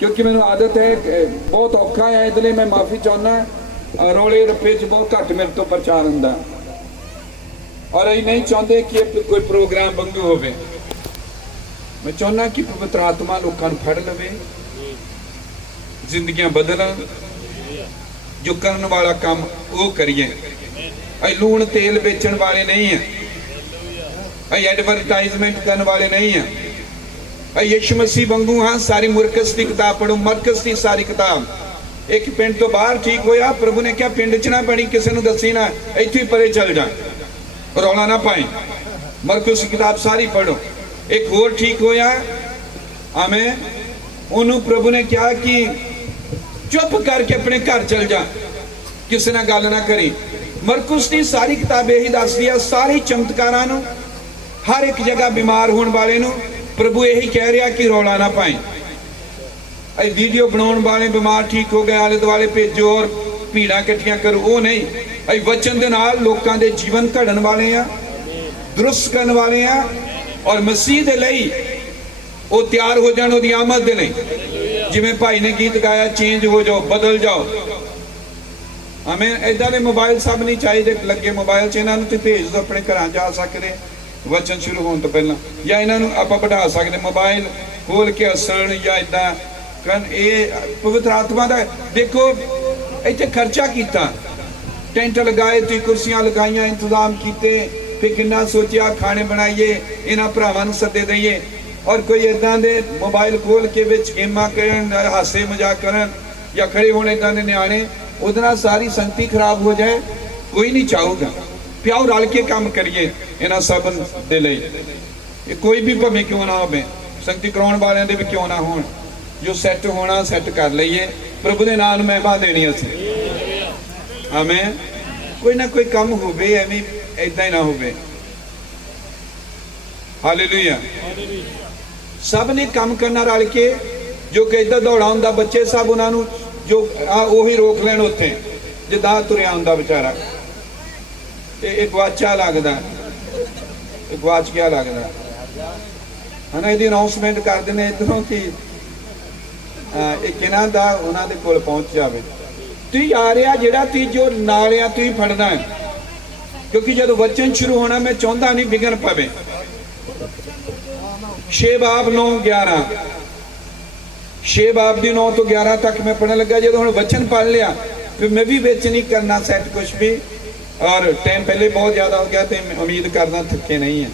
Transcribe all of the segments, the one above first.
क्योंकि मैंने आदत है बहुत औखा है, इसलिए मैं माफ़ी चाहना। रौले रप्पे च बहुत घट मेरे तो प्रचार होंदा और अं नहीं चाहते कि कोई प्रोग्राम वांगू होवे। मैं चाहना कि पवित्र आत्मा लोगों फड़ लवे, जिंदगियां बदलन, जो करने वाला काम वो करिए। अं लूण तेल बेचण वाले नहीं हैं, अं एडवरटाइजमेंट करने वाले नहीं हैं। यीशु मसीह वांगू हाँ, सारी मुरकस की किताब पढ़ो, मरकस की सारी किताब। एक पिंड तो बाहर ठीक होया, प्रभु ने क्या पिंड च ना बनी, किसी ने दसी ना, इत्थे ही परे चल जा, रौला ना पाई। मरकस की किताब सारी पढ़ो। एक होर ठीक होया, आमें, उन्होंने प्रभु ने क्या कि चुप करके अपने घर चल जा, किसी ना गल ना करी। मरकुस की सारी किताब यही दस दी है, सारे चमत्कारां नूं, हर एक जगह बीमार होने वाले नूं प्रभु यही कह रहा कि रौला ना पाए। वीडियो बनाने वाले बीमार ठीक हो गए, आले दुआले भेजो और भीड़ा इकट्ठियां करो, वो नहीं। अं वचन दे नाल लोकां दे जीवन घड़न वाले हैं, दुरुस्त करने वाले हैं और मसीह दे लई वो तैयार हो जाण ओदी आमद दे लई। जिवें भाई ने गीत गाया, चेंज हो जाओ, बदल जाओ। हमें इदा दे मोबाइल सब नहीं चाहिए लगे। मोबाइल च इन्हां नूं ते भेज दो, अपने घरां जा सकदे वचन शुरू होने तो पहला, या इन्हों आप बढ़ा सकते मोबाइल खोल के हसन या इदा कर। पवित्र आत्मा का देखो, इतने खर्चा किया, टेंट लगाए, तुम कुर्सियां लगाइया, इंतजाम किए, फिर कितना सोचा खाने बनाइए, इन्होंने भरावां सदे दईए और कोई इदा दे मोबाइल खोल के गेमां करन, हासे मजाक करन या खड़े होने इदा दे न्याणे, उहदे नाल सारी संगति खराब हो जाए, कोई नहीं चाहूगा। प्याओ रल के काम करिए इन्हां सब दे लई। कोई भी भावें क्यों ना होवे, संगति कराउण वालियां दे भी क्यों ना होण, जो सैट होना सैट कर लईए, प्रभु दे नाम महिमा देनी असीं। आमीन। कोई ना कोई काम होवे, एवें इदां ही ना होवे। हालेलुया। सब ने काम करना रल के, जो कि इधर दौड़ा हुंदा, बच्चे सब उन्हां नूं जो उही रोक लैण उत्थे, जिद्दां तुरिया हुंदा बेचारा। एक गवाचा लगता, एक गवाच क्या लगता है ना। यदि अनाउंसमेंट कर देने इधरों कि एक इन्हां दा उन्हां दे कोल पहुंच जाए। तुसीं आ रहा जिहड़ा तुसीं जो नालियां तुसीं फड़ना है, क्योंकि जब वचन शुरू होना मैं चाहता नहीं विघन पवे। 6 बाब 9-11, 6 बाब दी 9 तो 11 तक मैं पढ़ने लगा। जो हुण वचन पढ़ लिया फिर मैं भी विच नहीं करना सैट कुछ भी, और टाइम पहले बहुत ज्यादा हो गया, तो उम्मीद करना थके नहीं है।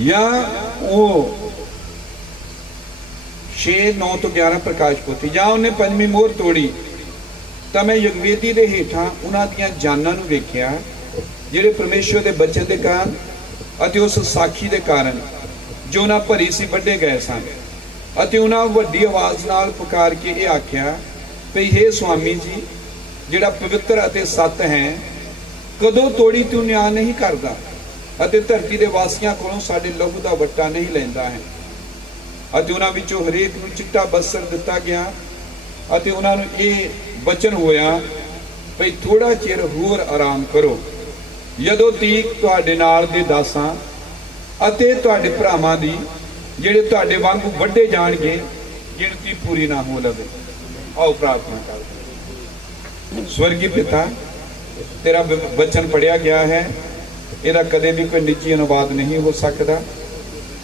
या वो 6-9 तो 11 प्रकाश पोथी, ਜਾਂ ਉਹਨੇ ਪੰਜਵੀਂ ਮੋਹਰ ਤੋੜੀ ਤਾਂ मैं ਯਗਵੇਦੀ ਦੇ ਹੇਠਾਂ ਉਹਨਾਂ ਦੀਆਂ ਜਾਨਾਂ ਨੂੰ ਵੇਖਿਆ, ਜਿਹੜੇ ਪਰਮੇਸ਼ਵਰ ਦੇ ਬਚਨ ਦੇ ਕਾਰਨ ਅਤੇ ਉਸ ਸਾਖੀ ਦੇ ਕਾਰਨ ਜੋ ਉਹਨਾਂ ਭਰੀ ਸੀ ਵੱਢੇ ਗਏ ਸਨ। ਅਤੇ ਉਹਨਾਂ ਵੱਡੀ ਆਵਾਜ਼ ਨਾਲ ਪੁਕਾਰ ਕੇ ਇਹ ਆਖਿਆ ਭਈ हे स्वामी जी, ਜਿਹੜਾ ਪਵਿੱਤਰ ਅਤੇ ਸੱਤ ਹੈ, ਕਦੋਂ ਤੋੜੀ ਤੂੰ ਨਿਆਂ ਨਹੀਂ ਕਰਦਾ ਅਤੇ ਧਰਤੀ ਦੇ ਵਾਸੀਆਂ ਕੋਲੋਂ ਸਾਡੇ ਲਹੂ ਦਾ ਵੱਟਾ ਨਹੀਂ ਲੈਂਦਾ ਹੈ। ਅਤੇ ਉਹਨਾਂ ਵਿੱਚੋਂ ਹਰੇਕ ਨੂੰ ਚਿੱਟਾ ਬਸਰ ਦਿੱਤਾ ਗਿਆ ਅਤੇ ਉਹਨਾਂ ਨੂੰ ਇਹ ਵਚਨ ਹੋਇਆ ਭਈ ਥੋੜਾ ਚਿਰ ਹੋਰ ਆਰਾਮ ਕਰੋ, ਜਦੋਂ ਤੀਕ ਤੁਹਾਡੇ ਨਾਲ ਦੇ ਦਾਸਾਂ ਅਤੇ ਤੁਹਾਡੇ ਭਰਾਵਾਂ ਦੀ ਜਿਹੜੇ ਤੁਹਾਡੇ ਵਾਂਗੂ ਵੱਢੇ ਜਾਣਗੇ ਗਿਣਤੀ ਪੂਰੀ ਨਾ ਹੋ ਲਵੇ। आओ प्रार्थना कर। स्वर्गीय पिता, तेरा वचन पढ़िया गया है, ਇਹਦਾ कदे भी कोई निजी अनुवाद नहीं हो सकता।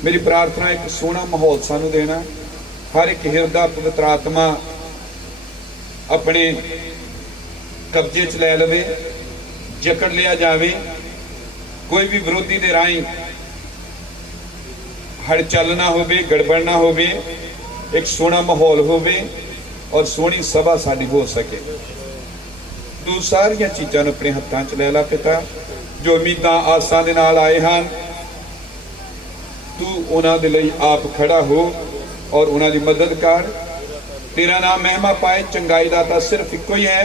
मेरी प्रार्थना एक सोहना माहौल सानू देना, हर एक हिरदा पवित्र आत्मा अपने कब्जे च लै लवे, जकड़ लिया जाए। कोई भी विरोधी दे राही हड़चल ना होवे, गड़बड़ ना होवे, एक सोहना माहौल होवे और सोहनी सभा साडी हो सके। तू सारिया चीज़ों अपने हत्थों च लै ला पिता। जो उम्मीदां आसां दे नाल आए हैं, तू उन्हां दे लई आप खड़ा हो और उन्हां दी मदद कर। तेरा नाम महिमा पाए। चंगाई दा तां सिर्फ इक्को ही है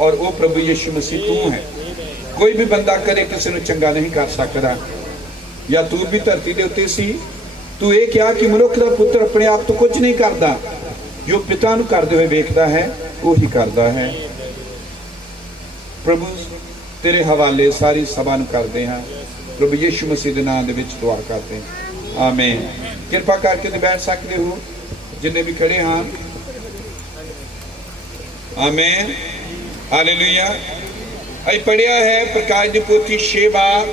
और वो प्रभु यीशु मसीह तू है। कोई भी बंदा करे किसी नूं चंगा नहीं कर सकता। या तू भी धरती दे उत्ते सी, तू ये कहा कि मनुख दा पुत्र अपने आप तो कुछ नहीं करता, जो पिता नूं करदे हुए वेखदा है वही करता है। प्रभु तेरे हवाले सारी सभा नूं करदे हां, प्रभु यीशु मसीह दे नाम दे विच दुआ करते हैं, आमीन। कृपा करके बैठ सकते हो। जिन्हें भी खड़े हाँ आमीन हालेलुया। अभी पढ़िया है प्रकाश की पोथी 6 बाब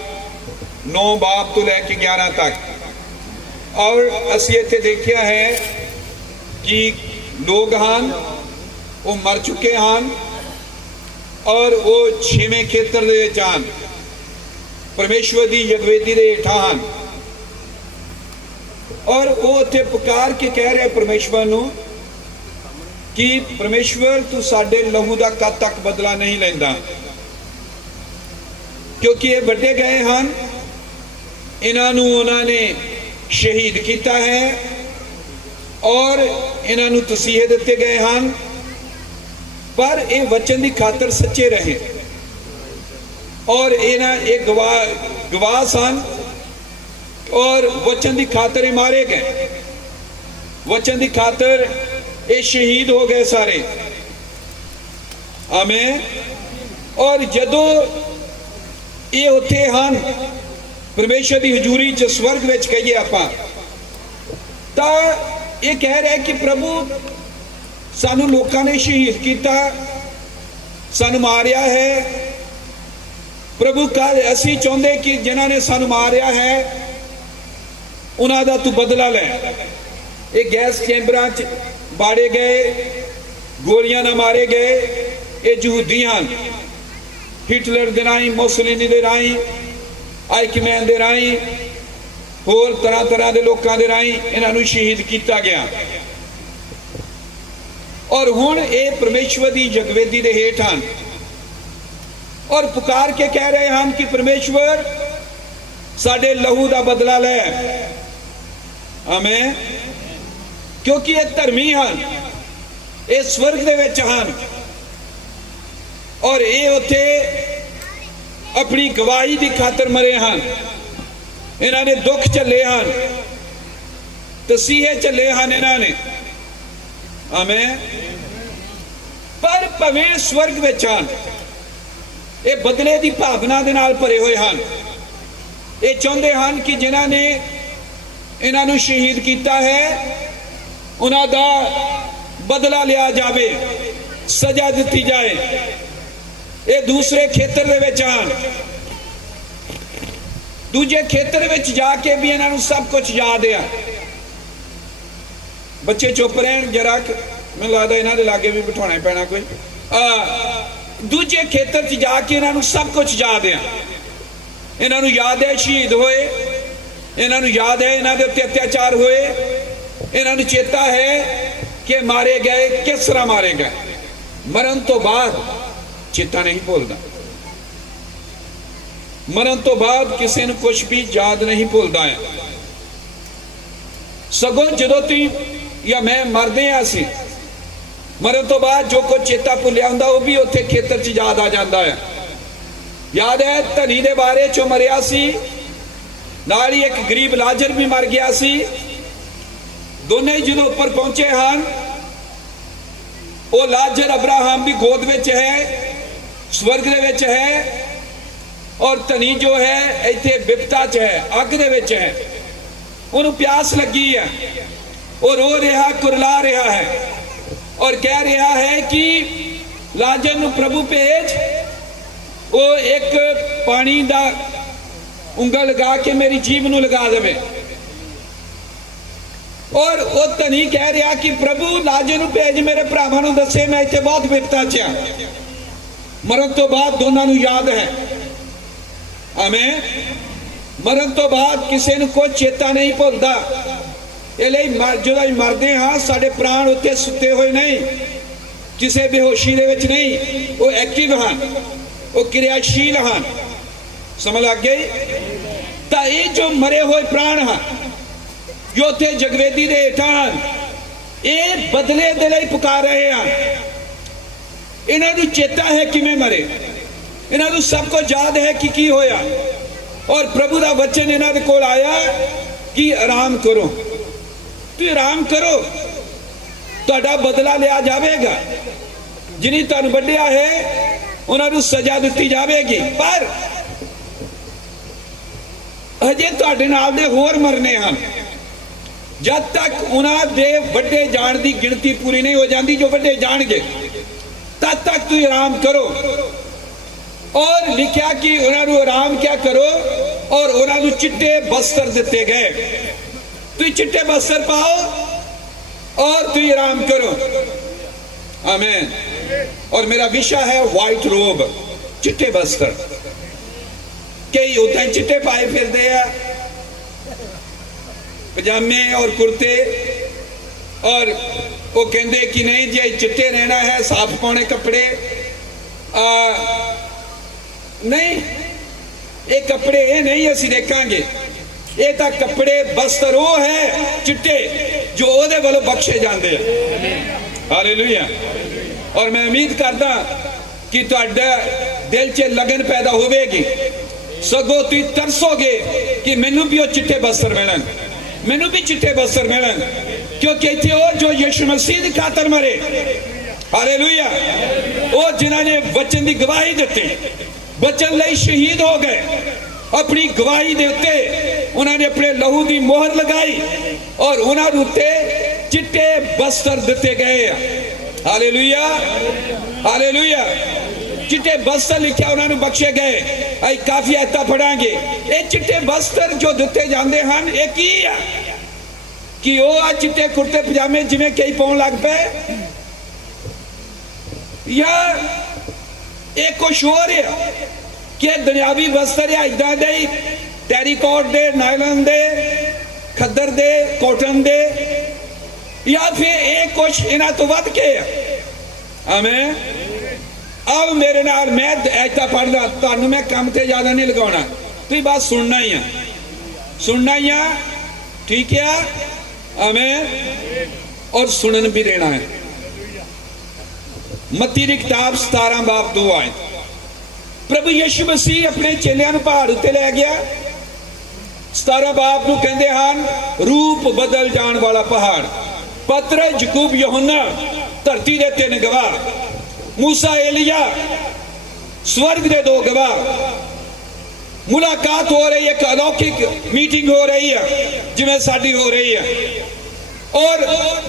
9 बाब तो लैके 11 तक, और असी इत्थे देखिया है कि लोग हैं वो मर चुके हैं और वो 6वें खेतर दे विच हन, परमेश्वर की यगवेदी दे हेठां हन, और वो उत्थे पुकार के कह रहे परमेश्वर नूं कि परमेश्वर तू साडे लहू का कद तक बदला नहीं लैंदा, क्योंकि ये वड्डे गए हैं, इन्हां नूं उन्होंने शहीद किया है और इन्हां नूं तसीहे दिते गए हैं, पर ये वचन की खातर सच्चे रहे और ये गवाह सन और वचन की खातर ही मारे गए, वचन की खातर ये शहीद हो गए सारे आमीन। और जदों ये उत्थे हैं परमेश्वर की हजूरी च स्वर्ग विच कहिए आपां तां ये कह रहे कि प्रभु सानू लोगों ने शहीद किया, सानू मारिया है प्रभु, कल असी चाहते कि जिन्होंने सानू मारिया है उन्हों का तू बदला लै। ये गैस चैंबरां च बाड़े गए, गोलियां ना मारे गए, ये यहूदी हैं, हिटलर दे राही, मुसलिनी दे राही, आइकमैन दे राही, होर तरह तरह के लोगों के राही इन्हों शहीद किया गया। और हुण ये परमेश्वर की जगवेदी के हेठ हैं और पुकार के कह रहे हैं कि परमेश्वर साडे लहू का बदला लै आमीन, क्योंकि ये धर्मी हैं, ये स्वर्ग दे विच हैं और ये उत्थे अपनी गवाही की खातर मरे हैं, इन्होंने दुख झले हैं, तसीहे झले हैं इन्होंने आमीन। पर भवें स्वर्ग विच हैं, ये बदले की भावना दे नाल भरे हुए हैं, ये चाहते हैं कि जिन्होंने इन्हों शहीद किया है उन्हों का बदला लिया जाए, सजा दी जाए। ये दूसरे खेतर दे विच हैं, दूजे खेतर विच जाके भी इन्हों सब कुछ याद है। बच्चे चुप रहन जरा, मैं लगता इन्हों के लागे भी बिठाना पैना कोई। दूजे खेतर च जाके इन्हों सब कुछ याद है, इन्हों याद है शहीद होए, इन्हों याद है इन्हों के उत्ते अत्याचार होए, इन्हों चेता है कि मारे गए, किस तरह मारे गए, मरण तो बाद चेता नहीं भूलता, मरण तो बाद किसी ने कुछ भी याद नहीं भूलता है। सगों जदों ती या मैं मरदे असी मरण तो बाद जो कुछ चेता भुलिया हुंदा वो भी उत्थे खेतर च याद आ जाता है। याद है धनी दे बारे चो मरिया सी, नाल ही एक गरीब लाजर भी मर गया सी, दोनों ही जो ऊपर पहुंचे हैं, वो लाजर अब्राहम की गोद विच है, स्वर्ग दे विच है, और धनी जो है इत्थे बिपता च है, अग दे विच है, उन्होंने प्यास लगी है, वो रो रहा, कुरला रहा है और कह रहा है कि लाजर नूं प्रभु भेज, वो एक पानी दा उंगल लगा के मेरी जीभ नूं लगा देवे। और वो धनी कह रहा कि प्रभु लाजर नूं भेज, मेरे भरावां नूं दसे मैं इत्थे बहुत बिपता च हां। मरण तो बाद दोनों नूं याद है आमीन। मरण तो बाद किसी नूं कोई चेता नहीं भुलदा, जो मरदे हाँ साडे प्राण उत्ते सुते हुए नहीं, किसी बेहोशी दे विच नहीं, वो एक्टिव हाँ, वो क्रियाशील हाँ, समझ लग गई। तो ये जो मरे हुए प्राण हाँ जो उत्थे जगवेदी दे हेठां हैं, ये बदले दे लई पुकार रहे हैं। इन्हां नूं चेता है किवें मरे, इन्हां नूं सब कुछ याद है कि की होया, और प्रभु का वचन इन्हां दे कोल आया कि आराम करो, तुसीं आराम करो, तुहाडा बदला लिया जाएगा, जिन्हें तुहानूं वड्ढिया है उन्हां नूं सजा दी जाएगी। पर हजे तुहाडे नाल दे होर मरने हैं, जब तक उन्होंने वड्डे जाण की गिनती पूरी नहीं हो जाती जो वड्डे जाणगे तद तक तुम आराम करो। और लिखा कि उन्होंने आराम क्या करो और उन्होंने चिट्टे बस्तर दिते गए। तुम चिट्टे बस्तर पाओ और तुम आराम करो। आमीन। और मेरा विषय है वाइट रोब, चिट्टे बस्तर। कई उदा चिट्टे पाए फिरते हैं, पजामे और कुर्ते, और वो कहते कि नहीं जी चिट्टे रहना है, साफ पाने कपड़े। नहीं, ये कपड़े ये नहीं असी देखांगे, ये तो कपड़े बस्तर वो है चिट्टे जो ओदे वालों बख्शे जाते हैं। हालेलुया। और मैं उम्मीद करदा कि तुहाडा दिल च लगन पैदा होगी, सगों तुसीं तरसोगे कि मैनू भी वो चिट्टे बस्तर मिलन, मैनू भी चिट्टे बस्तर मिलन, क्योंकि इत्थे वो जो यीशु मसीह दी खातर मरे, हालेलुया, वो जिन्हां ने वचन की गवाही दी, वचन लई शहीद हो गए, अपनी गवाही दे उत्ते उन्होंने अपने लहू की मोहर लगाई और उन्होंने उत्ते चिट्टे बस्तर दिते गए। Hallelujah, hallelujah. चिट्टे बस्तर लिखा उन्होंने बख्शे गए। अई काफी आयतां पढ़ांगे। ये चिट्टे बस्तर जो दिते जाते हैं ये की है कि वो आ चिट्टे कुर्ते पजामे जिवें कई पाउण लग पे, या एक कुछ हो रहा कि दुनियावी वस्त्र है इदा दे टेरीकॉट दे, नायलन दे, खद्दर दे, कॉटन दे, या फिर एक कुछ इन्हां तो वध के। आमीन। अब मेरे नाल मैं ऐसा पढ़दा, तुहानू मैं काम ते ज्यादा नहीं लगाउणा, तुसीं बस सुनना ही है, सुनना ही है, ठीक है। आमीन। और सुनन भी देना है। मत्ती दी किताब 17 बाब 2 आए। प्रभु यीशु मसीह अपने चेलियां नूं पहाड़ उत्ते लै गया। 17 बाब नूं कहंदे हन रूप बदल जाण वाला पहाड़। पतरस, याकूब, यूहन्ना धरती दे 3 गवाह, मूसा, एलिया स्वर्ग दे 2 गवाह। मुलाकात हो रही है, एक अलौकिक मीटिंग हो रही है जिवें साडी हो रही है। और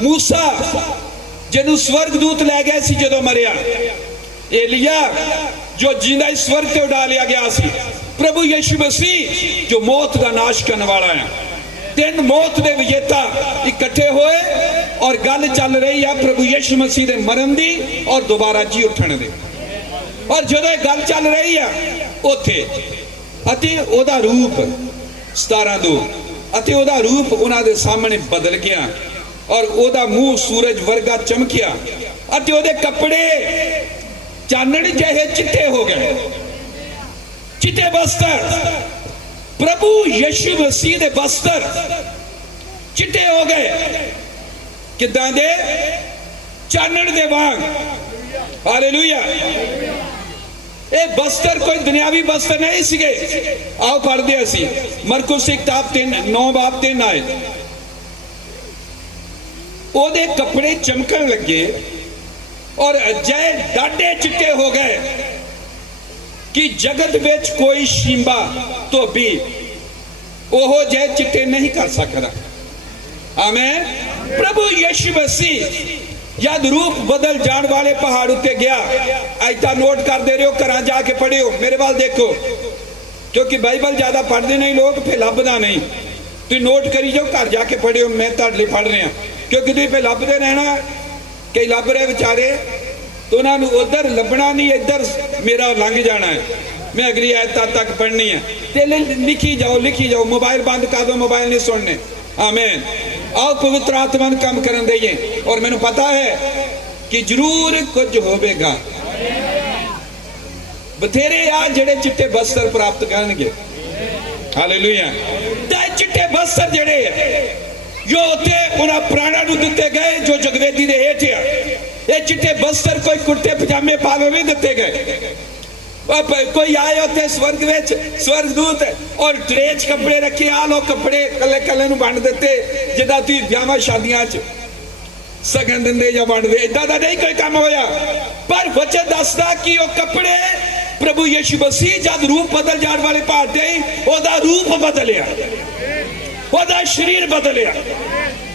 मूसा जिन्हों स्वर्गदूत लै गए सी जदों मरिया, एलिया जो जिंदा स्वर्ग ते उड़ा लिया गया सी, प्रभु यीशु मसीह जो मौत का नाश करने वाला है। 3 मौत के विजेता इकट्ठे होए और गल चल रही है प्रभु यीशु मसीह के मरन की और दोबारा जी उठने दे। और जो गल चल रही है उथे अति ओदा रूप 17:2 अति ओदा रूप उन्होंने सामने बदल गया और ओदा मुंह सूरज वर्गा चमकिया अति ओदे कपड़े चानन जैसे चिट्टे हो गए। चिट्टे बस्तर, प्रभु यीशु मसीह दे बस्तर चिट्टे हो गए, किदां दे? चानन दे वांग। हालेलुया। ये बस्तर कोई दुनियावी बस्तर नहीं सीगे। आओ पढ़दे असी मरकुस की किताब 9 बाब 3 आए। ओदे कपड़े चमकन लगे और जय डाडे चिट्टे हो गए कि जगत विच कोई शींबा तो भी ओहो जय चिट्टे नहीं कर सकता। आमीन। प्रभु यीशु मसीह जद रूप बदल जान वाले पहाड़ उत्ते गया, ऐसा नोट कर दे रहे हो, घर जाके पढ़ियो, मेरे वाल देखो, क्योंकि बाइबल ज्यादा पढ़ते नहीं लोग, फिर लभदा नहीं। तुम नोट करी जाओ, घर जाके पढ़ियो, मैं तुहाडे लई पढ़ रहा, क्योंकि तुम फिर लभदे रहना। कई लभ रहे बेचारे तो उन्होंने उधर लभना नहीं, इधर मेरा लंघ जाना है, मैं अगली आयत तक पढ़नी है। ते लिखी जाओ, लिखी जाओ, मोबाइल बंद कर दो, मोबाइल नहीं सुनने। आमीन। आओ पवित्र आत्मा ने काम करन दईए और मैंने पता है कि जरूर कुछ होवेगा। बथेरे आ जेड़े चिट्टे बस्तर प्राप्त करनगे। हालेलुया। ते चिट्टे बस्तर जेड़े जो उत्ते उन्हां प्राणा नूं दिते गए जो जगवेदी दे हेठ आ। ये चिट्टे बस्तर कोई कुर्ते पजामे पावे नहीं दिते गए। कोई आए होते स्वर्ग विच स्वर्गदूत और ड्रेज कपड़े रखे, आ लो कपड़े कले कले नूं वंड दिते जिदा तुसीं ब्याहां शादियां च सगन दिंदे जां वंडदे, इदां दा नहीं कोई काम होया। पर वचन दसदा कि वो कपड़े प्रभु यीशु मसीह जद रूप बदल जाण वाले पहाड़ ते ओदा रूप बदलिया, ओदा शरीर बदलिया।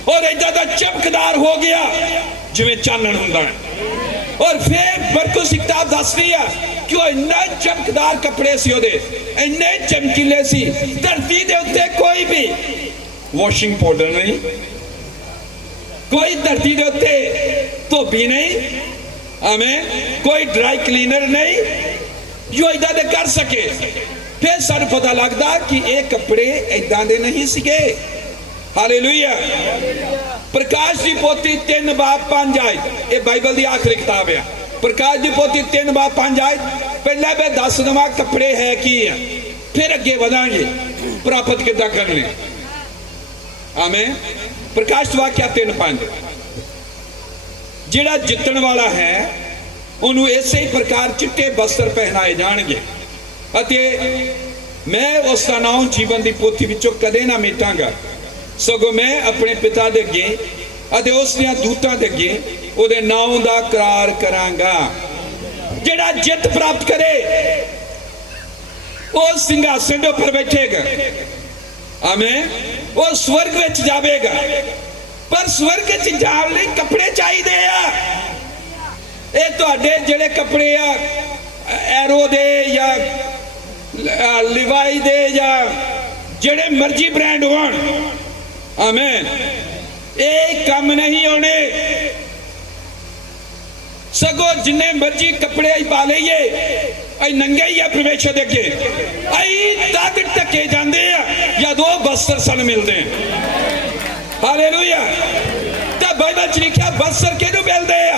और इदा दा चमकदार हो गया जिवें चानण हुंदा है। और फिर मरकुस की किताब दसदी है कि वो इन्ना चमकदार कपड़े सी ओदे, इन्ने चमकीले सी, धरती दे उत्ते कोई भी वॉशिंग पाउडर नहीं, कोई धरती दे उत्ते धोबी नहीं, आमें कोई ड्राई क्लीनर नहीं जो इदा दे कर सके। फिर सानू पता लगता कि ये कपड़े इदा दे नहीं सीगे। हालेलुया। प्रकाश की पोथी 3:5 आयत, ये बाइबल की आखिरी किताब है। प्रकाश की पोथी 3:5 आयत। पहला मैं दस दवा कपड़े है की है, फिर अगे बढ़ांगे प्राप्त किदा करने। आमें। प्रकाश वाक्या 3:5 जिहड़ा जितने वाला है उन्होंने इसे ही प्रकार चिट्टे वस्त्र पहनाए जाएंगे अते मैं उसका नाम जीवन की पोथी विचों कदे ना मिटांगा, सगों मैं अपने पिता दे अगे अते उसदियां दूतां दे अगे उहदे नाम दा करार करांगा। जिहड़ा जित प्राप्त करे वो सिंहासन दे उपर बैठेगा। आमें। वो स्वर्ग विच जावेगा, पर स्वर्ग विच जाण लई कपड़े चाहिए आ। ये तुहाडे जिहड़े कपड़े आ एरो दे या लिवाई दे या जिहड़े मर्जी ब्रांड होण, आमें, ये कम नहीं होने। सगों जिन्ने मर्जी कपड़े पा लीए अई नंगे ही है परमेश्वर दे अगे, अई तद ढके जांदे आ जदों वस्त्र सन मिलदे हैं। हालेलुया। ते बाइबल च लिखिया वस्त्र किहनूं मिलदे आ?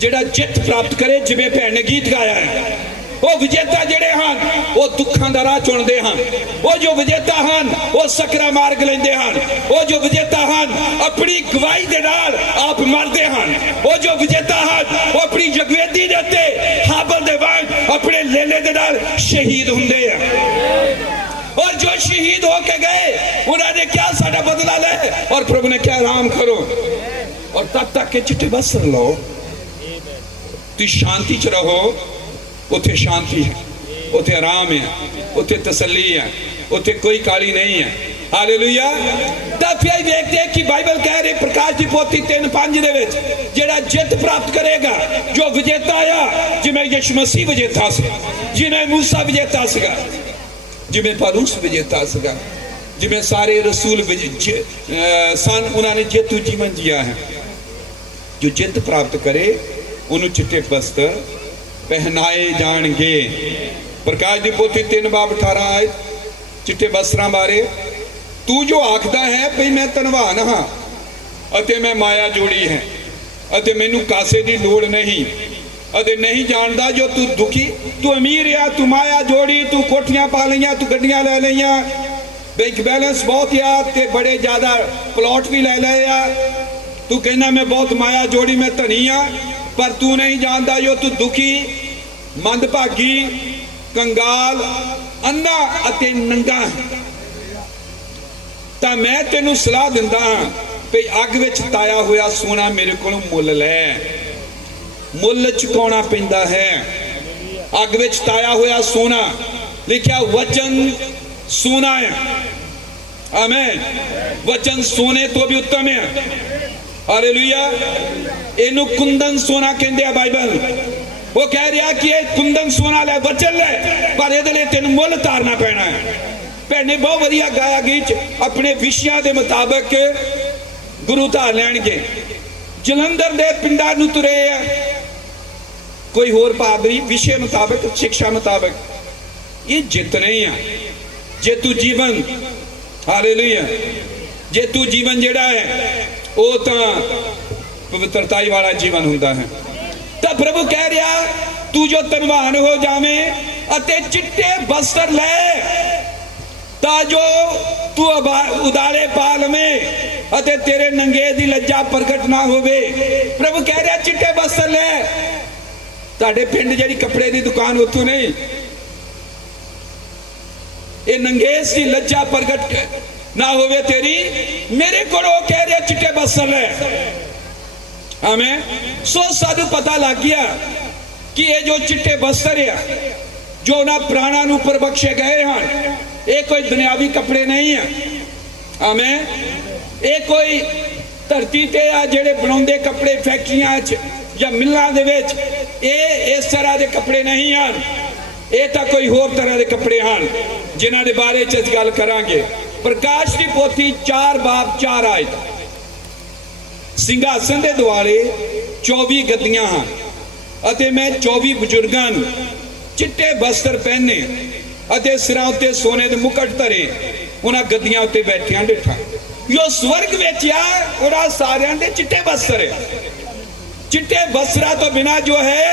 जिहड़ा जित प्राप्त करे, जिवें भैन ने गीत गाया है। वो विजेता जिहड़े हन वो दुखां दा राह चुनदे हन, वो जो विजेता हन वो सकरा मार्ग लैंदे हन, वो जो विजेता हन अपनी गवाही दे नाल आप मरदे हन, वो जो विजेता हन वो अपनी जगवेदी दे उत्ते हाबल दे वांग अपने लेले दे नाल शहीद हुंदे आ। और जो शहीद होके गए उन्होंने क्या साडा बदला ले, और प्रभु ने क्या आराम करो और तब तक के चिट्टे वस्त्र लो, तुम शांति च रहो। उथे शांति है, उथे आराम है, उथे तसल्ली है, उथे कोई काली नहीं है। हालेलुया। तब फिर देखते हैं कि बाइबल कह रही प्रकाश की पोथी 3:5 दे विच जिहड़ा जित प्राप्त करेगा, जो विजेता आ, जिवें यीशु मसीह विजेता सी, जिवें मूसा विजेता सीगा, जिवें पौलुस विजेता सीगा, जिवें सारे रसूल सन, उन्होंने जेतू जीवन जिया है। जो जित प्राप्त करे उन्होंने चिट्टे वस्त्र पहनाए जाएंगे। प्रकाश की पोथी 3:18 आए चिट्टे वस्त्रां बारे, तू जो आखदा है भई मैं धनवान हाँ अते मैं माया जोड़ी है अते मैनू कासे की लोड़ नहीं, अते नहीं जानता जो तू दुखी, तू अमीर आ, तू माया जोड़ी, तू कोठियां पा लिया, तू गड्डियां ले लिया, बैंक बैलेंस बहुत आ ते बड़े ज्यादा प्लॉट भी ले लए आ, तू कहना मैं बहुत माया जोड़ी, मैं धनी हाँ, पर तू नहीं जानता जो तू दुखी, मंदभागी, कंगाल, अन्ना अते नंगा है। तां मैं तेनू सलाह दिंदा भई अग विच ताया होया सोना मेरे कोलों मुल लै। मुल चुकाउणा पैंदा है। अग विच ताया होया सोना, लिखिया वचन सोना है। आमीन। वचन सोने तो भी उत्तम है। हालेलुया। इनू कुंदन सोना कहते हैं बाइबल। वो कह रहा कि ये कुंदन सोना ले, वचन ले, पर ये तेन मुल तारना पैना है। भैन ने बहुत वधिया गाया गीत, अपने विषयां दे मुताबिक गुरु धार लैणगे। जलंधर दे पिंडां नूं तुरे आ, कोई होर पादरी विषय मुताबिक, शिक्षा मुताबिक। ये जित नहीं है, जेतू जीवन। हालेलुया। जेतू जीवन जिहड़ा है वो तो पवित्रताई वाला जीवन होता है। तो प्रभु कह रहा तू जो धनवान हो जावे अते चिट्टे वस्त्र ले, ताजो तू उदारे पाल में अते तेरे नंगे दी लज्जा प्रगट ना होवे। प्रभु कह रहा चिट्टे वस्त्र ले। ताड़े पिंड जी कपड़े की दुकान उतों नहीं, ये नंगेस की लज्जा प्रगट ना होवे तेरी, मेरे को कह रहे चिट्टे वस्त्र ले। हमें सो साधु पता लग गया कि ये जो चिट्टे वस्त्र है जो ना प्राणा ऊपर बख्शे गए हैं, ये कोई दुनियावी कपड़े नहीं है। हमें ਇਹ ਕੋਈ ਧਰਤੀ ਤੇ ਆ ਜਿਹੜੇ ਬਣਾਉਂਦੇ ਕੱਪੜੇ ਫੈਕਟਰੀਆਂ 'ਚ ਜਾਂ ਮਿੱਲਾਂ ਦੇ ਵਿੱਚ, ਇਹ ਇਸ ਤਰ੍ਹਾਂ ਦੇ ਕੱਪੜੇ ਨਹੀਂ ਹਨ। ਇਹ ਤਾਂ ਕੋਈ ਹੋਰ ਤਰ੍ਹਾਂ ਦੇ ਕੱਪੜੇ ਹਨ ਜਿਨ੍ਹਾਂ ਦੇ ਬਾਰੇ 'ਚ ਅਸੀਂ ਗੱਲ ਕਰਾਂਗੇ। ਪ੍ਰਕਾਸ਼ ਦੀ ਪੋਥੀ 4 ਬਾਬ 4 ਆਇਤ। ਸਿੰਘਾਸਨ ਦੇ ਦੁਆਲੇ 24 ਗੱਦੀਆਂ ਹਨ ਅਤੇ ਮੈਂ 24 ਬਜ਼ੁਰਗਾਂ ਨੂੰ ਚਿੱਟੇ ਬਸਤਰ ਪਹਿਨੇ ਅਤੇ ਸਿਰਾਂ ਉੱਤੇ ਸੋਨੇ ਦੇ ਮੁਕਟ ਧਰੇ ਉਹਨਾਂ ਗੱਦੀਆਂ ਉੱਤੇ ਬੈਠਿਆਂ ਡਿਠਾ। ਜੋ ਸਵਰਗ ਵਿੱਚ ਆ ਉਹਨਾਂ ਸਾਰਿਆਂ ਦੇ ਚਿੱਟੇ ਬਸਤਰ ਹੈ। चिट्टे बसरा तो बिना जो है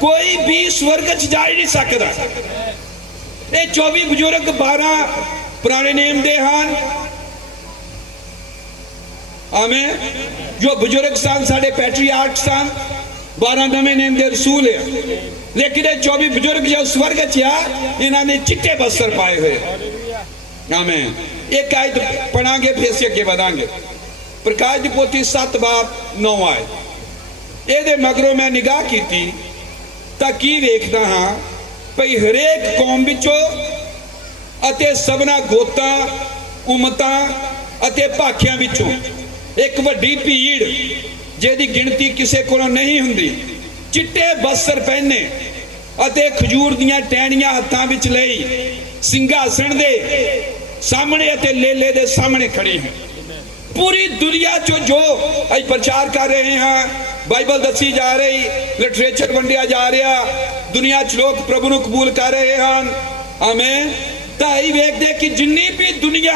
कोई भी स्वर्ग च जा ही नहीं सकता। ये 24 बुजुर्ग 12 पुराने नेम दे हैं। आमें जो बुजुर्ग सन साढ़े पैट्रियार्क सन, 12 नवे नेम दे रसूल है। लेकिन ये 24 बुजुर्ग जो स्वर्ग च आ इन्होंने चिट्टे बस्तर पाए हुए। आमें एक आयत पढ़ांगे फिर से अगे बढ़ांगे। प्रकाश की पोथी 7 बाब 9 आए। ਇਹਦੇ ਮਗਰੋਂ ਮੈਂ ਨਿਗਾਹ ਕੀਤੀ ਤਾਂ ਕੀ ਵੇਖਦਾ ਹਾਂ ਭਈ ਹਰੇਕ ਕੌਮ ਵਿੱਚੋਂ ਅਤੇ ਸਭਨਾ ਗੋਤਾਂ ਉਮਤਾਂ ਅਤੇ ਭਾਖਿਆਂ ਵਿੱਚੋਂ ਇੱਕ ਵੱਡੀ ਭੀੜ ਜਿਹਦੀ ਗਿਣਤੀ ਕਿਸੇ ਕੋਲੋਂ ਨਹੀਂ ਹੁੰਦੀ, ਚਿੱਟੇ ਬਸਤਰ ਪਹਿਨੇ ਅਤੇ ਖਜੂਰ ਦੀਆਂ ਟਹਿਣੀਆਂ ਹੱਥਾਂ ਵਿੱਚ ਲਈ ਸਿੰਘਾਸਣ ਦੇ ਸਾਹਮਣੇ ਅਤੇ ਲੇਲੇ ਦੇ ਸਾਹਮਣੇ ਖੜੀ ਹੈ। पूरी दुनिया जो अज प्रचार कर रहे हैं, बाइबल दसी जा रही, लिटरेचर वंडिया जा रहा, दुनिया च लोग प्रभु ਨੂੰ कबूल कर रहे हैं। आमें तां ही वेखदे कि जिन्नी भी दुनिया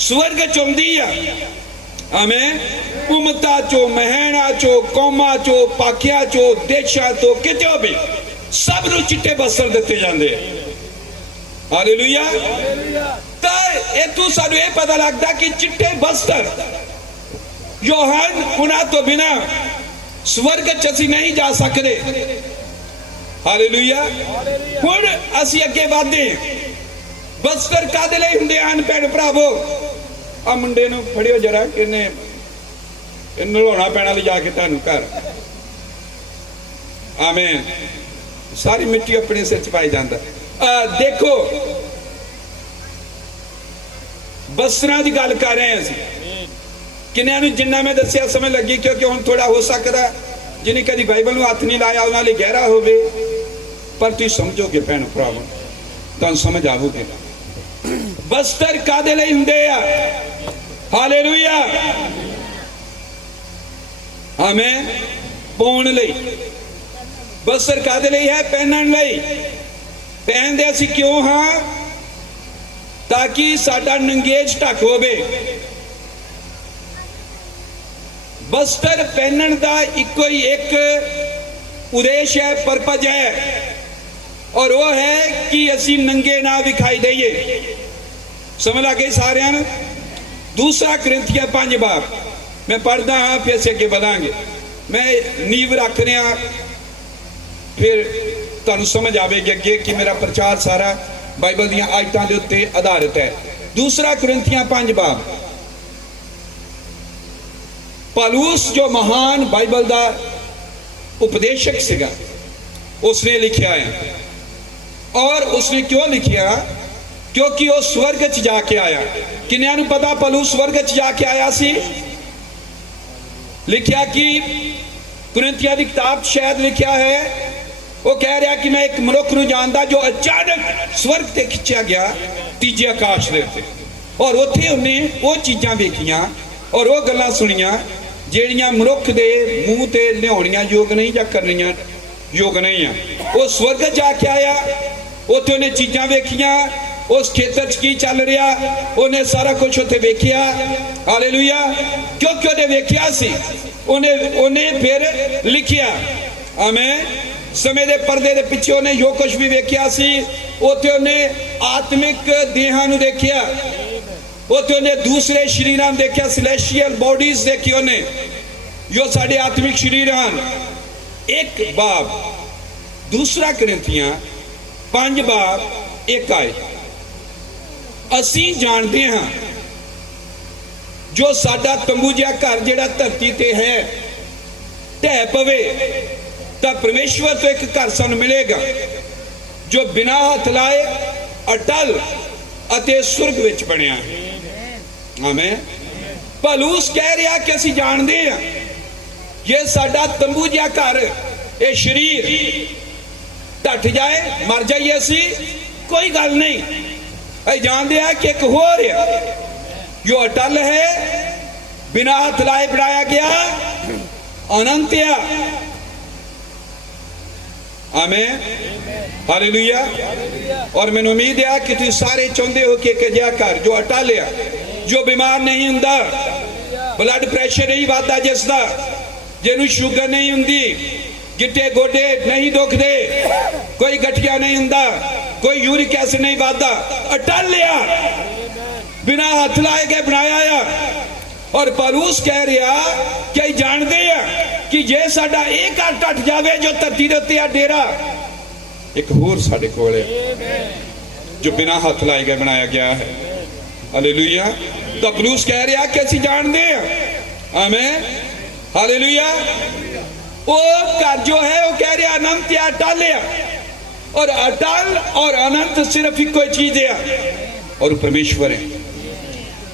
स्वर्ग च आउंदी आ, आमें उमता चो महना चो कौमा चो पाखिया चो देशा तो कितों भी सब नूं चिट्टे बस्तर दिते जांदे। हालेलुया। सानू ये पता लगता कि चिट्टे बस्तर जो हैं उन्हां तो बिना स्वर्ग च असीं नहीं जा सकते। हालेलुया। हुण असीं अगे वधदे। बस्तर कादे लई हुंदे हन भैण भरावो? आ मुंडे नूं फड़ियो जरा, इन्ने नलाउणा पैणा लिजा के तुहानूं घर। आमें सारी मिट्टी अपने सिर च पाई जांदा। देखो बसरां दी गल कर रहे हैं। किन्नियां नूं जिन्ना मैं दस्सिया समझ लगी, क्योंकि हुण थोड़ा हो सकदा जिन्हें कभी बाइबल नूं हथ नहीं लाया उन्हां लई गहरा होवे, पर तुसीं समझोगे भैण भरावो, तुहानूं समझ आवोगे। बस्तर कादे लई हुंदे आ? हालेलुया। आमें पाउण लई। बस्तर कादे लई है? पहनण लई। पहनदे असीं क्यों हां? ताकि साडा नंगेज ढक होवे। बस्तर पहनण दा इको ही एक उद्देश है, परपज है, और वो है कि असी नंगे ना विखाई दईए। समझ आ गई सारियां नूं? दूसरा कुरिन्थियां 5 बाब मैं पढ़दा हाँ, फिर से अगे बढ़ांगे। मैं नींव रख रहा, फिर तुहानूं समझ आवेगी अगे कि मेरा प्रचार सारा बाइबल दी आयतां दे उत्ते आधारित है। दूसरा कुरिन्थियां 5 बाब। पौलुस जो महान बाइबल दा उपदेशक सीगा, उसने लिखिया है। और उसने क्यों लिखिया? क्योंकि वो स्वर्ग च जाके आया। किन्नियां नूं पता पौलुस स्वर्ग च जाके आया सी? लिखिया कि कुरिन्थियां दी किताब शायद लिखिया है, वो कह रहा कि मैं एक मनुख नूं जानदा जो अचानक स्वर्ग ते खिंचिया गया तीजे आकाश दे उत्ते, और उत्थे उन्हें वो चीज़ां वेखियां और वो गल्लां सुनियां ਜਿਹੜੀਆਂ मनुख दे मूँह ते लियाउणियां योग नहीं जां करनियां योग नहीं आ। वो स्वर्ग जाके आया, उत्थे उन्हें चीज़ां वेखियां, उस खेतर च की चल रहा उन्हें सारा कुछ उत्थे वेखिया। हालेलुया। क्योंकि उन्हें वेखिया सी, उन्हें फिर लिखिया। आमें समय के परदे के पिछे उन्हें जो कुछ भी वेखिया सी, उत्थे उन्हें आत्मिक देहां नूं देखिया, उत्थे उन्हें दूसरे शरीरां देखिया, सैलेशियल बॉडीज देखी उन्हें जो साडे आत्मिक शरीर हैं। एक बाब दूसरा कुरिन्थियां 5 बाब 1 आयत। असी जानते हैं जो साडा तंबू जिहा घर जिहड़ा धरती ते है ढह पवे तो परमेश्वर तो एक घर सानू मिलेगा जो बिना हाथ लाए अटल अते सुर्ग विच बनिया है। आमें। पौलुस कह रहा कि असीं जानते हैं ये साडा तंबू जिहा घर, ये शरीर ढट जाए, मर जाइए असीं, कोई गल नहीं। असीं जानते हैं कि एक होर है जो अटल है, बिना हथ लाए बनाया गया, अनंत है। आमीन, हालेलुया। और मैनूं उम्मीद है कि तुसीं सारे चाहुंदे हो कि एक अजिहा घर जो अटल है, जो बीमार नहीं हुंदा, ब्लड प्रेशर नहीं वादा जिसदा, जिन्हों शुगर नहीं हुंदी, गिट्टे गोडे नहीं दुखते, कोई गठिया नहीं हुंदा, कोई यूरिक एसिड नहीं वादा, अटल आ, बिना हथ लाए के बनाया आ। और पौलुस कह रहा कि जानते हैं कि जे साडा एक घर टट जाए जो धरती दे उत्ते आ डेरा, एक होर साडे कोल है जो बिना हथ लाए के बनाया गया है। हालेलुया। तो पौलुस कह रहा कि असीं जानते हैं, आमीन, हालेलुया। वो घर जो है वो कह रहा अनंत है, अटल है। और अटल और अनंत सिर्फ एक कोई चीज है, और परमेश्वर है।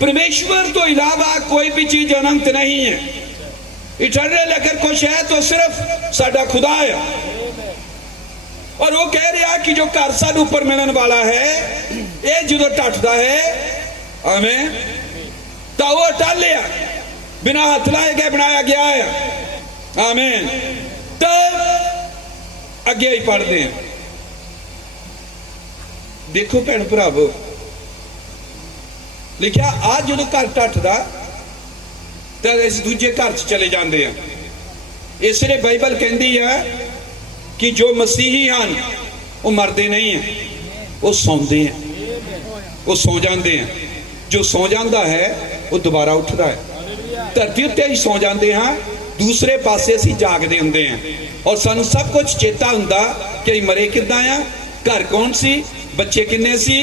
परमेश्वर तो इलावा कोई भी चीज अनंत नहीं है। इटर्नल अगर कुछ है तो सिर्फ साडा खुदा है। और वो कह रहा कि जो घर सानू ऊपर मिलने वाला है, ये जो टटदा है, आमीन, तो वो अटल है, बिना हथ लाए गए बनाया गया है। आमीन। तब अगे ही पढ़ते हैं। देखो भैन भरावो, लिखा आज जो घर टटदा तो इस दूजे घर चले जाते हैं। इसलिए बाइबल कहती है कि जो मसीही हैं वो मरते नहीं हैं, वो सौंदे हैं, वो सौ जाते हैं। जो सौ जाता है वो दोबारा उठता है। धरती उत्ते ही सौ जाते हैं, दूसरे पासे असीं जागदे हुंदे हैं। और सानू सब कुछ चेता हुंदा कि मरे किद्दां आ, घर कौन सी, बच्चे किन्ने सी,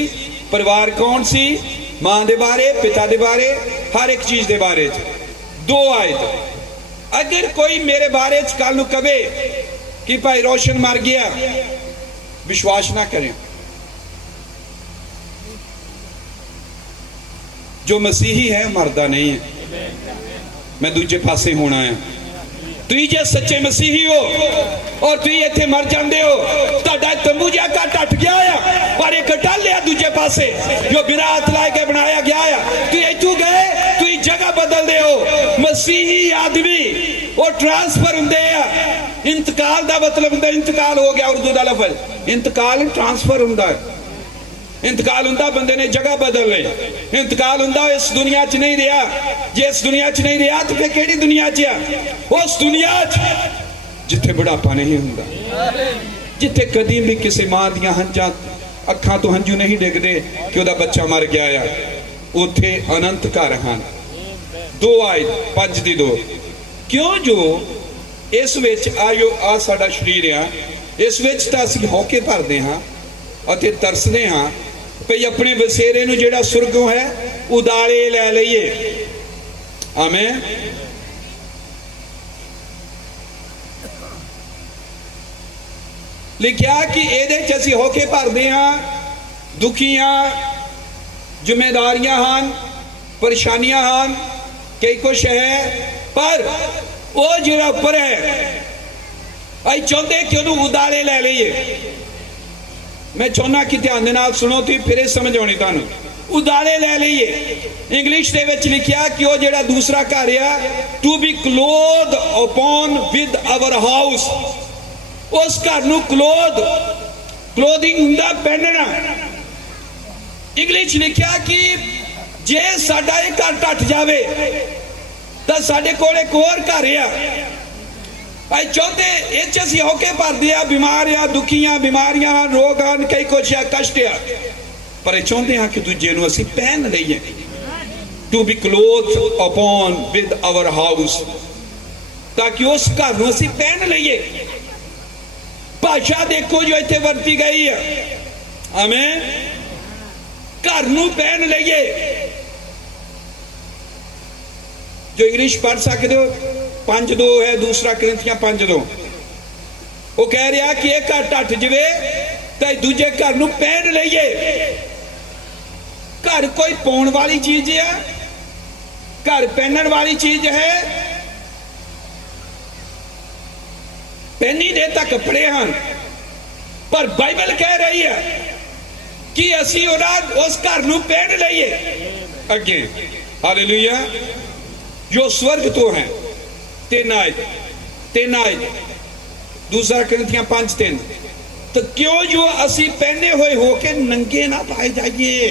परिवार कौन सी, मां दे बारे, पिता दे बारे, हर एक चीज दे बारे। दो आयत, अगर कोई मेरे बारे कल कहे कि भाई रोशन मर गया, विश्वास ना करें। जो मसीही है मरदा नहीं है, मैं दूजे पासे होना है। तुसीं जे सच्चे मसीही हो और तुसीं इत्थे मर जांदे हो, तुहाडा तंबू जिहा घर टट गया है, पर एक अटल है दूजे पासे जो बिना हथ लाए के बनाया गया है। तुसीं इत्थों गए, तुसीं जगह बदलदे हो। मसीही आदमी वो ट्रांसफर हुंदे आ। इंतकाल का मतलब हुंदा, इंतकाल हो गया, उर्दू का लफज इंतकाल, ट्रांसफर हुंदा है। इंतकाल हुंदा बंदे ने जगह बदल ली। इंतकाल हुंदा इस दुनिया च नहीं रहा। जे इस दुनिया च नहीं रहा तो फिर केड़ी दुनिया च आ? उस दुनिया च जिथे बुढ़ापा नहीं हुंदा, जिथे कदी भी किसी मां दियां हंजां अखां तो हंजू नहीं डिगदे कि उहदा बच्चा मर गया है, उथे अनंत घर हैं। दो आयत 5 दी 2। क्यों जो इस विच आयो आ साडा शरीर आ, इस विच तां असीं हौके भरदे हां अते तरसदे हां भई अपने वसेरे नूं जिहड़ा सुरगों है उदाले लै लईए। आमीन। लिखिया कि इहदे च असीं हौके भरदे हां, दुखी हां, जिम्मेदारियां हन, परेशानियां हन, कई कुछ है, पर वो जिहड़ा उपर है असीं चाहुंदे कि उहनूं उदाले लै लईए। मैं चाहना कि ध्यान दे नाल सुनो, तुसीं फिर समझ आउणी तुहानूं। उदाले लै लईए। इंग्लिश दे विच लिखिया कि वो जिहड़ा दूसरा घर आ, to be clothed upon with our house, उस घर नूं क्लोथिंग हुंदा पहनना। इंग्लिश लिखिया कि जे साडा ये घर टट जावे तां साडे कोल एक होर घर आ। भाई चाहते इस असीं हौके भरदे आ, बीमार आ, दुखी आ, बीमारियां हन, रोग हन, कई कुछ आ, कष्ट आ, पर चाहते हैं कि दूजे नूं असीं पहन लईए। To be clothed upon with our house, ताकि उस घर नूं असीं पहन लईए। भाषा देखो जो इत्थे वरती गई है। आमीन। घर नूं पहन लईए। जो इंग्लिश पढ़ सकते हो 5:2 है, दूसरा कुरिन्थियां 5:2। वो कह रहा कि एक घर टट जावे तो दूजे घर नूं पहन लईए। घर कोई पाउण वाली चीज है, घर पहनने वाली चीज है, पहनी दे तो कपड़े हैं, पर बाइबल कह रही है कि असी उस घर नूं पहन लईए अगे। हालेलुया। जो स्वर्ग तो है, 3 आयत 2 कुरिन्थियां 5:3। तो क्यों जो असी पहने हुए होके नंगे ना पाए जाइए,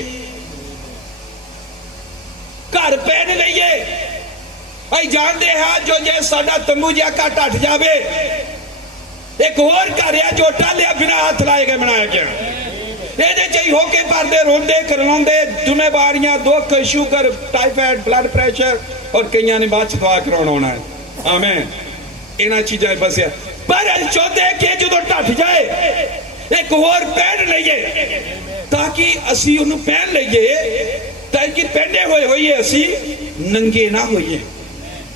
घर पहन लईए। अई जानते हैं जो जे साडा तंबू जाका टट जावे, एक होर घर है जो टालिया बिना हाथ लाए गए बनाया गया। ये होके पढ़ते रोंदे करवाते जुम्मेवारियां, दुख, शुगर, टाइफाइड, ब्लड प्रेशर और कई ने बाद दवा करवाना होना है। आमेन। इन्हां चीज़ां बस है, पर चाहते कि जो टट जाए एक होर पहन लीए, ताकि असी उन्हें पहन लीए, ताकि पहने हुए होइए असी नंगे ना होइए।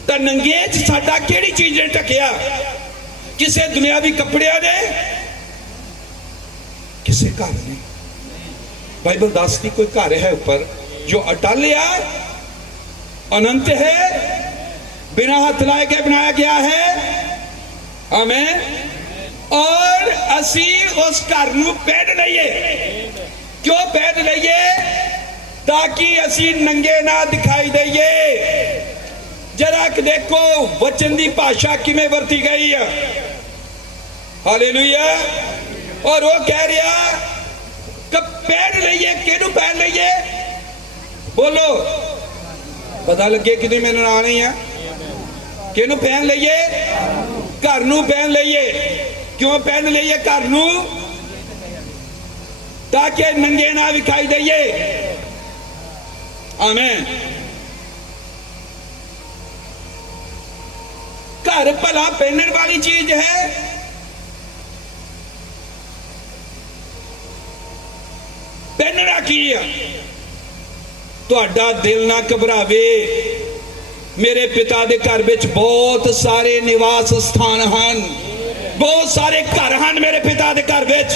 तो नंगे साडा केड़ी चीज ने ढकिया? किसे दुनियावी कपड़िया ने, किसे घर ने। बाइबल दसदी कोई घर है ऊपर जो अटालिया अनंत है, बिना हाथ लाए के बनाया गया है। आमेन। और असी उस घर नूं पहन लईए। क्यों पहन लईए? ताकि असी नंगे ना दिखाई दईए। जरा देखो वचन की भाषा किमें वरती गई है। हालेलुया। और वो कह रहा कि पहन लईए। किहनूं पहन लईए? बोलो, पता लगे कि मेरे नाल नहीं है। किहनूं पहन लईए? घर नूं पहन लईए। क्यों पहन लईए घर नूं? ताकि नंगे ना विखाई दईए। आमीन। घर भला पहनने वाली चीज है, पहनना की है। तुहाडा दिल ना घबरावे। मेरे पिता के घर विच बहुत सारे निवास स्थान हैं, बहुत सारे घर हैं मेरे पिता के घर विच।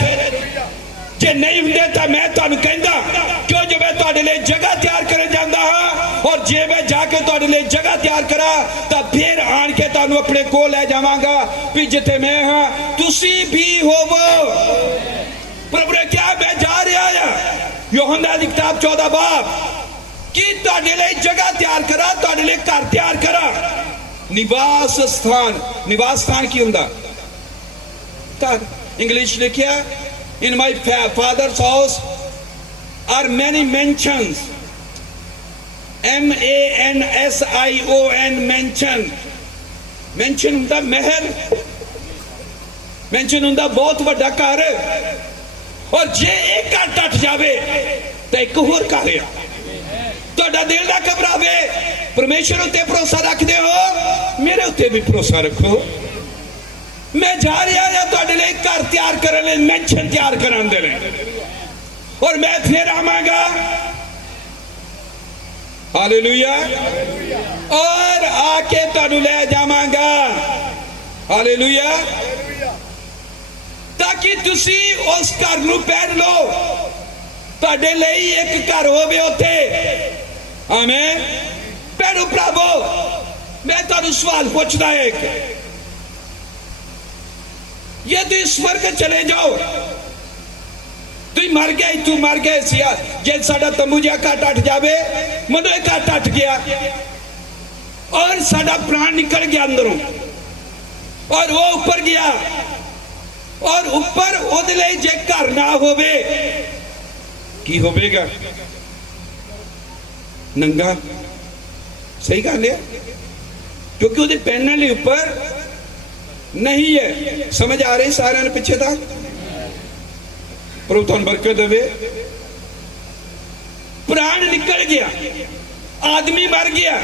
जे नहीं होंदे तो मैं तुहानू कहंदा, क्यों जो मैं तुहाडे लई जगह तैयार करन जांदा हां, और जे मैं जाके तुहाडे लई जगह तैयार करा तो फिर आन के तुहानू अपने कोल लै जावांगा भी जिथे मैं हां तुसी भी होवो। प्रभु ने क्या मैं जा रहा है यूहन्ना दी किताब 14 बाब कि तुहाडे लई जगह तैयार करा, तुहाडे लई घर तैयार करा। निवास स्थान, निवास स्थान की हुंदा? घर। इंग्लिश लिखिया, in my father's house are many mansions. MANSION, mansion. Mansion हुंदा महल, mansion हुंदा बहुत बड़ा घर। और जे एक घर टट जावे तो एक होर घर है। तुहाडा दिल ना घबरावे। परमेश्वर उत्ते भरोसा रखदे हो, मेरे उत्ते भी भरोसा रखो। मैं जा रहा है तुहाडे लई घर तैयार करने, मैंशन तैयार कराने लई, और मैं फिर आवांगा। हालेलुया। और आके तुहानू ले जावांगा। हालेलुया। ताकि तुसी उस घर नू पहन लो, तुहाडे लई एक घर होवे उत्थे। आमीन। भैणो भरावो, मैं तुहानू सवाल पूछदा है एक, ये तुम स्वर्ग चले जाओ, तुम मर गए, तू मर गए सिया, जे साडा तंबू जा घट टट जावे, मनो एक घट टट गया और साडा प्राण निकल गया अंदरों, और वो ऊपर गया, और ऊपर ओदे लई जे घर ना होवे की होवेगा? नंगा। सही गल है, क्योंकि ओदे पहनने लई ऊपर नहीं है। समझ आ रही सारे पिछे तक? प्रभु तुहानू बरकत देवे। प्राण निकल गया, आदमी मर गया,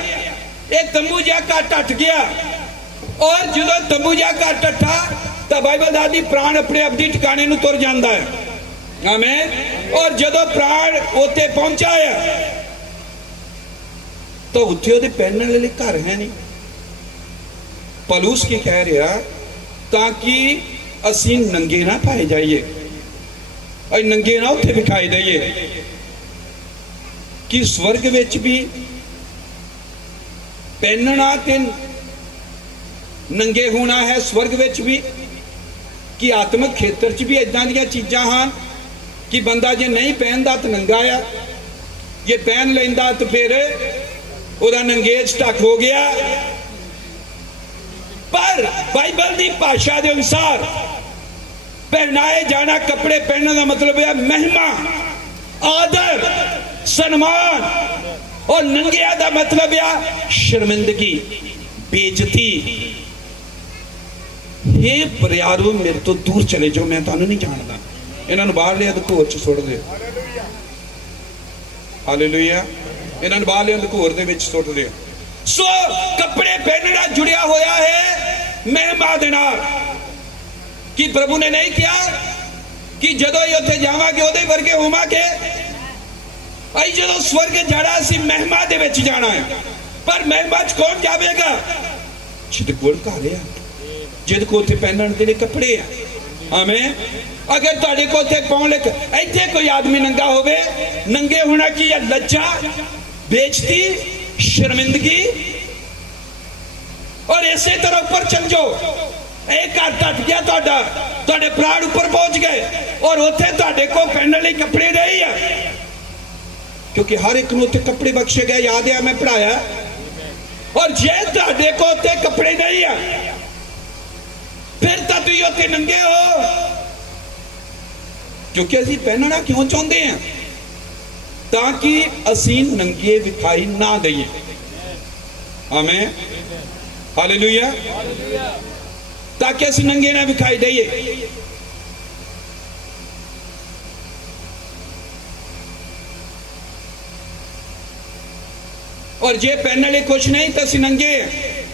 एक तंबू जा का टट गया, और जो तंबू जा का टटा तो बाइबल दादी प्राण अपने अपनी ठिकाने नू तुर जाता है। आमीन। और जदों प्राण उत्ते पहुंचा है तो उत्थे उहदे पहनने लई घर है नहीं। पलूस की कह रहा ताकि असी नंगे ना पाए जाइए, और नंगे ना उत्थे बिठाई दईए। कि स्वर्ग विच भी पहनना ते नंगे होना है स्वर्ग विच भी, कि आत्मिक खेतर च भी इदां दी चीज़ां हैं कि बंदा जे नहीं पहनता तो नंगा आ, जे पहन लेंदा तो फिर उहदा नंगेज ढक हो गया। पर बाइबल की भाषा के अनुसार पहनाए जाना कपड़े पहनने का मतलब है महिमा, आदर, सम्मान, और नंगिया का मतलब है शर्मिंदगी, बेइज्जती। हे प्यारो मेरे तो दूर चले जाओ, मैं तुहानू नहीं जानता। इन्होंने बाहर लिया घोर च सुट दो, हालेलुया, इन्होंने बाहर लिया घोर दे विच सुट दो। सो कपड़े पहनना जुड़िया होया है महिमा दे नाल, कि प्रभु ने नहीं किया कि जदों ही उत्थे जावांगे उहदे वर्गे होवांगे। अई जदों स्वर्ग जाना असीं महिमा दे विच जाना है, पर महिमा च कौन जावेगा? जिहदे कोल घर है, जिहदे कोल उत्थे पहनण दे कपड़े है। आमीन। अगर तुहाडे कोल उत्थे पाउण लई इत्थे कोई आदमी नंगा होवे, नंगे होना की है? लज्जा, बेइज्जती, शर्मिंदगी। और इसे तरह ऊपर चल जाओ, एक घर टट गया तुहाडा, तुहाडे प्राण ऊपर पहुंच गए, और उत्थे तुहाडे को पहनने लई कपड़े नहीं है, क्योंकि हर एक नूं उत्थे कपड़े बख्शे गए। याद है मैं पढ़ाया। और जे तुहाडे को उत्थे कपड़े नहीं है, फिर तो तुसीं उत्थे नंगे हो, क्योंकि असीं पहनना क्यों चाहते हैं? ताकि असीं नंगे विखाई ना दईए। आमीन, हालेलुया, ताकि असीं नंगे ना विखाई दईए। और जे पहनने लिए कुछ नहीं तो असीं नंगे हैं।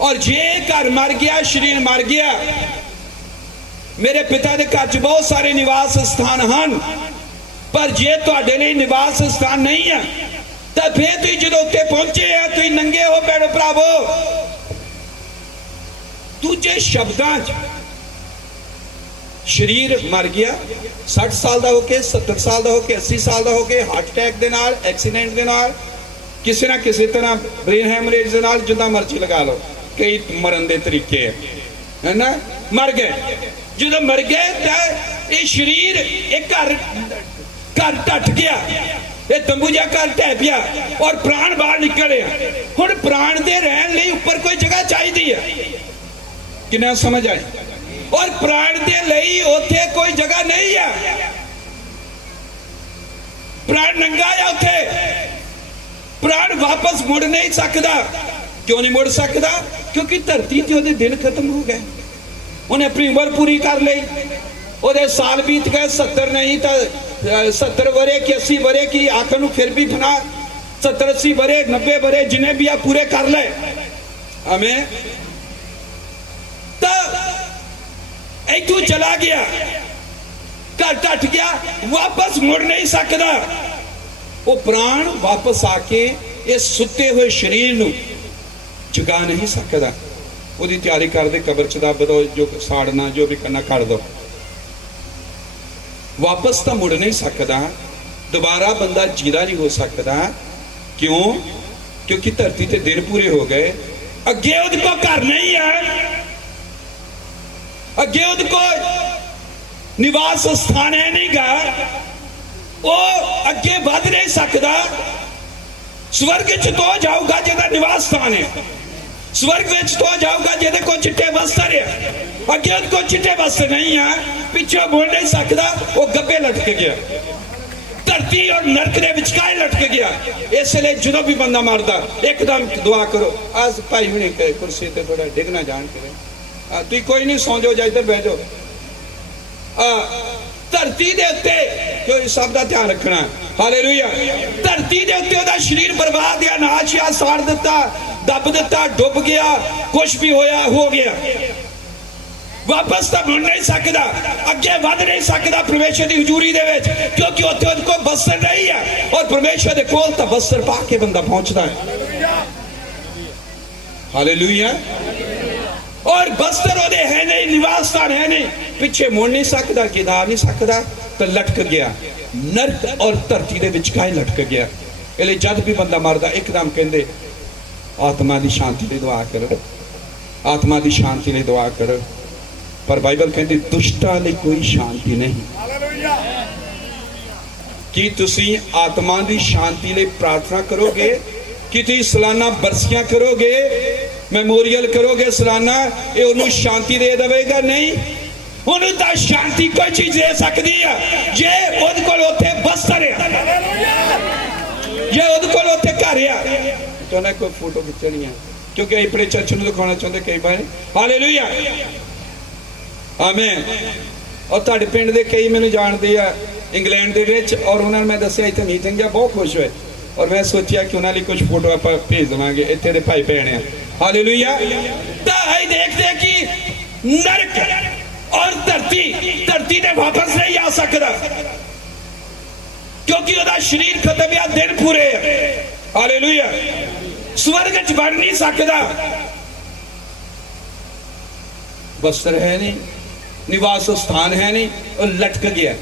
और जे घर मर गया, शरीर मर गया, मेरे पिता के घर च बहुत सारे निवास स्थान हैं, पर जे तुहाडे लिए निवास स्थान नहीं है तो फिर तुसीं जदों उत्ते पहुंचे हैं तुसीं नंगे हो भैणो भरावो। दूजे शब्दां च शरीर मर गया, 60 साल का होके, 70 साल का होके, 80 साल का होके, हार्ट अटैक के नाल, एक्सीडेंट के नाल, किसी ना किसी तरह ब्रेन हैमरेज के नाल, जिदा मर्जी लगा लो, कई मरन के तरीके है ना, मर गए। जो मर गए तो ये शरीर एक घर टट गया, ये तंबू जा घर ढह पिया, और प्राण बाहर निकले। हुण प्राण दे रहन लई ऊपर कोई जगह चाहिए है, किन्ना समझ आई? और प्राण दे लई उत्थे कोई जगह नहीं है। प्राण नंगा है उत्थे, प्राण वापस मुड़ नहीं सकता। क्यों नहीं मुड़ सकता? क्योंकि धरती ते उहदे दिन खत्म हो गए, उन्हें अपनी उम्र पूरी कर ली, उहदे साल बीत गए, 70 नहीं तो 70 वरे की, 80 वरे की, आखिर नूं फिर भी फना 70 80 वरे 90 वरे जिन्हें भी आ पूरे कर ले। हमें तो इथों चला गया, घर टट गया, वापस मुड़ नहीं सकता। वो प्राण वापस आके इस सुते हुए शरीर नूं जगा नहीं सकता। उसकी तैयारी कर दे, कबर च दब दो, जो साड़ना जो भी करना कर दो, वापस तो मुड़ नहीं सकता। दोबारा बंदा जीदा नहीं हो सकता। क्यों? क्योंकि धरती ते दिन पूरे हो गए, अगे उहदे को घर नहीं है, अगे उहदे को निवास स्थान है नहीं गा, वो अगे बढ़ नहीं सकता। स्वर्ग च तो जाऊगा जिहदा निवास स्थान है, स्वर्ग विच तो जाऊगा जिहदे को चिट्टे वस्त्र है, अगे उहदे को चिट्टे वस्त्र नहीं है, पिछे बोल नहीं सकता, वो गब्बे लटक गया, धरती और नरक के विचकार लटक गया। इसलिए जो भी बंदा मारदा एकदम दुआ करो, आज भाई हुणे कुर्सी ते थोड़ा डिग ना जान करे, तुम कोई नहीं सौ जाओ, इधर बह जाओ। धरती के उत्ते क्यों सब का ध्यान रखना। हालेलुया। धरती के उत्ते उहदा शरीर बर्बाद या नाश या साड़ दिता, दब दिता, डुब गया, कुछ भी होया हो गया, वापस तो मुड़ नहीं सकता, अगे बढ़ नहीं सकता परमेश्वर की हजूरी दे विच, क्योंकि उत्थे उहदे कोल वस्त्र नहीं है, और परमेश्वर दे कोल तां वस्त्र पा के बंदा पहुंचता है। हालेलुया। और वस्त्र ओहदे है नहीं, निवास स्थान है नहीं, पिछे मुड़ नहीं सकता, गिदा नहीं सकता, तो लटक गया, नरक और धरती के विचकार लटक गया। इसलिए जब भी बंदा मरदा एकदम कहते आत्मा की शांति लिए दुआ करो, आत्मा की शांति लिए दुआ करो। पर बाइबल कहती दुष्टां लई कोई शांति नहीं। कि तुसी आत्मा की शांति लिए प्रार्थना करोगे, कि तुसी सालाना बरसियां करोगे, मैमोरीअल करोगे सालाना, ये उन्होंने शांति दे देगा? नहीं। उन्होंने तो शांति कोई चीज दे सकती है जे उहदे कोल उत्थे बस्तर है, जे उहदे कोल उत्थे घर है। तो ना कोई फोटो खिंचनी है क्योंकि अपने चर्च में दिखाना चाहते कई बार। हालेलुया, आमीन। और तुहाडे पिंड दे कई मैनूं जानदे आ इंग्लैंड दे विच, और उन्होंने मैं दस्सिया इत्थे मीटिंग जा, बहुत खुश हुए। और मैं सोचा कि उन्होंने कुछ फोटो आप भेज देवांगे, इत्थे दे भाई भैन आ। हालेलुया। तो असीं देखदे कि नरक और धरती ने वापस नहीं आ सकता क्योंकि वह शरीर खत्म या दिन पूरे। हालेलुया। स्वर्ग च बन नहीं सकता, बस्तर है नहीं, निवास स्थान है नहीं, और लटक गया,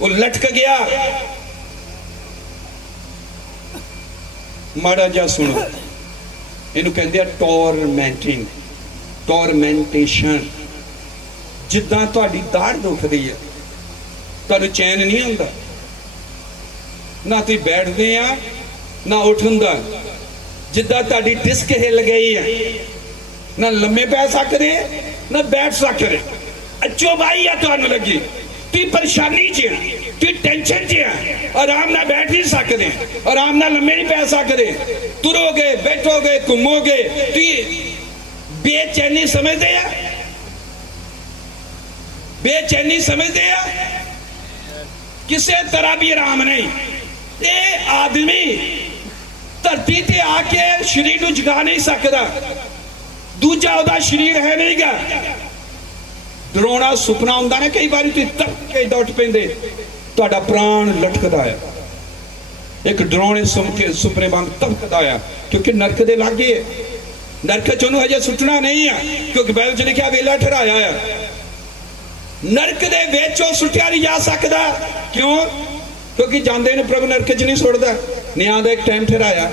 वो लटक गया। माड़ा जा सुनो, इनू कहते टॉरमेंटिंग, टॉरमेंटेशन। जिदा तुहाडी दाढ़ दुखदी है, तुहानू चैन नहीं आंदा, ना तुसीं बैठदे आ ना उठदा। जिदा तुहाडी डिस्क हिल गई है, ना लम्मे पै सकदे ना बैठ सकदे। अच्छो भाई है तुहानू लगी, तुसीं परेशानी च, तुसीं टेंशन च, आराम ना बैठ नहीं सकते, आराम ना लम्मे नहीं पै सकते। तुरोगे, बैठोगे, घूमोगे, तुसीं बेचैनी समझदे आ, बेचैनी समझदे आ, किसी तरह भी आराम नहीं। ये आदमी धरती ते आके शरीर नूं जगा नहीं सकता, दूजा उहदा शरीर है नहीं गा। डराउणा सुपना हुंदा ना कई बार, तुसीं तड़के उठ पैंदे, तुहाडा प्राण लटकदा है, एक डराउणे सुपने वांग तड़कदा है, क्योंकि नरक दे लागे, नरक च उहनूं हजे सुटना नहीं है, क्योंकि बाइबल च लिखिआ वेला ठहराया है। नरक दे विच ओह सुटिया नहीं जा सकदा, क्यों? क्योंकि जांदे ने प्रभु नरक च नहीं सुटदा, न्याय दा एक टाइम ठहराया।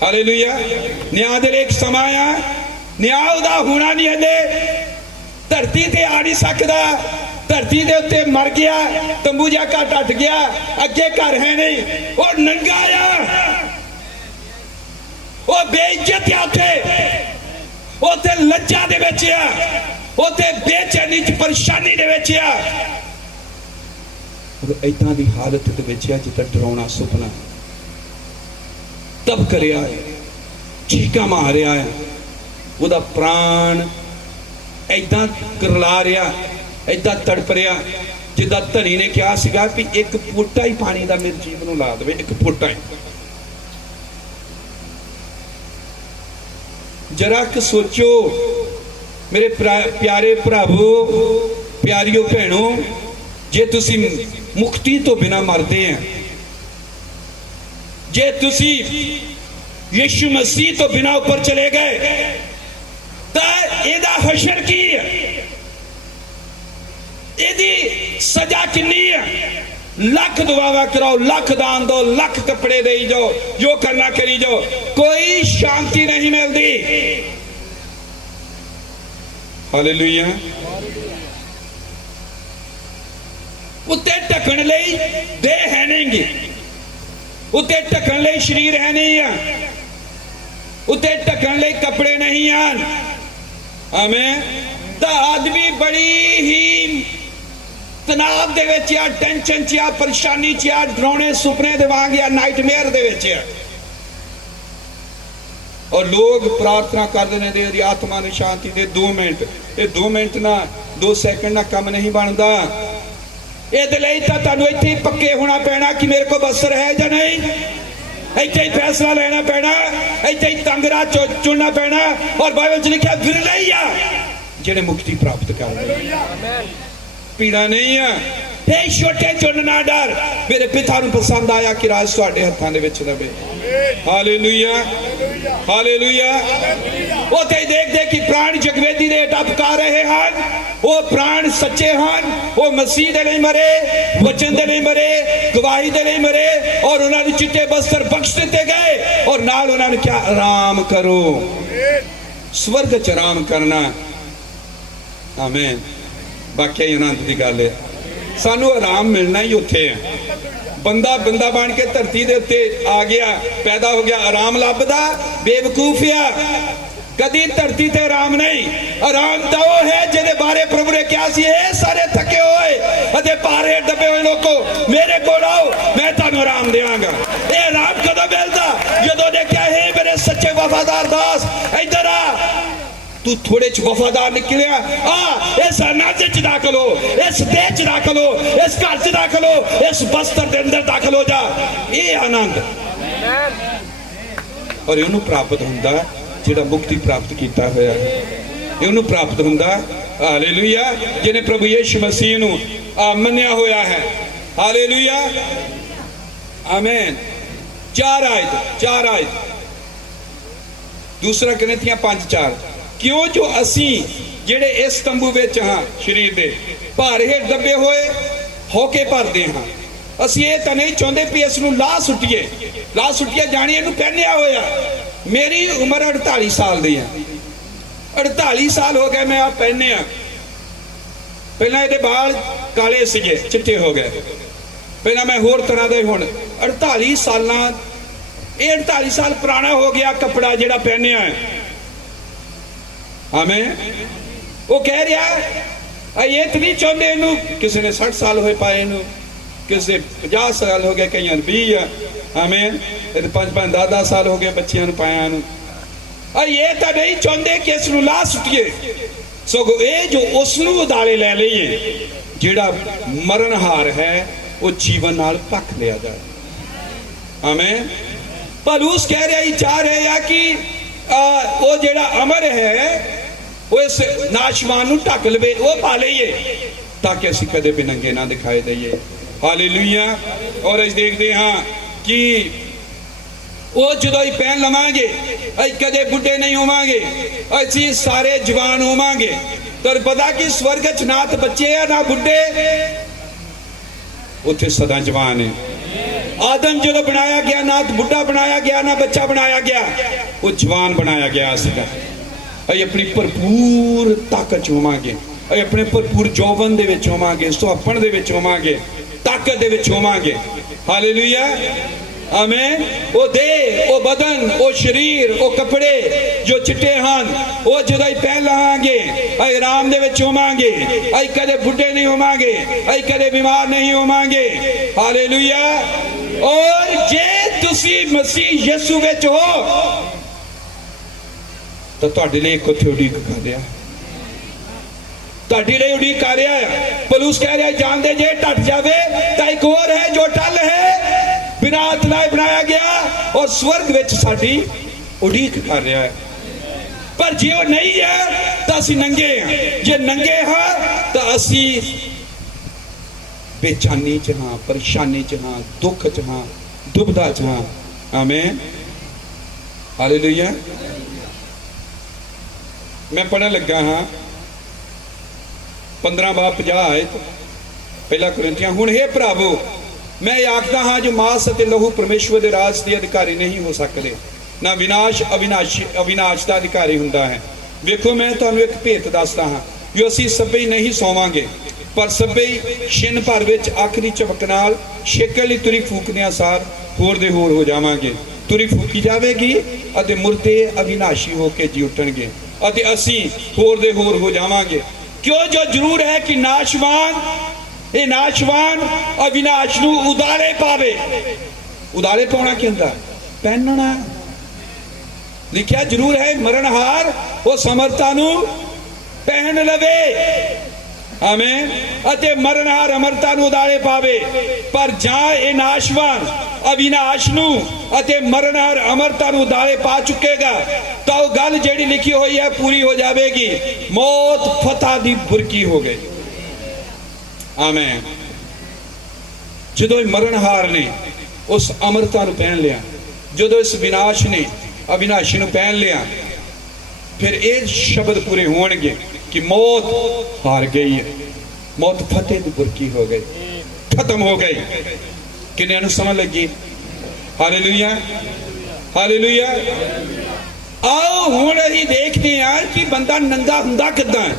हालेलुया। न्याय दे एक समा आ, न्याय दा होना नहीं हले, धरती ते आ नहीं सकदा, धरती दे उत्ते मर गया, तंबू जा घट हट गया, अगे घर है नहीं, और नंगा आ, वो बेइज्जत आ, उत्थे लज्जा दे विच आ, उत्थे बेचैनी च परेशानी दे विच आ, इदां दी हालत दे विच आ जिद्दां डराउणा सुपना तब करिया है, चीका मारिया है, उहदा प्राण ऐदां करला रहा, ऐदां तड़प रहा, जिद्दां धनी ने कहा सीगा भी एक पोटा ही पानी का मेरे जीव नूं ला देवे, एक पोटा ही। जरा क सोचो मेरे प्यारे भरावो, प्यारियो भैनों, जे तुसी मुक्ति तो बिना मरदे हैं, जे तुसी यीशु मसीह तो बिना ऊपर चले गए, तो एदा हशर की है, एदी सजा किन्नी है? लख दुआवा कराओ, लख दान दो, लख कपड़े दे जाओ, जो करना करी जाओ, कोई शांति नहीं मिलती। हालेलुया। उत्ते ढकण लई देह है नहीं, उत्ते ढकण लई शरीर है नहीं है, उत्ते ढकण लई कपड़े नहीं हैं। आमीन। तो आदमी बड़ी ही तनाव दे विच आ, टेंशन च आ, परेशानी च आ, डराउणे सुपने दे वांग आ, नाइटमेयर दे विच आ। और लोग प्रार्थना करते हैं तेरी आत्मा ने शांति दे, 2 मिनट, ये 2 मिनट ना 2 सेकंड ना कम नहीं बनता। ये तुहानू इत्थे ही पक्के होना पैना कि मेरे को बसर है या नहीं, इत्थे ही फैसला लेना पैना, इत्थे ही तंगरा चुनना पैना। और बाइबल च लिखा विरले ही आ जिहड़े मुक्ति प्राप्त कर, पीड़ा नहीं है। हे छोटे चुन ना डर, मेरे पिता नूं पसंद आया कि राज तुहाडे हत्थां दे विच रवे। Hallelujah, hallelujah. उत्थे देख कि प्राण जगवेदी दे हेठां पुकार रहे हैं, ਉਹ ਪ੍ਰਾਣ ਸੱਚੇ ਹਨ, ਉਹ ਮਸੀਹ ਦੇ ਲਈ ਮਰੇ, ਵਚਨ ਦੇ ਲਈ ਮਰੇ, ਗਵਾਹੀ ਦੇ ਲਈ ਮਰੇ, ਔਰ ਉਹਨਾਂ ਨੂੰ ਚਿੱਟੇ ਬਸਤਰ ਬਖਸ਼ ਦਿੱਤੇ ਗਏ, ਔਰ ਨਾਲ ਉਹਨਾਂ ਨੇ ਕਿਹਾ ਆਰਾਮ ਕਰੋ, ਸਵਰਗ ਚ ਆਰਾਮ ਕਰਨਾ। ਆਮੀਨ। ਵਾਕਿਆ ਹੀ ਆਨੰਦ ਦੀ ਗੱਲ ਹੈ, ਸਾਨੂੰ ਆਰਾਮ ਮਿਲਣਾ ਹੀ ਉੱਥੇ ਹੈ। ਬੰਦਾ ਬਣ ਕੇ ਧਰਤੀ ਦੇ ਉੱਤੇ ਆ ਗਿਆ, ਪੈਦਾ ਹੋ ਗਿਆ, ਆਰਾਮ ਲੱਭਦਾ, ਬੇਵਕੂਫ ਆ। कदी धरती ते आराम नहीं, आराम तो वो है जिहदे बारे प्रभु ने कहा सी, हे सारे थके हुए भारे दबे हुए लोगो मेरे कोल आओ, मैं तुहानू आराम देवांगा। ये आराम कदों मिलदा? जदों ने कहा, हे मेरे सच्चे वफादार दास इधर आ, तू थोड़े च वफादार निकलिया, आ इस आनंद च दाखल हो, इस देह च दाखल हो, इस घर च दाखल हो, इस बस्तर के अंदर दाखल हो जा। ये आनंद और इहनू प्राप्त हुंदा ਜਿਹੜਾ ਮੁਕਤੀ ਪ੍ਰਾਪਤ ਕੀਤਾ ਹੋਇਆ, ਇਹਨੂੰ ਪ੍ਰਾਪਤ ਹੁੰਦਾ। ਹਾਲੇਲੂਇਆ। ਜਿਹਨੇ ਪ੍ਰਭੂ ਯਿਸੂ ਮਸੀਹ ਨੂੰ ਮੰਨਿਆ ਹੋਇਆ ਹੈ। ਹਾਲੇਲੂਇਆ। ਆਮੀਨ। ਚਾਰ ਆਇਤ ਦੂਸਰਾ ਕਰੰਥੀਆਂ 5:4 ਕਿਉਂ ਜੋ ਅਸੀਂ ਜਿਹੜੇ ਇਸ ਤੰਬੂ ਵਿੱਚ ਹਾਂ ਸਰੀਰ ਦੇ ਭਾਰ ਹੇਠ ਦੱਬੇ ਹੋਏ ਹੋ ਕੇ ਭਰਦੇ ਹਾਂ, ਅਸੀਂ ਇਹ ਤਾਂ ਨਹੀਂ ਚਾਹੁੰਦੇ ਵੀ ਇਸ ਨੂੰ ਲਾ ਸੁੱਟੀਏ ਜਾਣੀ ਇਹਨੂੰ ਪਹਿਨਿਆ ਹੋਇਆ। मेरी उम्र 48 साल दी है, 48 साल हो गए मैं आप पहने पहला ये बाल काले सीगे चिट्टे हो गए, पहला मैं होर तरह के हुण 48 साल 48 साल पुराना हो गया कपड़ा जिहड़ा पहने है। हमें वो कह रहा ये तो नहीं चाहते इनू, किसी ने 60 साल होए पाए इनू, किसी 50 साल हो गए, कई 20। आमीन। 5-5 10 साल हो गए बच्चियां नूं पाया नूं। ये तो नहीं चाहते कि इस नूं ला सुटिए, सगों ये जो उस नूं उदाले लै लईए जिहड़ा मरणहार है वो जीवन नाल भख लिया जाए। आमीन। पौलुस कह रहा ही चाह रहे हैं कि वो जिहड़ा अमर है वो इस नाशवान नूं ढक लवे, वो पा लईए ताकि असीं कदे भी नंगे ना दिखाई दईए। हालेलुया। और असीं देखते हाँ कि वो जो ही पहन लवांगे अं कदे बुढ़े नहीं होवांगे, असी सारे जवान होवांगे। तो पता कि स्वर्ग च ना तो बच्चे है ना बुढ़े, उत्थे सदा जवान है। आदम जो बनाया गया ना तो बुढ़ा बनाया गया ना बच्चा बनाया गया, वो जवान बनाया गया सीगा। अं अपनी भरपूर ताकत च होवांगे, अं अपने भरपूर जौवन दे विच होवांगे, सुहापण दे विच होवांगे, ताकत दे विच होवांगे। हालेलुया। आमीन। वो देह, वो बदन, वो शरीर, वो कपड़े जो चिट्टे हैं वो जो पहन लवांगे, आराम दे विच होवांगे, कदे बुढ़े नहीं होवांगे, कदे बीमार नहीं होवांगे। हालेलुया। और जे तुसी मसीह यीशु विच हो तो तुहाडे लई इक उत्थे उडीक कर रहा, तुहाडे लई उडीक कर रहा है। पौलुस कह रहा है जानते जे टट जावे तो एक और है जो टल है, बिना हाथ लाए बनाया गया और स्वर्ग विच साडी उडीक कर रहा है। पर जे वो नहीं है तो असी नंगे हैं, जे नंगे हैं तो असी बेचैनी च हाँ, परेशानी च हाँ, दुख च हाँ, दुविधा च हाँ। आमीन। हालेलुया। मैं पढ़न लगा हाँ 15:50 आयत पहला कुरिन्थियां। हुण हे भरावो मैं आखदा हाँ जो मांस अते लहू परमेश्वर दे राज दे अधिकारी नहीं हो सकते, ना विनाश अविनाश का अधिकारी हुंदा है। वेखो मैं तुहानूं एक भेत दसदा हाँ, जो असीं सभे नहीं सोवांगे पर सभे छिन भर विच आखरी झपक नाल छेकण लई तुरी फूकदियां सार होर दे होर हो जावांगे। तुरी फूकी जावेगी अते मुर्दे अविनाशी होके जी उठणगे अते असीं होर दे होर हो जावांगे। क्यों जो जरूर है कि नाशवान अविनाश नूं उदाले पावे। उदाले पाउणा की हुंदा? पहनना। लिखिया जरूर है मरणहार वो समर्था नूं पहन लवे। आमीन। अते मरणहार अमरता नूं उदाले पावे। पर जां ए नाशवान अविनाश नूं अते मरणहार अमरता नूं उदाले पा चुकेगा तो गल जिहड़ी लिखी हुई है पूरी हो जाएगी, मौत फतह दी बुरकी हो गई। आमीन। जदों मरणहार ने उस अमरता नूं पहन लिया, जदों इस विनाश ने अविनाशी नूं पहन लिया, फिर ये शब्द पूरे होणगे कि मौत हार गई है, मौत फतेह दी बुरकी हो गई, खत्म हो गई। किन्ने समझ लगी? Hallelujah, hallelujah. आओ हुण असीं देखते हैं कि बंदा नंगा हुंदा किदां है,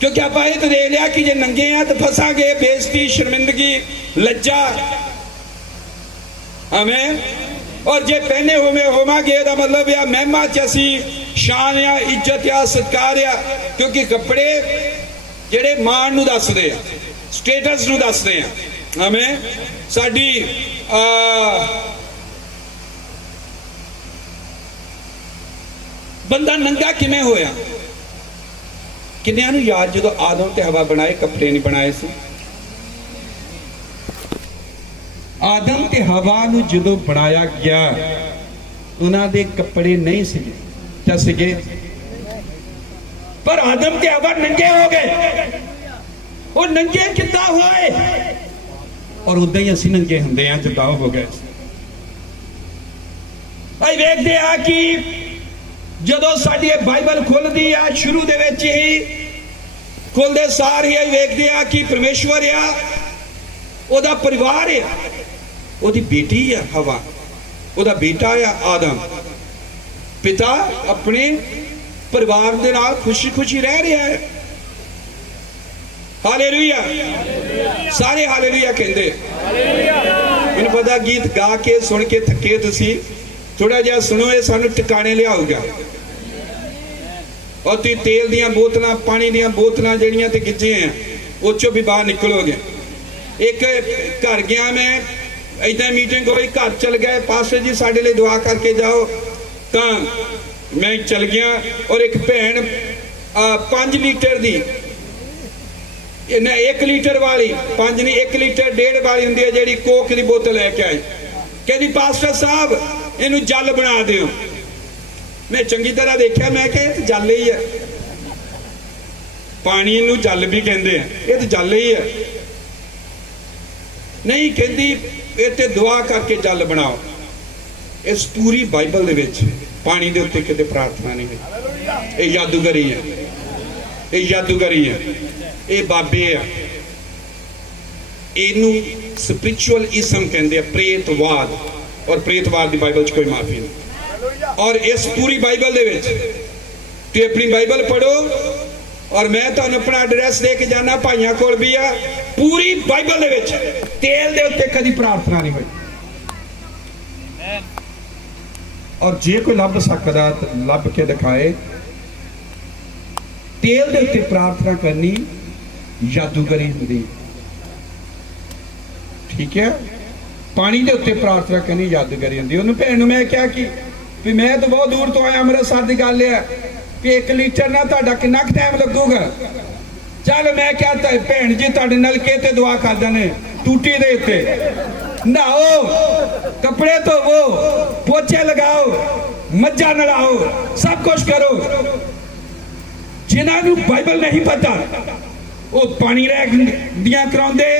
क्योंकि आप ये तो देख लिया कि जे नंगे हैं तो फसांगे, बेइज्जती, शर्मिंदगी, लज्जा। आमीन। और जे पहने हुए होवांगे दा मतलब या महिमा च असीं शान या इज्जत या सत्कार या, क्योंकि कपड़े जेड़े मान नूं दसदे आ, स्टेटस नूं दसदे आ। आमीन। साडी बंदा नंगा किवें होया? किन्नियां नूं याद जदों आदम ते हवा बनाए कपड़े नहीं बनाए सी? आदम ते हवा नूं जदों बनाया गया उन्हां दे कपड़े नहीं सीगे, क्या सीगे? पर आदम ते हवा नंगे हो गए। वो नंगे किद्दां होए? और उदां ही असीं नंगे हुंदे आ जिद्दां हो गए। भाई वेखदे आ कि जदों साडी बाइबल खुलदी आ, शुरू दे विच ही खुलदे सार ही वेखदे आ कि परमेश्वर आ, ओदा परिवार है, ओदी बेटी है हवा, ओदा बेटा है आदम। पिता अपने परिवार दे नाल खुशी खुशी रह रहा है। हालेलुया, सारे हालेलुया कहंदे। मैनूं पता गीत गा के सुन के थके तुसीं, थोड़ा जिहा सुनो, ये सानूं टिकाणे लिआऊगा। और तुसीं तेल दीयां बोतलां, पानी दीयां बोतलां जिहड़ियां ते गिज्जे हैं, उह चों भी बाहर निकलोगे। एक घर गया मैं, इदां मीटिंग होई, घर चल गए, पास्टर जी साडे लिए दुआ करके जाओ, तां मैं चल गया। और एक भैन 5 लीटर दी, 1 लीटर वाली, 5 नहीं 1 लीटर 1.5 वाली हुंदी है जिहड़ी कोक दी बोतल लैके आई। कहती पास्टर साहब इनू जल बना दिओ। मैं चंगी तरह देखा, मैं कहा जल ही है, पानी नू जल भी कहते हैं, ये तो जल ही है। नहीं कहती ये ते दुआ करके जल बनाओ। इस पूरी बाइबल दे विच पानी दे उत्ते किते प्रार्थना नहीं है। ये जादूगरी है, ये जादूगरी है, ये बाबे है। इनू स्पिरिचुअल इस्म कहते हैं, प्रेतवाद। और प्रेतवाद की बाइबल च कोई माफी नहीं। और इस पूरी बाइबल दे विच तुसीं अपनी बाइबल पढ़ो, और मैं तुहानूं अपना एड्रैस दे के जाना, भाइयों कोल भी आ। पूरी बाइबल दे विच तेल दे उत्ते कदी प्रार्थना नहीं हुई। और जे कोई लभ सकदा लभ के दिखाए, तेल दे उत्ते प्रार्थना करनी जादूगरी हुंदी, ठीक है? पानी के उत्ते प्रार्थना करनी जादूगरी हुंदी। उन्होंने भैन मैं क्या कि भी मैं तो बहुत दूर तो आया, अमृतसर की गल है कि 1 लीटर ना तुहाडा कितना टाइम लगूगा? चल मैं क्या भैन जी तुहाडे नलके ते दुआ कर देने, टूटी दे उत्ते नहाओ, कपड़े धोवो, पोछे लगाओ, मज्झां नलाओ, सब कुछ करो। जिन्हां नूं बाइबल नहीं पता वो पानी रैक दियां कराउंदे,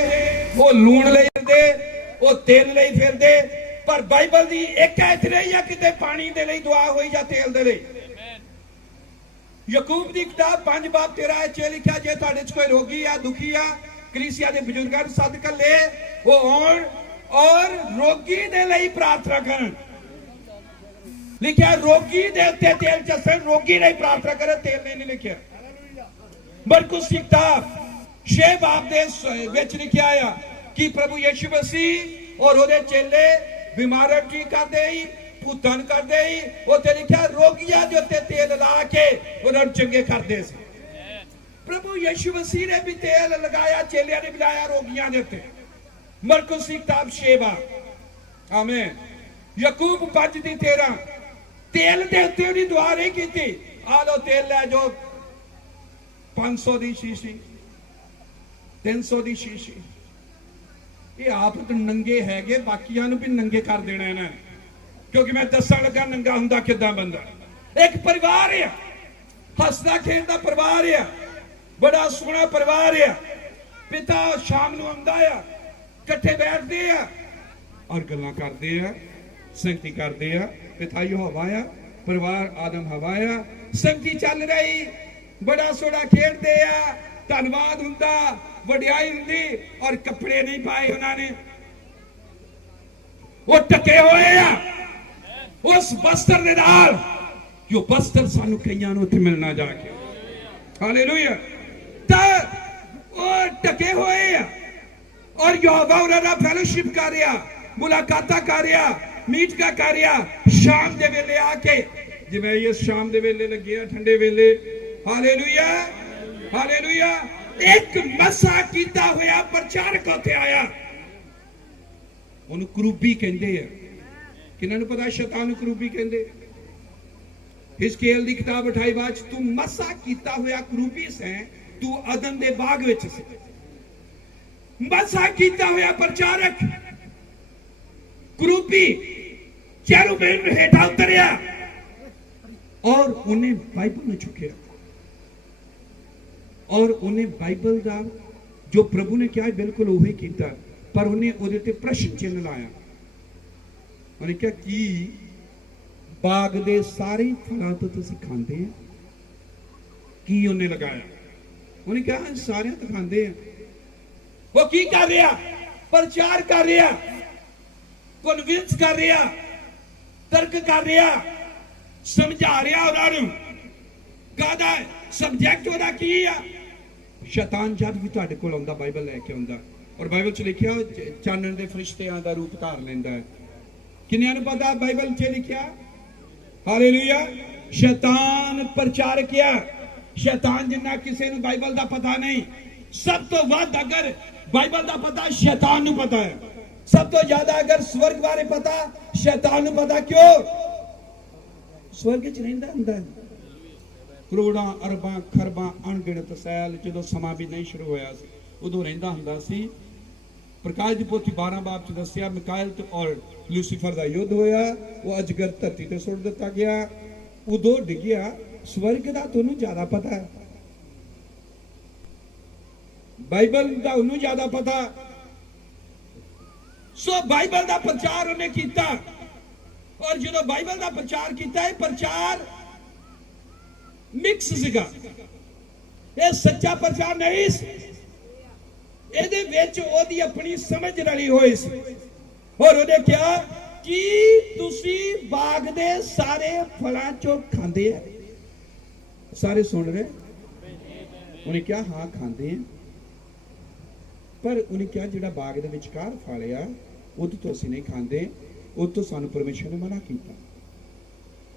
वो लूण लई फिरदे, वो तेल लई फिरदे। पर बाइबल दी एक ऐत नहीं है किते पानी दे लई दुआ होई या तेल दे लई। याकूब दी किताब 5 बाब 13 च लिखा, जे तुहाडे च कोई रोगी या दुखी या कलीसिया दे बुजुर्गां नूं सद के ले, वो आउण और रोगी दे लई प्रार्थना करन। लिखा रोगी दे उत्ते तेल चसन, रोगी नहीं प्रार्थना करे, तेल नहीं लिखा। मरकुस की किताब 6 बाब दे विच लिखा आया कि प्रभु यीशु मसीह और ओदे चेले बीमार ठीक करदे ही, भूतन करदे ही, उत्ते लिखा रोगियां दे उत्ते तेल ला के उन्हां नूं चंगे करदे सी। प्रभु यीशु मसीह ने भी तेल लगाया, चेलियां ने भी लाया रोगियां दे उत्ते। मरकुस की किताब 6 बाब। आमीन। याकूब 5 दी 13 तेल दे उत्ते उन्हें दुआ नहीं कीती, आ लो तेल लै जो 500 दी शीशी, 300 दी शीशी। ये आप तो नंगे हैगे, बाकियां नूं भी नंगे कर देना है ना, क्योंकि मैं दसन लगा नंगा हुंदा किदां बंदा। एक परिवार है, हसदा खेलदा परिवार है, बड़ा सोहना परिवार है। पिता शाम नूं आउंदा है, इकट्ठे बैठते हैं और गल्लां करते हैं, संगति करते हैं। पिता यहोवा आ, ਪਰਿਵਾਰ ਆਦਮ ਹਵਾ ਆ, ਸੰਗਤੀ ਚੱਲ ਰਹੀ, ਬੜਾ ਸੋਹਣਾ ਖੇਡਦੇ ਆ, ਧੰਨਵਾਦ ਹੁੰਦਾ, ਵਡਿਆਈ ਹੁੰਦੀ, ਔਰ ਕੱਪੜੇ ਨਹੀਂ ਪਾਏ ਉਹਨਾਂ ਨੇ, ਉਹ ਟਕੇ ਹੋਏ ਆ ਉਸ ਬਸਤਰ ਦੇ ਨਾਲ, ਜੋ ਬਸਤਰ ਸਾਨੂੰ ਕਈਆਂ ਨੂੰ ਉੱਥੇ ਮਿਲਣਾ ਜਾ ਕੇ। ਹਾਲੇਲੂਇਆ। ਤਾਂ ਉਹ ਟਕੇ ਹੋਏ ਆ, ਔਰ ਯਹੋਵਾ ਉਹਨਾਂ ਨਾਲ ਫੈਲੋਸ਼ਿਪ ਕਰ ਰਿਹਾ, ਮੁਲਾਕਾਤਾਂ ਕਰ ਰਿਹਾ, ਮੀਟ ਕਰ ਰਿਹਾ। ਸ਼ਾਮ ਦੇ ਵੇਲੇ ਆ ਕੇ, ਜਿਵੇਂ ਇਸ ਸ਼ਾਮ ਦੇ ਵੇਲੇ ਲੱਗੇ ਆ, ਠੰਡੇ ਵੇਲੇ, ਹਾਲੇਲੂਇਆ ਹਾਲੇਲੂਇਆ, ਇੱਕ ਮਸਾ ਕੀਤਾ ਹੋਇਆ ਪ੍ਰਚਾਰਕ ਉੱਥੇ ਆਇਆ, ਉਹਨੂੰ ਕਰੂਬੀ ਕਹਿੰਦੇ ਆ। ਕਿਹਨਾਂ ਨੂੰ ਪਤਾ ਸ਼ੈਤਾਨ ਨੂੰ ਕਰੂਬੀ ਕਹਿੰਦੇ? ਹਿਜ਼ਕੀਏਲ ਦੀ ਕਿਤਾਬ 28 ਵਿੱਚ, ਤੂੰ ਮਸਾ ਕੀਤਾ ਹੋਇਆ ਕਰੂਬੀ ਸੈਂ, ਤੂੰ ਅਦਨ ਦੇ ਬਾਗ ਵਿੱਚ ਸੀ। ਮਸਾ ਕੀਤਾ ਹੋਇਆ ਪ੍ਰਚਾਰਕ ਕਰੂਬੀ ਚੈਰੂਬੀਮ ਹੇਠਾਂ ਉਤਰਿਆ, ਔਰ ਉਹਨੇ ਬਾਈਬਲ ਨੂੰ ਚੁੱਕਿਆ, ਔਰ ਉਹਨੇ ਬਾਈਬਲ ਦਾ ਜੋ ਪ੍ਰਭੂ ਨੇ ਕਿਹਾ ਬਿਲਕੁਲ ਉਹੀ ਕੀਤਾ, ਪਰ ਉਹਨੇ ਉਹਦੇ ਤੇ ਪ੍ਰਸ਼ਨ ਚਿੰਨ੍ਹ ਲਾਇਆ। ਉਹਨੇ ਕਿਹਾ ਕੀ ਬਾਗ ਦੇ ਸਾਰੇ ਫਲਾਂ ਤੋਂ ਤੁਸੀਂ ਖਾਂਦੇ ਆ? ਕੀ ਉਹਨੇ ਲਗਾਇਆ? ਉਹਨੇ ਕਿਹਾ ਸਾਰਿਆਂ ਤੋਂ ਖਾਂਦੇ ਆ। ਉਹ ਕੀ ਕਰ ਰਿਹਾ? ਪ੍ਰਚਾਰ ਕਰ ਰਿਹਾ, ਕਨਵਿੰਸ ਕਰ ਰਿਹਾ, ਤਰਕ ਕਰ ਰਿਹਾ, ਸਮਝਾ ਰਿਹਾ ਉਹਨਾਂ ਨੂੰ। ਕਾਹਦਾ ਸਬਜੈਕਟ ਉਹਦਾ ਕੀ ਆ? ਸ਼ੈਤਾਨ ਜਦ ਵੀ ਤੁਹਾਡੇ ਕੋਲ ਆਉਂਦਾ ਬਾਈਬਲ ਲੈ ਕੇ ਆਉਂਦਾ, ਔਰ ਬਾਈਬਲ 'ਚ ਲਿਖਿਆ ਚਾਨਣ ਦੇ ਫਰਿਸ਼ਤਿਆਂ ਦਾ ਰੂਪ ਧਾਰ ਲੈਂਦਾ ਹੈ। ਕਿੰਨਿਆਂ ਨੂੰ ਪਤਾ ਬਾਈਬਲ 'ਚ ਲਿਖਿਆ? ਹਾਲੇਲੂਇਆ। ਸ਼ੈਤਾਨ ਪ੍ਰਚਾਰਕ ਆ। ਸ਼ੈਤਾਨ ਜਿੰਨਾ ਕਿਸੇ ਨੂੰ ਬਾਈਬਲ ਦਾ ਪਤਾ ਨਹੀਂ, ਸਭ ਤੋਂ ਵੱਧ ਅਗਰ ਬਾਈਬਲ ਦਾ ਪਤਾ ਸ਼ੈਤਾਨ ਨੂੰ ਪਤਾ ਹੈ। ਸਭ ਤੋਂ ਜ਼ਿਆਦਾ ਅਗਰ ਸਵਰਗ ਬਾਰੇ ਪਤਾ ਸ਼ੈਤਾਨ ਨੂੰ ਪਤਾ। ਕਿਉਂ? ਸਵਰਗ 'ਚ ਰਹਿੰਦਾ ਹੁੰਦਾ, ਕਰੋੜਾਂ ਅਰਬਾਂ ਖਰਬਾਂ ਅਣਗਿਣਤ ਸੈਲ, ਜਦੋਂ ਸਮਾਂ ਵੀ ਨਹੀਂ ਸ਼ੁਰੂ ਹੋਇਆ ਸੀ ਉਦੋਂ ਰਹਿੰਦਾ ਹੁੰਦਾ ਸੀ। ਪ੍ਰਕਾਸ਼ ਦੀ ਪੋਥੀ 12 ਬਾਬ 'ਚ ਦੱਸਿਆ, ਮਿਕਾਇਲ ਤੇ ਔਰ ਲੂਸੀਫਰ ਦਾ ਯੁੱਧ ਹੋਇਆ, ਉਹ ਅਜਗਰ ਧਰਤੀ ਤੇ ਸੁੱਟ ਦਿੱਤਾ ਗਿਆ, ਉਦੋਂ ਡਿੱਗਿਆ। ਸਵਰਗ ਦਾ ਤੁਹਾਨੂੰ ਜ਼ਿਆਦਾ ਪਤਾ ਹੈ, ਬਾਈਬਲ ਦਾ ਉਹਨੂੰ ਜ਼ਿਆਦਾ ਪਤਾ। ਸੋ ਬਾਈਬਲ ਦਾ ਪ੍ਰਚਾਰ ਉਹਨੇ ਕੀਤਾ, ਔਰ ਜਦੋਂ ਬਾਈਬਲ ਦਾ ਪ੍ਰਚਾਰ ਕੀਤਾ, ਇਹ ਪ੍ਰਚਾਰ ਮਿਕਸ ਸੀਗਾ, ਇਹ ਸੱਚਾ ਪ੍ਰਚਾਰ ਨਹੀਂ ਸੀ। ਇਹਦੇ ਵਿੱਚ ਉਹਦੀ ਆਪਣੀ ਸਮਝ ਰਲੀ ਹੋਈ ਸੀ, ਔਰ ਉਹਨੇ ਕਿਹਾ ਕਿ ਤੁਸੀਂ ਬਾਗ ਦੇ ਸਾਰੇ ਫਲਾਂ ਚੋਂ ਖਾਂਦੇ ਆ? ਸਾਰੇ ਸੁਣ ਰਹੇ? ਉਹਨੇ ਕਿਹਾ ਹਾਂ ਖਾਂਦੇ ਆ, ਪਰ ਉਹਨੇ ਕਿਹਾ ਜਿਹੜਾ ਬਾਗ ਦੇ ਵਿਚਕਾਰ ਫਲ ਆ ਉਹਦੇ ਤੋਂ ਅਸੀਂ ਨਹੀਂ ਖਾਂਦੇ, ਉਹ ਤੋਂ ਸਾਨੂੰ ਪਰਮੇਸ਼ਰ ਨੇ ਮਨਾ ਕੀਤਾ।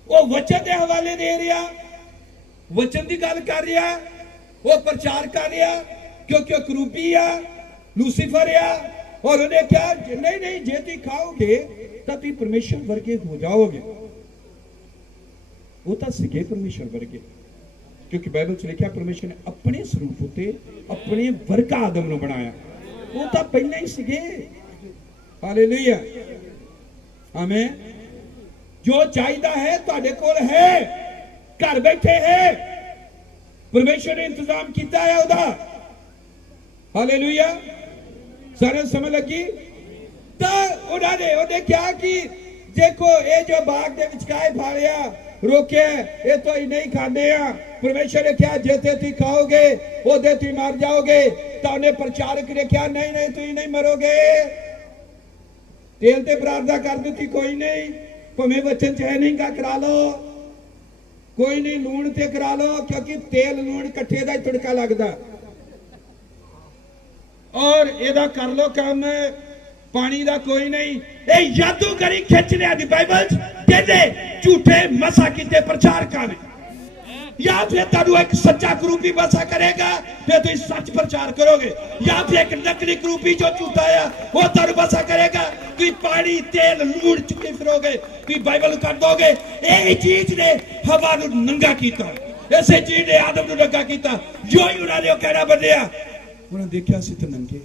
ਉਹ ਵਚਨ ਦੇ ਹਵਾਲੇ ਦੇ ਰਿਹਾ, ਵਚਨ ਦੀ ਗੱਲ ਕਰ ਰਿਹਾ, ਉਹ ਪ੍ਰਚਾਰ ਕਰ ਰਿਹਾ, ਕਿਉਂਕਿ ਉਹ ਕਰੂਬੀ ਆ, ਲੂਸੀਫਰ ਆ। ਔਰ ਉਹਨੇ ਕਿਹਾ ਨਹੀਂ ਨਹੀਂ, ਜੇ ਤੁਸੀਂ ਖਾਓਗੇ ਤਾਂ ਤੁਸੀਂ ਪਰਮੇਸ਼ਰ ਵਰਗੇ ਹੋ ਜਾਓਗੇ। ਉਹ ਤਾਂ ਸੀਗੇ ਪਰਮੇਸ਼ਰ ਵਰਗੇ, ਕਿਉਂਕਿ ਬਾਈਬਲ 'ਚ ਲਿਖਿਆ ਪਰਮੇਸ਼ਰ ਨੇ ਆਪਣੇ ਸਰੂਪ ਉਤੇ ਆਪਣੇ ਵਰਗਾ ਆਦਮ ਨੂੰ ਬਣਾਇਆ। ਉਹ ਤਾਂ ਪਹਿਲਾਂ ਹੀ ਸੀਗੇ। Hallelujah amen. ਜੋ ਚਾਹੀਦਾ ਹੈ ਤੁਹਾਡੇ ਕੋਲ ਹੈ, ਘਰ ਬੈਠੇ ਹੈ, ਪਰਮੇਸ਼ਰ ਨੇ ਇੰਤਜ਼ਾਮ ਕੀਤਾ ਹੈ ਉਹਦਾ। ਹਾਲੇਲੂਇਆ। ਸਾਰੇ ਸਮਝ ਲੱਗੀ? ਤਾਂ ਉਹਨੇ ਕਿਹਾ ਕਿ ਦੇਖੋ ਇਹ ਜੋ ਬਾਗ ਦੇ ਵਿਚਕਾਰ ਫਾਲਿਆ ਰੋਕਿਆ, ਇਹ ਤੋਂ ਹੀ ਨਹੀਂ ਖਾਂਦੇ ਆ। ਪਰਮੇਸ਼ਰ ਨੇ ਕਿਹਾ ਜੇ ਤੁਸੀਂ ਖਾਓਗੇ ਉਹਦੇ ਤੁਸੀਂ ਮਰ ਜਾਓਗੇ। ਤਾਂ ਉਹਨੇ ਪ੍ਰਚਾਰਕ ਨੇ ਕਿਹਾ ਨਹੀਂ ਨਹੀਂ, ਤੁਸੀਂ ਨਹੀਂ ਮਰੋਗੇ। ਤੇਲ ਤੇ ਪ੍ਰਾਰਥਨਾ ਕਰ ਦਿੱਤੀ, ਕੋਈ ਨਹੀਂ, ਭਾਵੇਂ ਵਚਨ ਚ ਹੈ ਨਹੀਂ ਗਾ, ਕਰਾ ਲਓ, ਕੋਈ ਨਹੀਂ, ਲੂਣ ਤੇ ਕਰਾ ਲਓ, ਕਿਉਂਕਿ ਤੇਲ ਲੂਣ ਇਕੱਠੇ ਦਾ ਹੀ ਤੜਕਾ ਲੱਗਦਾ। ਔਰ ਇਹਦਾ ਕਰ ਲੋ ਕੰਮ, ਪਾਣੀ ਦਾ ਕੋਈ ਨਹੀਂ। ਇਹ ਜਾਦੂਗਰੀ ਖਿੱਚ ਲਿਆ ਦੀ ਬਾਈਬਲ ਕਹਿੰਦੇ ਝੂਠੇ ਮਸਾ ਕੀਤੇ ਪ੍ਰਚਾਰਕਾਂ ਨੇ। ਜਾਂ ਫਿਰ ਤੁਹਾਨੂੰ ਇੱਕ ਸੱਚਾ ਕਰੂਪੀ ਮਸਾ ਕਰੇਗਾ, ਫਿਰ ਤੁਸੀਂ ਸੱਚ ਪ੍ਰਚਾਰ ਕਰੋਗੇ, ਜਾਂ ਫਿਰ ਇੱਕ ਨਕਲੀ ਕਰੂਪੀ ਜੋ ਝੂਠਾ ਆ ਉਹ ਤੁਹਾਨੂੰ ਮਸਾ ਕਰੇਗਾ। ਤੁਸੀਂ ਪਾਣੀ ਤੇਲ ਲੂਣ ਚੁੱਕੇ ਫਿਰੋਗੇ, ਤੁਸੀਂ ਬਾਈਬਲ ਕੱਢ ਦੋਗੇ। ਇਹ ਚੀਜ਼ ਨੇ ਹਵਾ ਨੂੰ ਨੰਗਾ ਕੀਤਾ, ਇਸੇ ਚੀਜ਼ ਨੇ ਆਦਮ ਨੂੰ ਨੰਗਾ ਕੀਤਾ। ਜੋ ਹੀ ਉਹਨਾਂ ਨੇ ਕਹਿਣਾ ਬੰਦਿਆ, ਉਹਨਾਂ ਦੇਖਿਆ ਸੀ ਤੇ ਨੰਗੇ।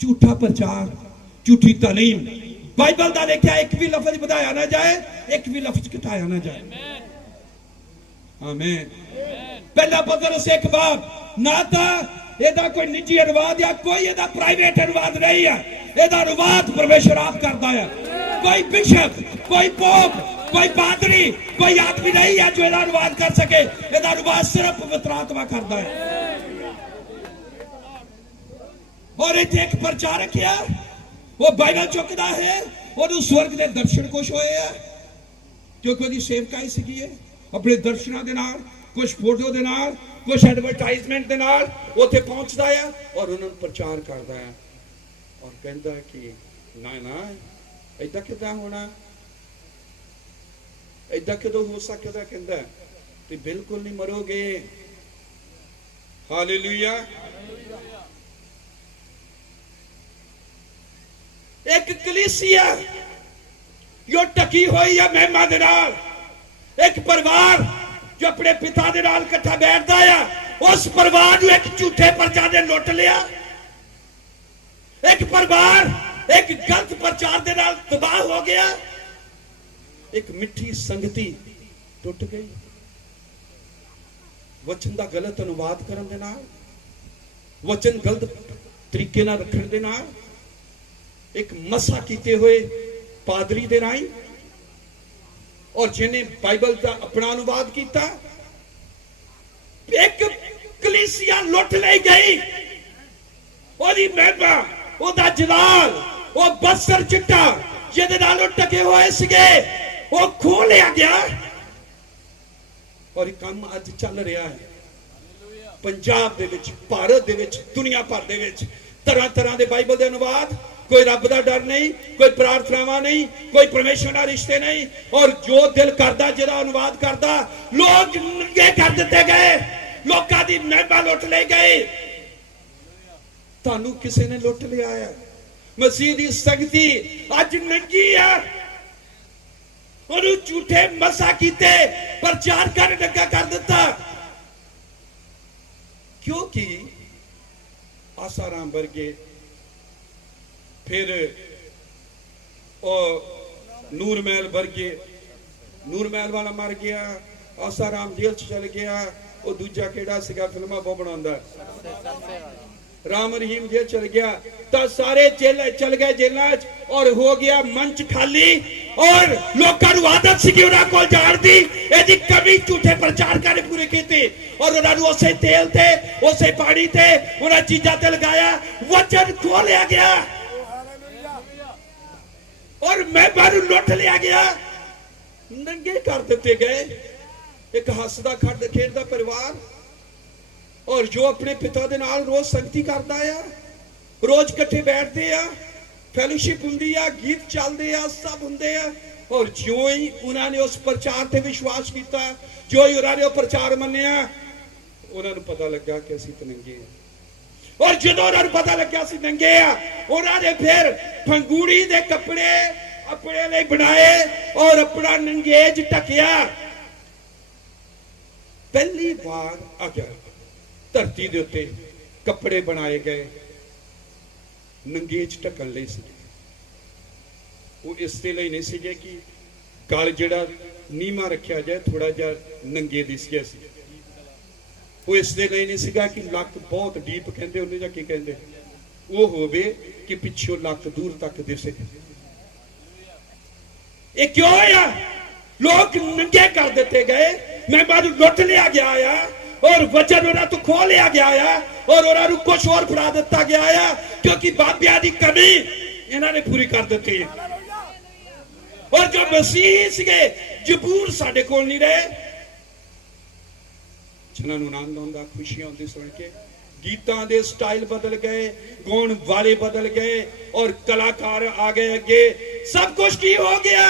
ਝੂਠਾ ਪ੍ਰਚਾਰ, ਝੂਠੀ ਤਾਲੀਮ। ਬਾਈਬਲ ਦਾ ਲਿਖਿਆ ਇੱਕ ਵੀ ਲਫ਼ਜ਼ ਵਧਾਇਆ ਨਾ ਜਾਏ, ਇੱਕ ਵੀ ਲਫ਼ਜ਼ ਘਟਾਇਆ ਨਾ ਜਾਏ। ਆਮੇਨ। ਪਹਿਲਾ ਪਤਰਸ 1 ਬਾਬ, ਨਾ ਤਾਂ ਇਹਦਾ ਕੋਈ ਨਿੱਜੀ ਅਨੁਵਾਦ ਆ, ਕੋਈ ਇਹਦਾ ਪ੍ਰਾਈਵੇਟ ਅਨੁਵਾਦ ਨਹੀਂ ਆ। ਇਹਦਾ ਅਨੁਵਾਦ ਪਰਮੇਸ਼ਰ ਆਪ ਕਰਦਾ ਆ। ਕੋਈ ਬਿਸ਼ਪ, ਕੋਈ ਪੋਪ, कोई पादरी कोई आदमी नहीं है जो ਇਹਦਾ अनुवाद कर सके। ਇਹਦਾ अनुवाद सिर्फ पवित्र आत्मा करता है। और इतने एक प्रचारक है वो बाइबल चुकता है और उस स्वर्ग के दर्शन कुछ होए है क्योंकि ਉਹਦੀ ਸੇਵਕਾਈ ਸੀਗੀ ਹੈ। अपने दर्शनों के नाल कुछ फोटो के नाल कुछ एडवरटाइजमेंट के नाल ਉੱਥੇ ਪਹੁੰਚਦਾ है और ਉਹਨਾਂ ਨੂੰ ਪ੍ਰਚਾਰ ਕਰਦਾ है और कहता है कि ना ना ऐदा किदां होना ऐदा किदों हो सकदा। कहता तुसीं बिल्कुल नहीं मरोगे। हालेलुया। एक कलीसिया जो टकी हुई है महिमा दे नाल, एक परिवार जो अपने पिता दे नाल इकट्ठा बैठदा है, उस परिवार नूं एक झूठे प्रचार ने लुट लिया। एक परिवार एक गलत प्रचार दे नाल तबाह हो गया। एक मिठी संगति टुट गई वचन का गलत अनुवाद करन दे नाल, वचन गलत तरीके नाल रखण दे नाल, एक मसा कीते हुए पादरी दे राही और जिन्हें बाइबल का अपना अनुवाद किया। एक कलीसिया लुट ली गई। ओदी महिमा ओदा जलाल वो बस्तर चिट्टा जिहदे नाल टके हुए सीगे वो खो लिया गया। और काम अज चल रहा है पंजाब दे विच, भारत दे विच, दुनिया भर दे विच तरह तरह के बाइबल के अनुवाद। कोई रब का डर नहीं, कोई प्रार्थनावां नहीं, कोई परमेश्वर का रिश्ते नहीं और जो दिल करता जिहदा अनुवाद करता लोग नंगे कर दिते गए। लोकां दी महिमा लुट ले गई। तानू किसी ने लुट लिया है। मसीह की संगति अज नंगी है। उन्होंने झूठे मसा कीते प्रचार कर नंगा कर दिता क्योंकि आसाराम वर्गे फिर नूरमहल वर्गे, नूरमहल वाला मर गया, आसाराम जेल च चल गया, वो दूजा केड़ा सीगा फिल्मां बहुत बनांदा राम रहीम जेल चल गया। तो सारे जेल चल गए जेलों और हो गया मंच खाली और लोगों को आदत सी उन्होंने को जान दी यदि कमी झूठे प्रचार करने पूरे किए और उन्होंने उसे तेल थे उसे पानी थे उन्हें चीजा ते लगाया। वचन खो लिया गया और महिमा लुट लिया गया, नंगे कर दिते गए। एक हसदा खेडदा परिवार और जो अपने पिता दे नाल रोज संगति करता है, रोज इकट्ठे बैठते हैं, फैलोशिप हुंदी है, गीत चलते हैं, सब हुंदे हैं। और जो ही उन्होंने उस प्रचार ते विश्वास किया, जो ही उन्होंने प्रचार मन्निया, उन्होंने पता लगा कि असीं ते नंगे हैं। और जो उन्होंने पता लगा असीं नंगे हैं, उन्होंने फिर फंगूड़ी दे कपड़े अपने लिए बनाए और अपना नंगेज ढकिया। पहली बार अगर धरती के उत्ते कपड़े बनाए गए नंगेज ढकन लई सीगे, वो इसके लिए नहीं सीगे कि गल जिहड़ा नीमा रखा जाए थोड़ा जा नंगे दिस गया सी। वो इसके लिए नहीं सीगा कि लक बहुत डीप कहते उन्हें जां की कहते वो होवे कि पिछों लक दूर तक दिसे। ये क्यों है? लोग नंगे कर दिते गए, महिमा लुट लिया गया है और वचन उन्होंने तो खो लिया गया है और उन्होंने कुछ और फड़ा दिता गया है क्योंकि बाबिया की कमी इन्होंने पूरी कर दी है। और जो मसीह सीगे जबूर साडे कोल नहीं रहे, जिन्होंने आनंद आंदा, खुशी आती सुन के, गीतां दे स्टाइल बदल गए, गाउण वाले बदल गए और कलाकार आ गए अगे। सब कुछ की हो गया,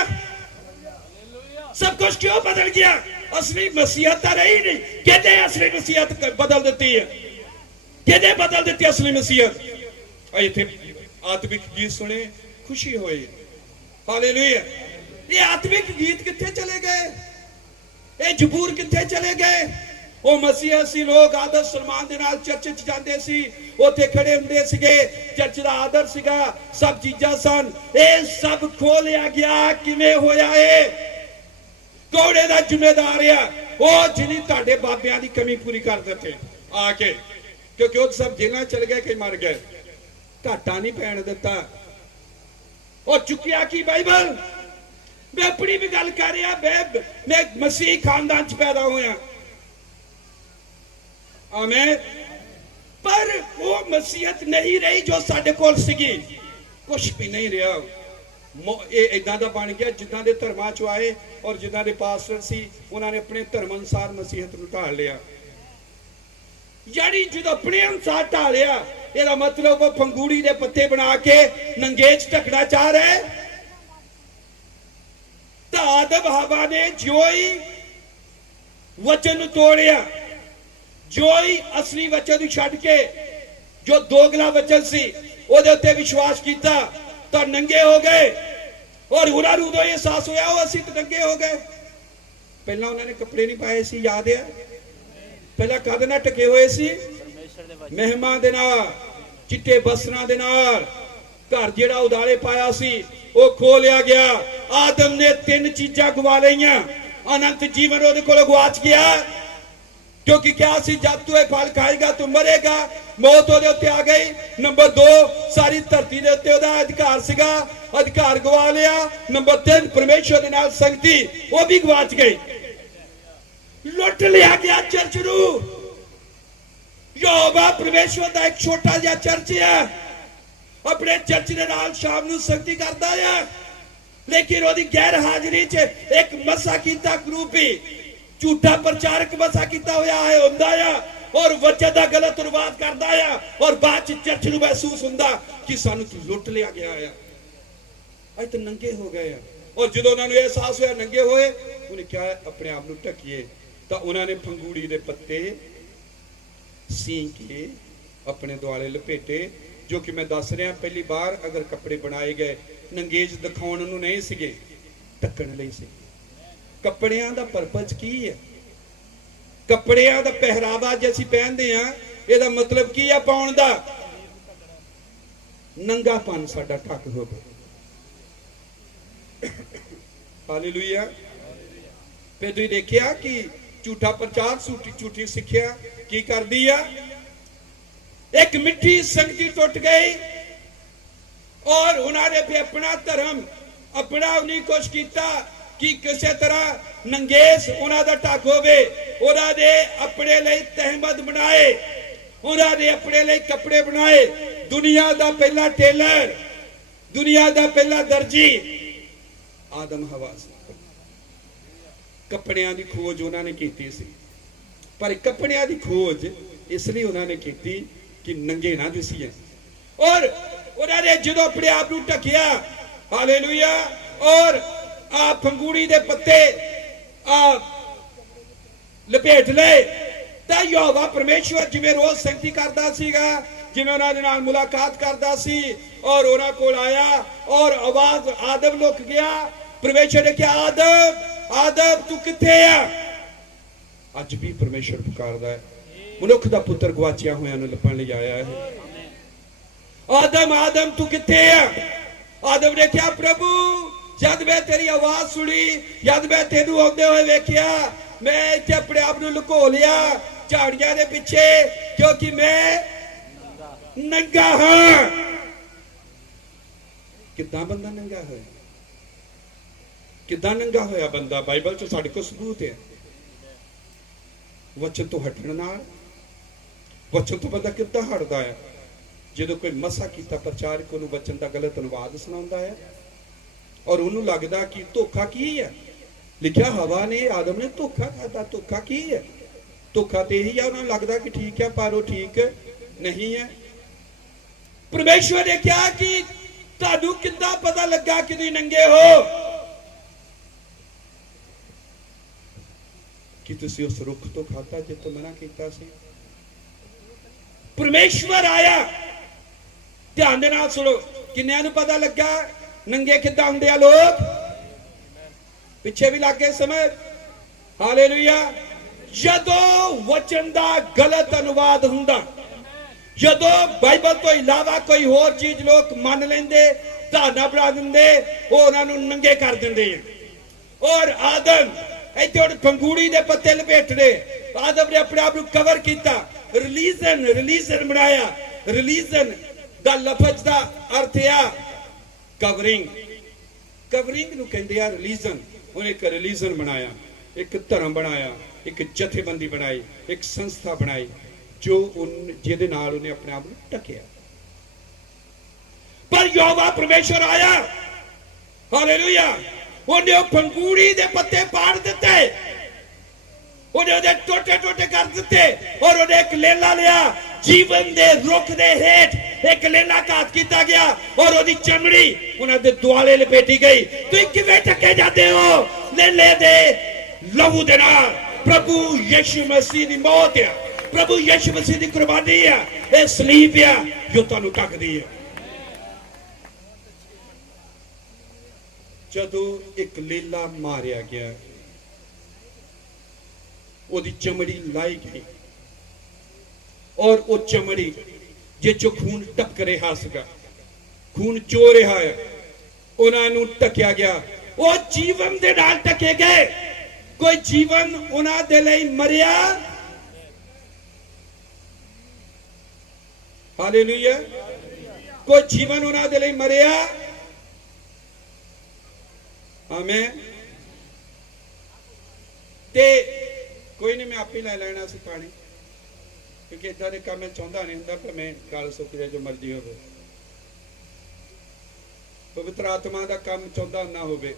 सब कुछ क्यों बदल गया? असली मसीहत रही नहीं। कहते असली मसीहत बदल देती है, कहते बदल देती असली मसीहत। इतने आत्मिक गीत सुने, खुशी हुई। हालेलुया। ये आत्मिक गीत कितने चले गए? ये जबूर कितने चले गए? वो मसीह असी लोग आदर सन्मान दे नाल चर्च च जांदे सी, उत्थे खड़े हुंदे सीगे, चर्च दा आदर सीगा, सब चीजां सन। ये सब खो लिया गया। किवें होया है? कौड़े दा जिम्मेदार है वो जिन्हें तुहाडे बाबियां दी कमी पूरी कर देते आके, क्योंकि वो सब जेलां चल गए, कई मर गए, घाटा नहीं पैण दिता। और चुकिया की बाइबल मैं अपनी भी गल कर रहा, मैं मसीह खानदान च पैदा होया, आमीन। पर वो मसीहत नहीं रही जो साडे कोल सीगी, कुछ भी नहीं रहा। इदा का बन गया जिदा के धर्मां चो आए और जिदा के पास्टर सी उन्होंने अपने धर्म अनुसार मसीहत नूं ढाल लिया। यानी जो अपने अनुसार ढालिया, इसका मतलब वो फंगूड़ी के पत्ते बना के नंगेज ढकना चाह रहे। तो आदम हवा ने जो ही वचन तोड़िया, जो ही असली वचन छड्ड के जो दोगला वचन सी उहदे उत्ते विश्वास किया तो नंगे हो गए। और उन्होंने उदों एहसास होया वो असीं तो नंगे हो गए। पहला उन्होंने कपड़े नहीं पाए सी, याद है? पहला कद नाल ढके हुए सी, महिमा दे नाल, चिट्टे बसरां दे नाल। घर जिहड़ा उदाले पाया सी वो खो लिया गया। आदम ने 3 चीजां गवा लईआं। अनंत जीवन उहदे कोलों गवाच गया, क्योंकि क्या सी, जब तू ये फल खाएगा तू मरेगा। मौत उहदे उत्ते आ गई। नंबर 2, सारी धरती दे उत्ते उहदा अधिकार सीगा, अधिकार गवा लिया। नंबर 3, परमेश्वर दे नाल संगति वो भी गवाच गई। लुट लिया गया चर्च नूं। यहोवा परमेश्वर दा एक छोटा जिहा चर्च है, अपने चर्च दे नाल शाम नूं संगति करदा है, लेकिन ओदी गैर हाजिरी च एक मसा कीता ग्रुप ही झूठा प्रचारक मसा कीता होया है हुंदा है और वचन दा गलत अनुवाद करदा है। और बाद च चर्च नूं महसूस हुंदा कि सानू तो लुट लिया गया है, अज तो नंगे हो गए हैं। और जदों उन्हां नूं एहसास होया नंगे होए, उन्हें क्या अपने आप नूं ढकीए, तो उन्होंने फंगूड़ी दे पत्ते सीं के अपने दुआले लपेटे। जो कि मैं दस रहा, पहली बार अगर कपड़े बनाए गए नंगेज दिखाउण नूं नहीं सीगे, ढकण लई सी। कपड़ियां दा परपज की है? कपड़ियां दा पहरावा जे असीं पहनदे हां, इहदा मतलब की है पाउण दा? नंगापन साडा ढक होवे। हालेलुया। फिर तुसीं देखिया कि झूठा प्रचार, झूठी सिक्ख्या की करदी आ? एक मिठी संगति टुट गई और उन्होंने भी अपना धर्म अपना उन्हीं कुछ किया कि किसी तरह नंगेस उन्हों का ढक होवे। उन्होंने अपने लिए तहमद बनाए, उन्होंने अपने लिए कपड़े बनाए। दुनिया का पहला टेलर, दुनिया का पहला दर्जी आदम हवा सी। कपड़ियां की खोज उन्होंने की सी, पर कपड़ियां की खोज इसलिए उन्होंने की कि नंगे ना दिसीए। और उन्होंने जो अपने आप को ढकिया, हालेलुया, और आ फंगूड़ी दे पत्ते लपेट ले, तो यहोवा परमेश्वर जिवें रोज संगति करदा सीगा, जिवें उन्हां दे नाल मुलाकात करदा सी और उन्हां कोल आया और आवाज आदम लुक गया। परमेश्वर ने कहा, आदम आदम तू किथे आ? अज भी परमेश्वर पुकारदा है। मनुख दा पुत्र गवाचिया होया नूं लभण लई आया है। आदम आदम तू किथे आ? आदम ने कहा, प्रभु जद मैं तेरी आवाज सुनी, जद मैं तेनू आउंदे होए वेखिया, मैं इत्थे अपने आप नूं लुको लिया झाड़ियां दे पिछे, क्योंकि मैं नंगा हां। किदां बंदा नंगा होया? किदां नंगा होया बंदा? बाइबल च साडे कोल सबूत है। वचन तो हटण नाल, वचन तो बंदा किदां हटदा है? जो कोई मसा कीता प्रचारक उन्होंने वचन का गलत अनुवाद सुनाता है और उन्होंने लगता कि धोखा की है। लिखा हवा ने, आदम ने धोखा खाता। धोखा की है? धोखा तो यही है, उन्होंने लगता कि ठीक है, पर वो ठीक नहीं है। परमेश्वर ने कहा कि तुहानू किद्दां पता लगा कि तुसीं नंगे हो? कि तुसीं उस रुख तो खाता जिस तो मना कीता सी। परमेश्वर आया, ध्यान दे नाल सुनो, किन्नियां नूं पता लगा नंगे किद्दां हुंदे आ लोग? पिछे भी लग गए समझ। हालेलुया। जदों वचन दा गलत अनुवाद हुंदा, जदों बाइबल तो इलावा कोई होर चीज लोग मन लेंदे, धारणा बना दिंदे, वो उन्हां नूं नंगे कर दिंदे। और आदम इत्थे हुण फंगूड़ी दे पत्ते लपेटने, आदम ने अपने आप नूं कवर कीता, रिलीजन बनाया। रिलीजन दा लफज दा अर्थ है कवरिंग। ਕਵਰਿੰਗ ਨੂੰ ਕਹਿੰਦੇ ਆ ਰਿਲੀਜਨ। ਉਹਨੇ ਇੱਕ ਰਿਲੀਜਨ ਬਣਾਇਆ, ਇੱਕ ਧਰਮ ਬਣਾਇਆ, ਇੱਕ ਜਥੇਬੰਦੀ ਬਣਾਈ, ਇੱਕ ਸੰਸਥਾ ਬਣਾਈ ਜਿਹਦੇ ਨਾਲ ਉਹਨੇ ਆਪਣੇ ਆਪ ਨੂੰ ਢਕਿਆ। ਪਰ ਯਹੋਵਾ ਪਰਮੇਸ਼ਰ ਆਇਆ, ਹਾਲੇਲੂਇਆ, ਉਹਨੇ ਉਹ ਪੰਗੂੜੀ ਦੇ ਪੱਤੇ ਪਾੜ ਦਿੱਤੇ, ਉਹਨੇ ਉਹਦੇ ਟੋਟੇ ਟੋਟੇ ਕਰ ਦਿੱਤੇ, ਔਰ ਉਹਨੇ ਇੱਕ ਲੇਲਾ ਲਿਆ, ਜੀਵਨ ਦੇ ਰੁੱਖ ਦੇ ਹੇਠ ਇੱਕ ਲੇਲਾ ਘਾਤ ਕੀਤਾ ਗਿਆ, ਔਰ ਉਹਦੀ ਚਮੜੀ ਉਹਨਾਂ ਦੇ ਦੁਆਲੇ ਲਪੇਟੀ ਗਈ। ਤੁਸੀਂ ਕਿਵੇਂ ਢੱਕੇ ਜਾਂਦੇ ਹੋ? ਲੇਲੇ ਦੇ ਲਹੂ ਦੇ ਨਾਲ। ਪ੍ਰਭੂ ਯਿਸੂ ਮਸੀਹ ਦੀ ਮੌਤ ਆ, ਪ੍ਰਭੂ ਯਿਸੂ ਮਸੀਹ ਦੀ ਕੁਰਬਾਨੀ ਆ, ਇਹ ਸਲੀਬ ਆ ਜੋ ਤੁਹਾਨੂੰ ਢੱਕਦੀ ਹੈ। ਜਦੋਂ ਇੱਕ ਲੇਲਾ ਮਾਰਿਆ ਗਿਆ, ਉਹਦੀ ਚਮੜੀ ਲਾਈ ਗਈ, ਔਰ ਉਹ ਚਮੜੀ ਜਿੱਚੋਂ ਖੂਨ ਟਪਕ ਰਿਹਾ ਸੀਗਾ, ਖੂਨ ਚੋ ਰਿਹਾ ਹੈ, ਉਹਨਾਂ ਨੂੰ ਢਕਿਆ ਗਿਆ। ਉਹ ਜੀਵਨ ਦੇ ਨਾਲ ਢਕੇ ਗਏ। ਕੋਈ ਜੀਵਨ ਉਹਨਾਂ ਦੇ ਲਈ ਮਰਿਆ, ਹਾਲੇਲੂਇਆ, ਕੋਈ ਜੀਵਨ ਉਹਨਾਂ ਦੇ ਲਈ ਮਰਿਆ, ਆਮੇਨ। ਤੇ ਕੋਈ ਨਹੀਂ, ਮੈਂ ਆਪੇ ਲੈ ਲੈਣਾ ਸੀ ਪਾਣੀ, ਕਿਉਂਕਿ ਇਦਾਂ ਦੇ ਕੰਮ ਮੈਂ ਚਾਹੁੰਦਾ ਨਹੀਂ ਹੁੰਦਾ, ਪਰ ਮੈਂ ਗੱਲ ਸੁੱਕ ਜਾਏ ਜੋ ਮਰਜ਼ੀ ਹੋਵੇ। ਪਵਿੱਤਰ ਆਤਮਾ ਦਾ ਕੰਮ ਚਾਹੁੰਦਾ ਨਾ ਹੋਵੇ।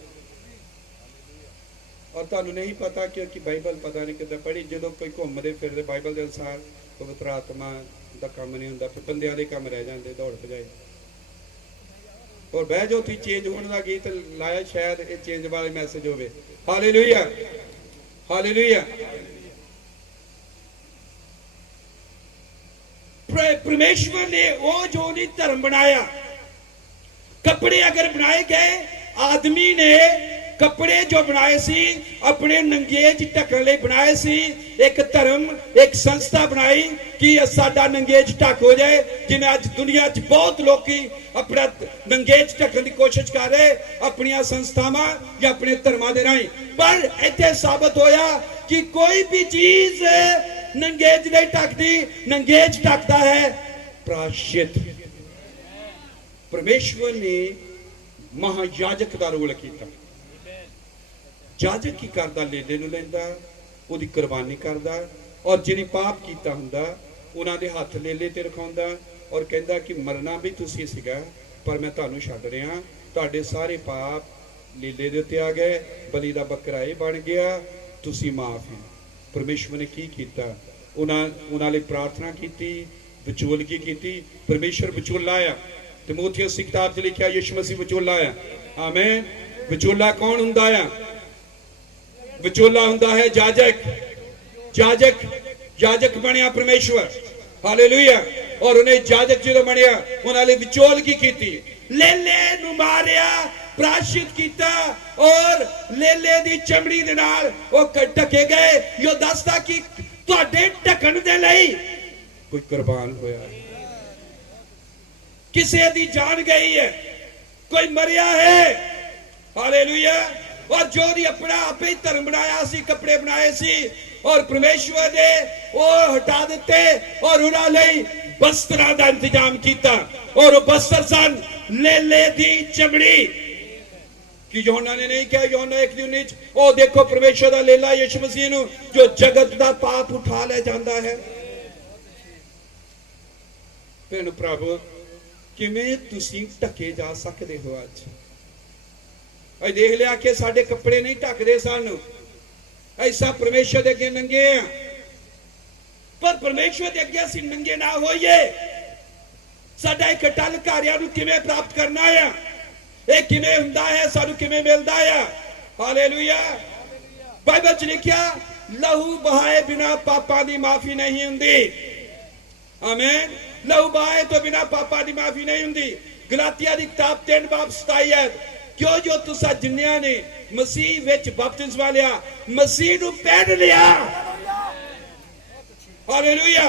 ਔਰ ਤੁਹਾਨੂੰ ਨਹੀਂ ਪਤਾ ਕਿ ਬਾਈਬਲ ਪਤਾ ਨਹੀਂ ਕਿੱਦਾਂ ਪੜ੍ਹੀ, ਜਦੋਂ ਕੋਈ ਘੁੰਮਦੇ ਫਿਰਦੇ ਬਾਈਬਲ ਦੇ ਅਨੁਸਾਰ ਪਵਿੱਤਰ ਆਤਮਾ ਦਾ ਕੰਮ ਨਹੀਂ ਹੁੰਦਾ, ਫਿਰ ਬੰਦਿਆਂ ਦੇ ਕੰਮ ਰਹਿ ਜਾਂਦੇ, ਦੌੜ ਭਜਾਏ। ਔਰ ਬਹਿ ਜਾਓ, ਤੁਸੀਂ ਚੇਂਜ ਹੋਣ ਦਾ ਗੀਤ ਲਾਇਆ, ਸ਼ਾਇਦ ਇਹ ਚੇਂਜ ਵਾਲੇ ਮੈਸੇਜ ਹੋਵੇ। Hallelujah, hallelujah. परमेश्वर ने वो जो नहीं धर्म बनाया, कपड़े अगर बनाए गए, आदमी ने कपड़े जो बनाए सी अपने नंगेज ढकन लई बनाए सी, एक धर्म एक संस्था बनाई कि साडा नंगेज ढक हो जाए। जिवें अज दुनिया च बहुत लोग अपना नंगेज ढकन की कोशिश कर रहे अपनी संस्थावां या अपने धर्मां दे राहीं, पर इत्थे साबित होया कि कोई भी चीज नंगेज नहीं ढकती, नंगेज ढकता है प्रायश्चित। परमेश्वर ने महायाजक का रोल किया। याजक की करदा, लेले नूं लैंदा, ओदी कुर्बानी करदा, और जिन्हें पाप कीता हुंदा उन्हां दे हत्थ लेले ते रखाउंदा, और कहंदा कि मरना भी तुसीं सीगा, पर मैं तुहानूं छड्ड रिहा, तुहाडे सारे पाप लेले दे उत्ते आ गए, बलि दा बकरा इह बन गया, तुसीं माफ हैं। परमेश्वर ने की कीता? उन्हां लई प्रार्थना कीती, विचोलगी कीती। परमेश्वर विचोला आ। तिमोथियुस की किताब च लिखिया यीशु मसीह विचोला आ। आमीन। विचोला कौन हुंदा है? विचोला हुंदा है याजक। याजक याजक बनया परमेश्वर, हालेलुया। और उन्हें याजक जो बनया, उन्हां लई विचोलगी कीती, लेले नूं मारिया, प्रायश्चित किया, और लेले दी चमड़ी दे नाल वो ढके गए। यो दसदा कि तुहाडे ढकण दे लई कोई कुर्बान होया, किसी दी जान गई है, कोई मरिया है, हालेलुया। और जो दी अपना आपे ही धर्म बनाया सी, कपड़े बनाए सी, और परमेश्वर ने वो हटा दिते, और उन्हां लई वस्त्रां दा इंतजाम किया, और वो वस्त्र सन लेले दी चमड़ी। कि यूहन्ना ने नहीं कहा, यूहन्ना 1:19, ओ देखो परमेश्वर दा लेला यीशु मसीह नूं जो जगत दा पाप उठा ले जांदा है। भैन प्रभु, किवें तुसीं ढके जा सकदे हो? अज देख लिया कि साडे कपड़े नहीं ढकदे सानू, ऐसा परमेश्वर दे अगे नंगे आ, पर परमेश्वर दे अगे असीं नंगे ना होइए। साडा एक टल कार्यां नूं किवें प्राप्त करना है, ये किवें हुंदा है, सानू किवें मिलदा है? हालेलुया। बाइबल च लिखिया, लहू बहाए बिना पापां दी माफी नहीं हुंदी। आमीन। लहू बहाए तो बिना पापां दी माफी नहीं हुंदी। गलातिया दी किताब 3:27, क्यों जो तुसा जिन्नियां ने मसीह विच बपतिस्मा लिया, मसीह नूं पहन लिया। हालेलुया।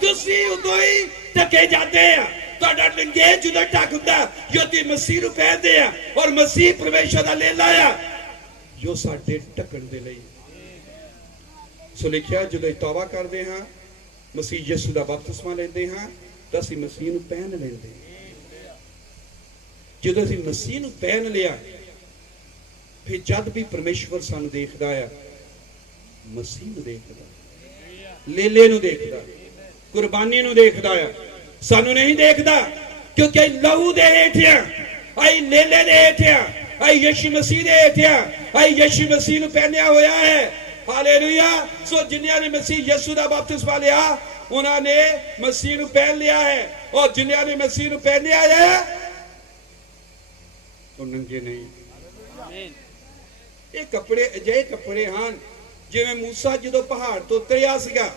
तुसीं उदों ही ढके जाते हैं, ਤੁਹਾਡਾ ਨੰਗੇਜ ਜਦੋਂ ਢੱਕ ਹੁੰਦਾ ਜੋ ਤੁਸੀਂ ਮਸੀਹ ਨੂੰ ਪਹਿਨਦੇ ਆ, ਔਰ ਮਸੀਹ ਪਰਮੇਸ਼ਰ ਦਾ ਲੇਲਾ ਆ ਜੋ ਸਾਡੇ ਢੱਕਣ ਦੇ ਲਈ। ਸੋ ਲਿਖਿਆ, ਜਦੋਂ ਤੌਬਾ ਕਰਦੇ ਹਾਂ, ਮਸੀਹ ਯਿਸੂ ਦਾ ਬਪਤਿਸਮਾ ਲੈਂਦੇ ਹਾਂ, ਤਾਂ ਅਸੀਂ ਮਸੀਹ ਨੂੰ ਪਹਿਨ ਲੈਂਦੇ ਹਾਂ। ਜਦੋਂ ਅਸੀਂ ਮਸੀਹ ਨੂੰ ਪਹਿਨ ਲਿਆ, ਫਿਰ ਜਦ ਵੀ ਪਰਮੇਸ਼ਵਰ ਸਾਨੂੰ ਦੇਖਦਾ ਆ, ਮਸੀਹ ਨੂੰ ਦੇਖਦਾ, ਲੇਲੇ ਨੂੰ ਦੇਖਦਾ, ਕੁਰਬਾਨੀ ਨੂੰ ਦੇਖਦਾ ਆ, ਸਾਨੂੰ ਨਹੀਂ ਦੇਖਦਾ। ਕਿਉਂਕਿ ਲਹੂ ਦੇ ਹੇਠਿਆਂ, ਆਈ ਲੇਲੇ ਦੇ ਹੇਠਿਆਂ, ਆਈ ਯਿਸੂ ਮਸੀਹ ਦੇ ਹੇਠਿਆਂ, ਆਈ ਯਿਸੂ ਮਸੀਹ ਨੂੰ ਪਹਿਨਿਆ ਹੋਇਆ ਹੈ। ਹਾਲੇਲੂਇਆ। ਸੋ ਜਿਨ੍ਹਾਂ ਨੇ ਮਸੀਹ ਯਿਸੂ ਦਾ ਬਪਤਿਸਮਾ ਲਿਆ, ਉਹਨਾਂ ਨੇ ਮਸੀਹ ਨੂੰ ਪਹਿਨ ਲਿਆ ਹੈ, ਔਰ ਜਿਨ੍ਹਾਂ ਨੇ ਮਸੀਹ ਨੂੰ ਪਹਿਨਿਆ ਹੈ ਉਹ ਨੰਗੇ ਨਹੀਂ। ਇਹ ਕੱਪੜੇ ਅਜਿਹੇ ਕੱਪੜੇ ਹਨ ਜਿਵੇਂ ਮੂਸਾ ਜਦੋਂ ਪਹਾੜ ਤੋਂ ਉਤਰਿਆ ਸੀਗਾ,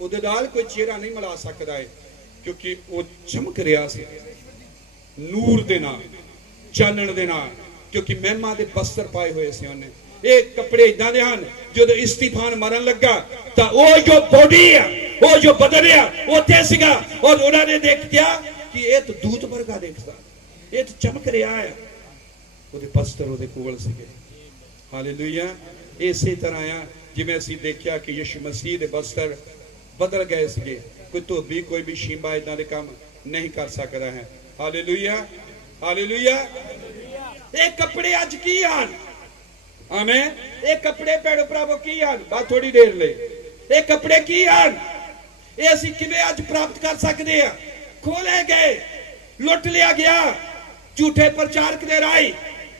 ਉਹਦੇ ਨਾਲ ਕੋਈ ਚਿਹਰਾ ਨਹੀਂ ਮਿਲਾ ਸਕਦਾ ਹੈ, ਕਿਉਂਕਿ ਉਹ ਚਮਕ ਰਿਹਾ ਸੀ ਨੂਰ ਦੇ ਨਾਲ, ਚਾਨਣ ਦੇ ਨਾਲ, ਕਿਉਂਕਿ ਮਹਿਮਾ ਦੇ ਬਸਤਰ ਪਾਏ ਹੋਏ ਸੀ ਉਹਨੇ। ਇਹ ਕੱਪੜੇ ਇਦਾਂ ਦੇ ਹਨ, ਜਦੋਂ ਇਸਤੀਫਾਨ ਮਰਨ ਲੱਗਾ ਤਾਂ ਉਹ ਜੋ ਬੋਡੀ ਆ, ਉਹ ਜੋ ਬਦਨ ਆ, ਉੱਥੇ ਸੀਗਾ, ਔਰ ਉਹਨਾਂ ਨੇ ਦੇਖਿਆ ਕਿ ਇਹ ਤਾਂ ਦੂਤ ਵਰਗਾ ਦੇਖਦਾ, ਇਹ ਤਾਂ ਚਮਕ ਰਿਹਾ ਹੈ। ਉਹਦੇ ਬਸਤਰ ਉਹਦੇ ਕੋਲ ਸੀਗੇ। ਹਾਲੇਲੂਇਆ। ਇਸੇ ਤਰ੍ਹਾਂ ਆ ਜਿਵੇਂ ਅਸੀਂ ਦੇਖਿਆ ਕਿ ਯਿਸੂ ਮਸੀਹ ਦੇ ਬਸਤਰ ਬਦਲ ਗਏ ਸੀਗੇ। ਕੋਈ ਧੋਬੀ, ਕੋਈ ਵੀ ਸ਼ੀਂਬਾ ਇਦਾਂ ਦੇ ਕੰਮ ਨਹੀਂ ਕਰ ਸਕਦਾ ਹੈ। Hallelujah, hallelujah. ਇਹ ਕੱਪੜੇ ਅੱਜ ਕੀ ਹਨ? ਆਮੇਨ। ਇਹ ਕੱਪੜੇ ਭੈਣੋ ਭਰਾਵੋ ਕੀ ਹਨ? ਬਸ ਥੋੜੀ ਦੇਰ ਲਈ ਇਹ ਕੱਪੜੇ ਕੀ ਹਨ? ਇਹ ਅਸੀਂ ਕਿਵੇਂ ਅੱਜ ਪ੍ਰਾਪਤ ਕਰ ਸਕਦੇ ਆ? ਖੋਲੇ ਗਏ, ਲੁੱਟ ਲਿਆ ਗਿਆ ਝੂਠੇ ਪ੍ਰਚਾਰਕ ਦੇ ਰਾਹੀਂ।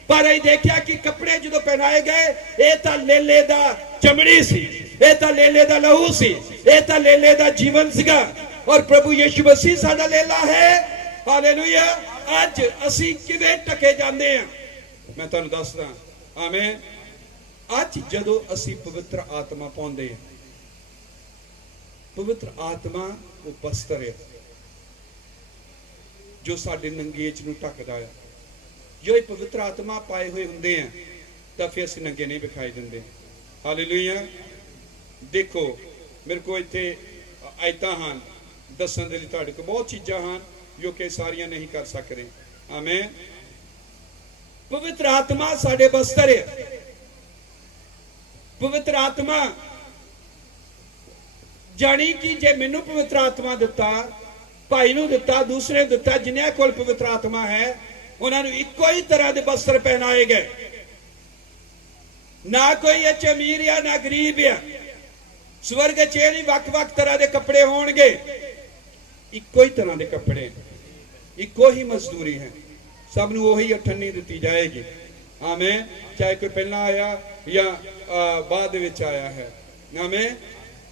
ਪਰ ਇਹ ਦੇਖਿਆ ਕਿ ਕੱਪੜੇ ਜਦੋਂ ਪਹਿਨਾਏ ਗਏ, ਇਹ ਤਾਂ ਲੇਲੇ ਦਾ ਚਮੜੀ ਸੀ, ਇਹ ਤਾਂ ਲੇਲੇ ਦਾ ਲਹੂ ਸੀ, ਇਹ ਤਾਂ ਲੇਲੇ ਦਾ ਜੀਵਨ ਸੀਗਾ, ਔਰ ਪ੍ਰਭੂ ਯਿਸੂ ਮਸੀਹ ਸਾਡਾ ਲੇਲਾ ਹੈ। ਹਾਲੇਲੂਇਆ। ਅੱਜ ਅਸੀਂ ਕਿਵੇਂ ਟਕੇ ਜਾਂਦੇ ਆ, ਮੈਂ ਤੁਹਾਨੂੰ ਦੱਸਦਾ। ਆਮੇਨ। ਅੱਜ ਜਦੋਂ ਅਸੀਂ ਪਵਿੱਤਰ ਆਤਮਾ ਪਾਉਂਦੇ ਆ, ਪਵਿੱਤਰ ਆਤਮਾ ਉਹ ਬਸਤਰ ਹੈ ਜੋ ਸਾਡੇ ਨੰਗੇਚ ਨੂੰ ਢੱਕਦਾ ਹੈ। ਜੋ ਇਹ ਪਵਿੱਤਰ ਆਤਮਾ ਪਾਏ ਹੋਏ ਹੁੰਦੇ ਆ ਤਾਂ ਫਿਰ ਅਸੀਂ ਨੰਗੇ ਨਹੀਂ ਵਿਖਾਈ ਦਿੰਦੇ। ਹਾਲੇਲੂਇਆ। ਦੇਖੋ ਮੇਰੇ ਕੋਲ ਇੱਥੇ ਆਇਤਾਂ ਹਨ ਦੱਸਣ ਦੇ ਲਈ, ਤੁਹਾਡੇ ਕੋਲ ਬਹੁਤ ਚੀਜ਼ਾਂ ਹਨ ਜੋ ਕਿ ਸਾਰੀਆਂ ਨਹੀਂ ਕਰ ਸਕਦੇ। ਆਮੇਨ। ਪਵਿੱਤਰ ਆਤਮਾ ਸਾਡੇ ਬਸਤਰ ਹੈ। ਪਵਿੱਤਰ ਆਤਮਾ ਜਾਣੀ ਕਿ ਜੇ ਮੈਨੂੰ ਪਵਿੱਤਰ ਆਤਮਾ ਦਿੱਤਾ, ਭਾਈ ਨੂੰ ਦਿੱਤਾ, ਦੂਸਰੇ ਨੂੰ ਦਿੱਤਾ, ਜਿਨ੍ਹਾਂ ਕੋਲ ਪਵਿੱਤਰ ਆਤਮਾ ਹੈ ਉਹਨਾਂ ਨੂੰ ਇੱਕੋ ਹੀ ਤਰ੍ਹਾਂ ਦੇ ਬਸਤਰ ਪਹਿਨਾਏ ਗਏ। ਨਾ ਕੋਈ ਇਹ ਚ ਅਮੀਰ ਆ ਨਾ ਗਰੀਬ ਆ। ਸਵਰਗ ਚ ਨਹੀਂ ਵੱਖ-ਵੱਖ ਤਰ੍ਹਾਂ ਦੇ ਕੱਪੜੇ ਹੋਣਗੇ, ਇੱਕੋ ਹੀ ਤਰ੍ਹਾਂ ਦੇ ਕੱਪੜੇ, ਇੱਕੋ ਹੀ ਮਜ਼ਦੂਰੀ ਹੈ, ਸਭ ਨੂੰ ਉਹੀ ਅਠੰਨੀ ਦਿੱਤੀ ਜਾਏਗੀ। ਆਮੇਨ। ਚਾਹੇ ਕੋਈ ਪਹਿਲਾਂ ਆਇਆ ਜਾਂ ਬਾਅਦ ਦੇ ਵਿੱਚ ਆਇਆ ਹੈ। ਆਮੇਨ।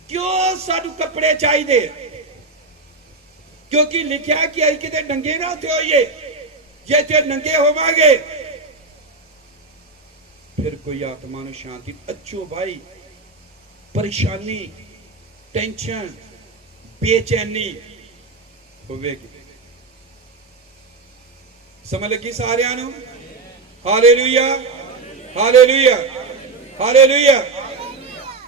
ਕਿਉਂ ਸਾਨੂੰ ਕੱਪੜੇ ਚਾਹੀਦੇ? ਕਿਉਂਕਿ ਲਿਖਿਆ ਕਿ ਅਸੀਂ ਕਿਤੇ ਨੰਗੇ ਨਾ ਉੱਥੇ ਹੋਈਏ। ਜੇ ਤੇ ਨੰਗੇ ਹੋਵਾਂਗੇ ਫਿਰ ਕੋਈ ਆਤਮਾ ਨੂੰ ਸ਼ਾਂਤੀ, ਅੱਛੋ ਭਾਈ, ਪਰੇਸ਼ਾਨੀ, ਟੈਨਸ਼ਨ, ਬੇਚੈਨੀ ਹੋਵੇਗੀ। ਸਮਝ ਲੱਗੀ ਸਾਰਿਆਂ ਨੂੰ? Hallelujah, hallelujah, hallelujah.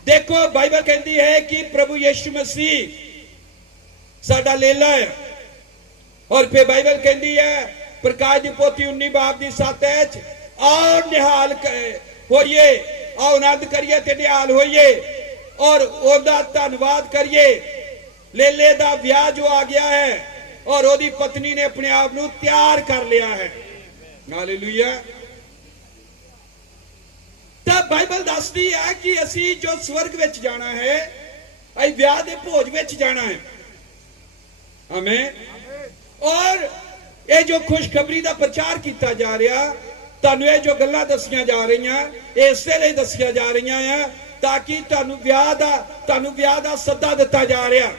ਦੇਖੋ ਬਾਈਬਲ ਕਹਿੰਦੀ ਹੈ ਕਿ ਪ੍ਰਭੂ ਯਿਸੂ ਮਸੀਹ ਸਾਡਾ ਲੇਲਾ ਹੈ, ਔਰ ਫਿਰ ਬਾਈਬਲ ਕਹਿੰਦੀ ਹੈ ਪ੍ਰਕਾਸ਼ ਦੀ ਪੋਥੀ 19 ਬਾਬ ਦੀ 7 ਵਿੱਚ, ਆਓ ਨਿਹਾਲ ਹੋਈਏ, ਆਓ ਆਨੰਦ ਕਰੀਏ ਤੇ ਨਿਹਾਲ ਹੋਈਏ ਔਰ ਉਹਦਾ ਧੰਨਵਾਦ ਕਰੀਏ। ਲੇਲੇ ਦਾ ਵਿਆਹ ਜੋ ਆ ਗਿਆ ਹੈ ਔਰ ਉਹਦੀ ਪਤਨੀ ਨੇ ਆਪਣੇ ਆਪ ਨੂੰ ਤਿਆਰ ਕਰ ਲਿਆ ਹੈ। ਹਾਲੇਲੂਇਆ। ਤਾਂ ਬਾਈਬਲ ਦੱਸਦੀ ਹੈ ਕਿ ਅਸੀਂ ਜੋ ਸਵਰਗ ਵਿੱਚ ਜਾਣਾ ਹੈ, ਅਸੀਂ ਵਿਆਹ ਦੇ ਭੋਜ ਵਿੱਚ ਜਾਣਾ ਹੈ। ਆਮੇਨ। ਔਰ ਇਹ ਜੋ ਖੁਸ਼ਖਬਰੀ ਦਾ ਪ੍ਰਚਾਰ ਕੀਤਾ ਜਾ ਰਿਹਾ, ਤੁਹਾਨੂੰ ਇਹ ਜੋ ਗੱਲਾਂ ਦੱਸੀਆਂ ਜਾ ਰਹੀਆਂ, ਇਹ ਇਸੇ ਲਈ ਦੱਸੀਆਂ ਜਾ ਰਹੀਆਂ ਆ ਤਾਂ ਕਿ ਤੁਹਾਨੂੰ ਵਿਆਹ ਦਾ ਸੱਦਾ ਦਿੱਤਾ ਜਾ ਰਿਹਾ।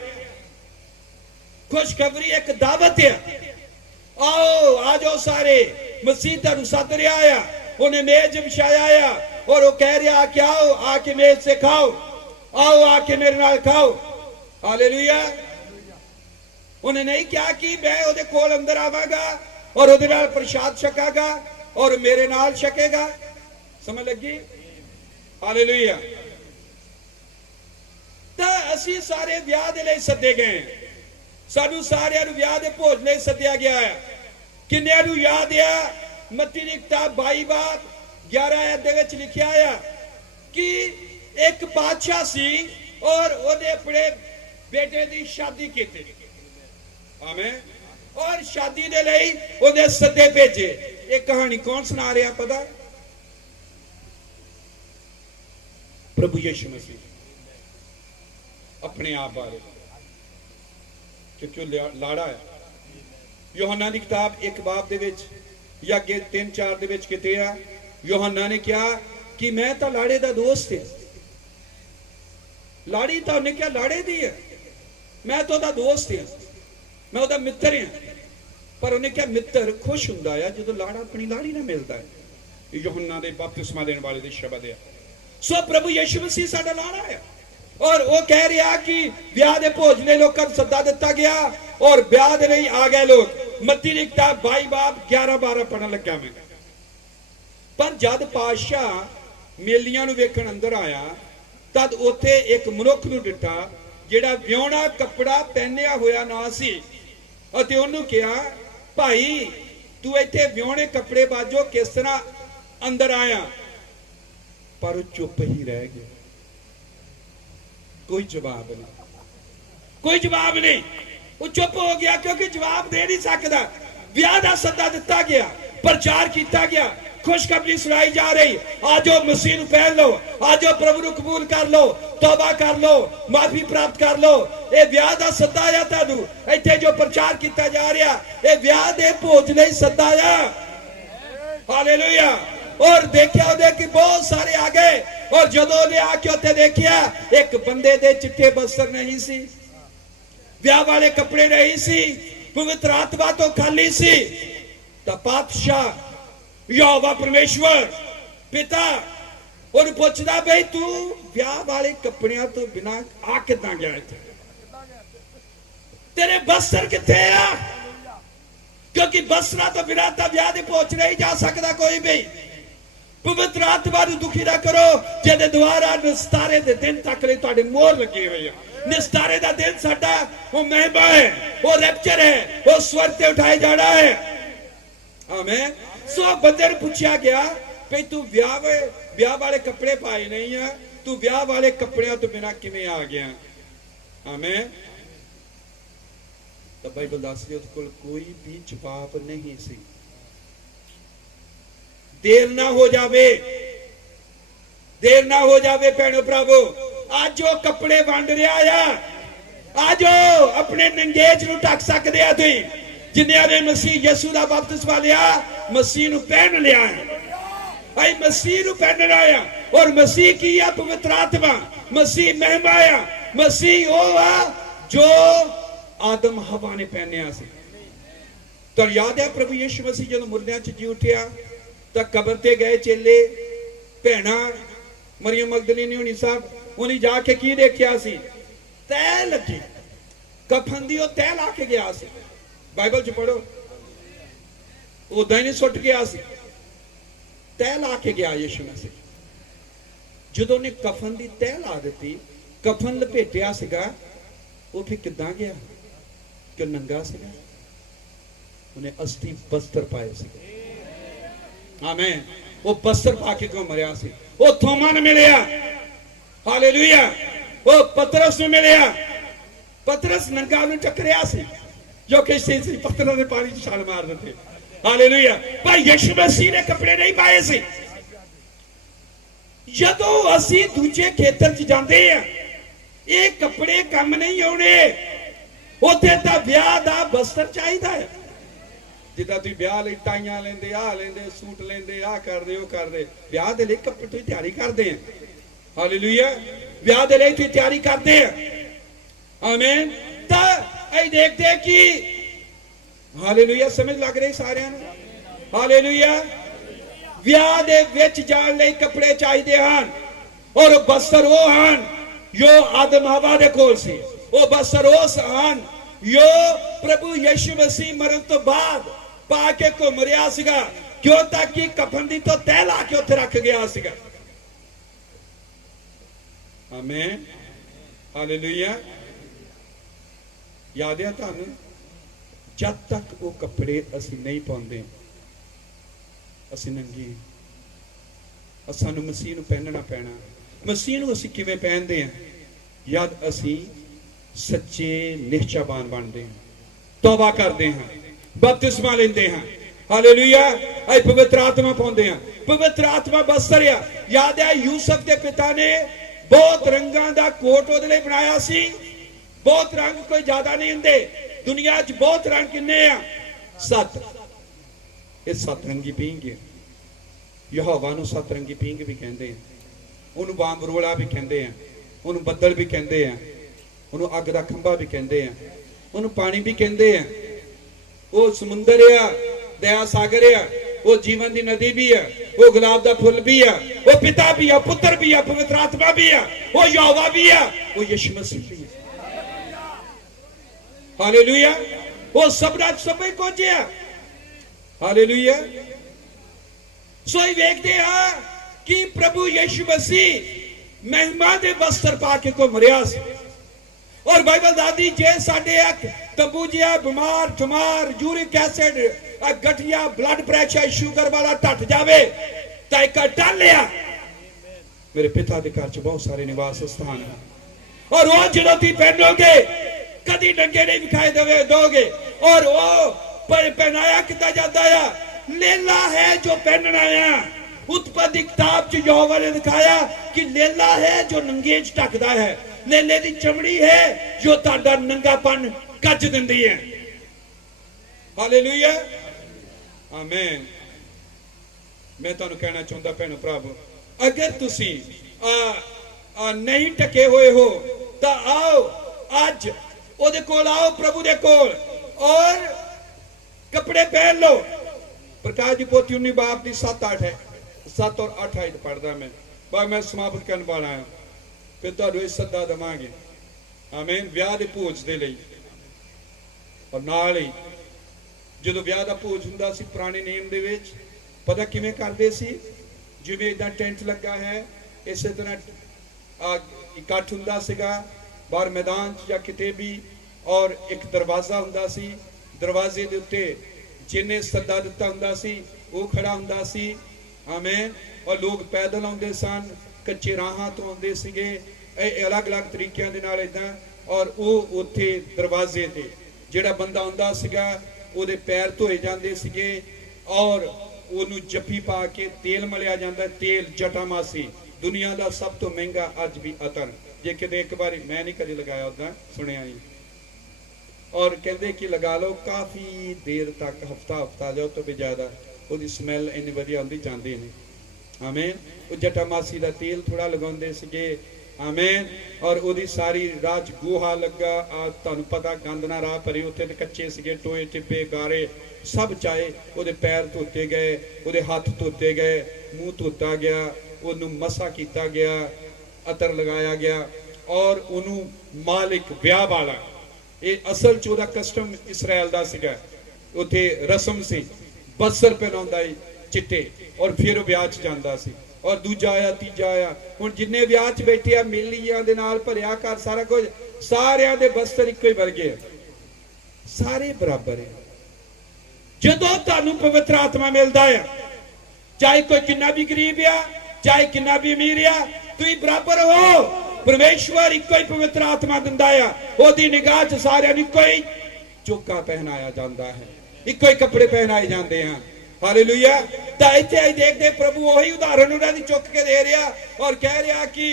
ਖੁਸ਼ਖਬਰੀ ਇੱਕ ਦਾਵਤ ਹੈ। ਆਓ ਆ ਜਾਓ ਸਾਰੇ, ਮਸੀਹ ਤੁਹਾਨੂੰ ਸੱਦ ਰਿਹਾ ਆ। ਉਹਨੇ ਮੇਜ਼ ਵਿਛਾਇਆ ਆ ਔਰ ਉਹ ਕਹਿ ਰਿਹਾ ਕਿ आओ आके मेज से खाओ, आओ आके मेरे नाल खाओ। हालेलुया। ਉਹਨੇ ਨਹੀਂ ਕਿਹਾ ਕਿ ਮੈਂ ਉਹਦੇ ਕੋਲ ਅੰਦਰ ਆਵਾਂਗਾ ਔਰ ਉਹਦੇ ਨਾਲ ਪ੍ਰਸ਼ਾਦ ਛਕਾਂਗਾ ਔਰ ਮੇਰੇ ਨਾਲ ਛਕੇਗਾ। ਸਮਝ ਲੱਗੀ? ਹਾਲੇਲੂਇਆ। ਤਾਂ ਅਸੀਂ ਸਾਰੇ ਵਿਆਹ ਦੇ ਲਈ ਸੱਦੇ ਗਏ, ਸਾਨੂੰ ਸਾਰਿਆਂ ਨੂੰ ਵਿਆਹ ਦੇ ਭੋਜ ਲਈ ਸੱਦਿਆ ਗਿਆ ਹੈ। ਕਿੰਨਿਆਂ ਨੂੰ ਯਾਦ ਆ ਮੱਤੀ ਦੀ ਕਿਤਾਬ 22 ਬਾਬ 11 ਆਇਤ ਦੇ ਵਿੱਚ ਲਿਖਿਆ ਆ ਕਿ ਇੱਕ ਬਾਦਸ਼ਾਹ ਸੀ ਔਰ ਉਹਨੇ ਆਪਣੇ ਬੇਟੇ ਦੀ ਸ਼ਾਦੀ ਕੀਤੀ। ਆਮੇਨ। ਔਰ ਸ਼ਾਦੀ ਦੇ ਲਈ ਉਹਦੇ ਸੱਦੇ ਭੇਜੇ। ਇਹ ਕਹਾਣੀ ਕੌਣ ਸੁਣਾ ਰਿਹਾ ਪਤਾ? प्रभु यीशु मसीह अपने आप बारे, क्योंकि वो लाड़ा है। यूहन्ना की किताब 1 बाब दे विच या अगे 3-4 दे विच किते आ, यूहन्ना ने कहा कि मैं तो लाड़े दा दोस्त है। लाड़ी तो उन्हें क्या लाड़े दी है, मैं तो ओदा दोस्त है, मैं ओदा मित्र हां। पर उन्हें क्या मित्र खुश हुंदा है जो लाड़ा अपनी लाड़ी नाल मिलता है। यूहन्ना दे बपतिस्मा देने वाले दे शब्द है। सो प्रभु यीशु मसीह साडा लाड़ा है और वो कह रहा कि ब्याह दे भोजने लोकां नूं सद्दा दिता गया और ब्याह दे लई आ गए लोग। मत्ती दी किताब 22 बाब 11-12 पढ़न लग्या मैं। पर जद पातशाह मेलियां नूं वेखण अंदर आया तद उत्थे एक मनुख नूं डिठा जिहड़ा विआहणा कपड़ा पहनिया होया ना सी अते ओहनूं कहा, भाई तू इत्थे विआहणे कपड़े बाजो किस तरह अंदर आया? पर वो चुप ही रह गया, कोई जवाब नहीं, कोई जवाब नहीं। वो चुप हो गया क्योंकि जवाब दे नहीं सकता। ब्याह का सद्दा दिता गया, प्रचार किया गया, खुशखबरी सुनाई जा रही, आजो मसीह नूं पहन लो, आजो प्रभु नूं कबूल कर लो, तौबा कर लो, माफी प्राप्त कर लो। ये ब्याह का सद्दा आ तुहानूं इत्थे जो प्रचार किया जा रहा, ये ब्याह दे भोज लई सद्दा आ। हालेलुया। और देखिया उहदे कि बहुत सारे आ गए और जदों ने आके उत्ते देखिया एक बंदे दे चिट्टे बस्तर नहीं सी, ब्याह वाले कपड़े नहीं सी, पवित्र आत्मा तो खाली सी। तो पातशाह यहोवा परमेश्वर पिता और पूछदा, भाई तू ब्याह वाले कपड़ियां तो बिना आ किदां गया इत्थे? तेरे बस्तर किथे आ? क्योंकि बस्त्रा तो बिना तो ब्याह दे पहुंच नहीं जा सकता कोई भी। पवित्र आत्मा नूं दुखी ना करो जिहदे द्वारा निस्तारे दे दिन तक ले तुहाडे मोहर लगी हुई है। निस्तारे दा दिन साडा वो महिमा है, वो रैप्चर है, वो स्वर्ग ते उठाए जाना है। आमीन। सो बंदे नूं पूछा गया, भाई तू ब्याह वाले कपड़े पाए नहीं है, तू ब्याह वाले कपड़ियां तो बिना किवें आ गया? आमीन। तो बाइबल दसदी उहदे कोल कोई भी जवाब नहीं सी। देर ना हो जावे, देर ना हो जावे भैणो भरावो, आज वो कपड़े वंड रहा है, आज अपने नंगेज नूं ढक सकदे आ। तुसीं जिन्हां ने मसीह यसू दा बपतिस्मा लिया, मसीह नूं पहन लिया है। आई मसीह नूं पहनना है और मसीह की है पवित्र आत्मा, मसीह महिमा है, मसीह वो है जो आदम हवा ने पहनया सी। तो याद है प्रभु यीशु मसीह जदों मुर्दियां च जी उठिया तो कबर ते गए चेले, भैणा मरियम मगदलीनी होनी साहब, उन्हें जाके की देखिया सी? तैह लगी कफन दी, वो तैह ला के गया सी। बाइबल च पढ़ो, उदा ही नहीं सुट गया सी, तैह ला के गया यीशु मसीह। जदों ने कफन दी तैह ला दी, कफन लपेटिया सीगा, वो फिर किदां गया? कि नंगा सीगा, उन्हें अस्थि वस्त्र पाए सीगे। आमीन। वो बस्तर पाके क्यों मरिया सी? वो थोमा ने मिलिया, हालेलुया। वो पतरस ने मिलिया, पतरस नंगा नूं टकरिया सी जो कि सी पत्थरों ने पानी च छाल मार दिते। हालेलुया। पर यीशु मसीह ने कपड़े नहीं पाए सी। जदों असीं दूजे खेतर च जांदे आ, ये कपड़े कम नहीं आउणे, उत्थे तां ब्याह दा बस्तर चाहिदा है। जिदा तुम ब्याह लई टाइयां लेंदे, आ लेंदे, सूट लेंदे, आ करदे, ओ करदे, ब्याह दे लई कपड़े तुसीं तैयारी करदे हैं। हालेलुया। ब्याह दे लई तुसीं तैयारी करदे हैं। आमीन। तां असीं देखदे कि हालेलुया, समझ लग रही सारियां नूं? हालेलुया। ब्याह दे विच जाण लई कपड़े चाहिदे हन और बस्तर वो हन जो आदम हवा दे कोल सी। वो बस्तर उस हन जो प्रभु यीशु मसीह मरण तो बाद पाके घूम रहा सीगा, क्यों? ताकि कफन दी तो तह ला के उत्थे रख गया सीगा। आमीन। हालेलुया। याद है तुहानूं, जब तक वो कपड़े असीं नहीं पाउंदे, असीं नंगे, सानूं मसीह नूं पहनना पैना। मसीह नूं असीं किवें पहनदे हां? जद असीं सच्चे निश्चयवान बनते हैं, तौबा करते हैं, बपतिस्मा लेंदे हैं। हालेलुया। असीं पवित्र आत्मा पाउंदे हैं, पवित्र आत्मा बस्तर है। याद है यूसुफ के पिता ने ਬਹੁਤ ਰੰਗਾਂ ਦਾ ਕੋਟ ਉਹਦੇ ਲਈ ਬਣਾਇਆ ਸੀ। ਬਹੁਤ ਰੰਗ ਕੋਈ ਜ਼ਿਆਦਾ ਨਹੀਂ ਹੁੰਦੇ ਦੁਨੀਆ 'ਚ। ਬਹੁਤ ਰੰਗ ਕਿੰਨੇ ਆ? 7। ਇਹ 7 ਰੰਗੀ ਪੀਂਘ ਹੈ। ਯਹੋਵਾ ਨੂੰ 7 ਰੰਗੀ ਪੀਂਘ ਵੀ ਕਹਿੰਦੇ ਆ, ਉਹਨੂੰ ਬਾਂਬਰੋਲਾ ਵੀ ਕਹਿੰਦੇ ਆ, ਉਹਨੂੰ ਬੱਦਲ ਵੀ ਕਹਿੰਦੇ ਆ, ਉਹਨੂੰ ਅੱਗ ਦਾ ਖੰਭਾ ਵੀ ਕਹਿੰਦੇ ਆ, ਉਹਨੂੰ ਪਾਣੀ ਵੀ ਕਹਿੰਦੇ ਆ। ਉਹ ਸਮੁੰਦਰ ਆ, ਦਇਆ ਸਾਗਰ ਆ, ਉਹ ਜੀਵਨ ਦੀ ਨਦੀ भी है, वो गुलाब का फुल भी है, वो पिता भी है, पुत्र भी है, पवित्र आत्मा भी है, वो यहोवा भी है, वो यीशु मसीह भी है। हालेलुया। वो सबना सब कुछ है। हालेलुया। सो ही देखते हैं कि प्रभु यीशु मसीह महिमा के वस्त्र पाके को मरिया और बाइबल दादी जे साडे तंबू जिहा बीमार ठमार यूरिक एसिड गठिया ब्लड प्रेशर शुगर वाला टट जावे तो एक टल लिया। मेरे पिता के घर च बहुत सारे निवास स्थान है और वो चुनौती पहनोगे कभी नंगे नहीं दिखाई देवे दोगे। और वो पहनाया कितना जाता है लेला है जो पहनना है। उत्पत्ति किताब च यहोवा ने दिखाया कि लेला है जो नंगे च ढकदा है, लेले दी चमड़ी है जो ताड़ा नंगापन कच दिंदी है। हालेलुया आमीन। मैं तुहानू कहना चाहता भैणो भरावो अगर तुसी नहीं ढके हुए हो तो आओ अज ओदे कोल आओ प्रभु दे कोल और कपड़े पहन लो। प्रकाश जी पोथी 19 बाब दी 7-8 है 7 और 8 आयत पढ़दा मैं समाप्त करने वाला हां। फिर तुहानू इस सदा देवांगे आमीन विआह दे भोज दे लई। और नाल ही ਜਦੋਂ ਵਿਆਹ ਦਾ ਭੋਜ ਹੁੰਦਾ ਸੀ ਪੁਰਾਣੇ ਨੇਮ ਦੇ ਵਿੱਚ ਪਤਾ ਕਿਵੇਂ ਕਰਦੇ ਸੀ? ਜਿਵੇਂ ਇਦਾਂ ਟੈਂਟ ਲੱਗਾ ਹੈ ਇਸੇ ਤਰ੍ਹਾਂ ਇਕੱਠ ਹੁੰਦਾ ਸੀਗਾ ਬਾਹਰ ਮੈਦਾਨ 'ਚ ਜਾਂ ਕਿਤੇ ਵੀ। ਔਰ ਇੱਕ ਦਰਵਾਜ਼ਾ ਹੁੰਦਾ ਸੀ, ਦਰਵਾਜ਼ੇ ਦੇ ਉੱਤੇ ਜਿਹਨੇ ਸੱਦਾ ਦਿੱਤਾ ਹੁੰਦਾ ਸੀ ਉਹ ਖੜਾ ਹੁੰਦਾ ਸੀ ਆਮੀਨ। ਔਰ ਲੋਕ ਪੈਦਲ ਆਉਂਦੇ ਸਨ, ਕੱਚੇ ਰਾਹਾਂ ਤੋਂ ਆਉਂਦੇ ਸੀਗੇ, ਇਹ ਅਲੱਗ-ਅਲੱਗ ਤਰੀਕਿਆਂ ਦੇ ਨਾਲ ਇਦਾਂ। ਔਰ ਉਹ ਉੱਥੇ ਦਰਵਾਜ਼ੇ ਤੇ ਜਿਹੜਾ ਬੰਦਾ ਆਉਂਦਾ ਸੀਗਾ ਉਹਦੇ ਪੈਰ ਧੋਏ ਜਾਂਦੇ ਸੀਗੇ ਔਰ ਉਹਨੂੰ ਜੱਫੀ ਪਾ ਕੇ ਤੇਲ ਮਲਿਆ ਜਾਂਦਾ। ਤੇਲ ਜਟਾਮਾਸੀ ਦੁਨੀਆ ਦਾ ਸਭ ਤੋਂ ਮਹਿੰਗਾ ਅੱਜ ਵੀ ਅਤਰ। ਜੇ ਕਿਤੇ ਇੱਕ ਵਾਰੀ ਮੈਂ ਨਹੀਂ ਕਦੇ ਲਗਾਇਆ ਉਦਾਂ ਸੁਣਿਆ ਨਹੀਂ। ਔਰ ਕਹਿੰਦੇ ਕਿ ਲਗਾ ਲਓ ਕਾਫੀ ਦੇਰ ਤੱਕ ਹਫਤਾ ਜਾਓ ਤੋਂ ਵੀ ਜ਼ਿਆਦਾ ਉਹਦੀ ਸਮੈਲ ਇੰਨੀ ਵਧੀਆ ਆਉਂਦੀ ਜਾਂਦੀ ਨਹੀਂ ਆਮੀਨ। ਉਹ ਜਟਾਮਾਸੀ ਦਾ ਤੇਲ ਥੋੜਾ ਲਗਾਉਂਦੇ ਸੀਗੇ आमीन। और ओदी सारी राज गोहा लगा तुहानू पता गंद ना राह भरे उत्थे ते कच्चे सीगे टोए टिब्बे गारे सब चाहे ओदे पैर धोते गए, ओदे हाथ धोते गए, मुंह धोता गया, ओनू मसा किया गया, अतर लगाया गया और ओनू मालिक ब्याह वाला ये असल च ओदा कस्टम इसराइल दा सीगा। उत्थे रस्म सी बस्तर पहनाउंदा चिट्टे और फिर ब्याह च जांदा सी। और दूजा आया तीजा आया हुण जिन्ने विआह च बैठे आ मेलियां दे नाल भरिया घर सारा कुछ सारियां दे बस्तर इक्को ही वर्गे सारे बराबर है। जदों तुहानू पवित्र आत्मा मिलदा है चाहे कोई किन्ना भी गरीब आ चाहे किन्ना भी अमीर आ तुसीं बराबर हो। परमेश्वर इक्को ही पवित्र आत्मा दिंदा है। ओदी निगाह च सारियां नूं इक्को ही चोका पहनाया जाता है, इक्को ही कपड़े पहनाए जाते हैं। हालेलुया। तो इत्थे देखते प्रभु वही उदाहरण उन्होंने चुक के दे रहा और कह रहा कि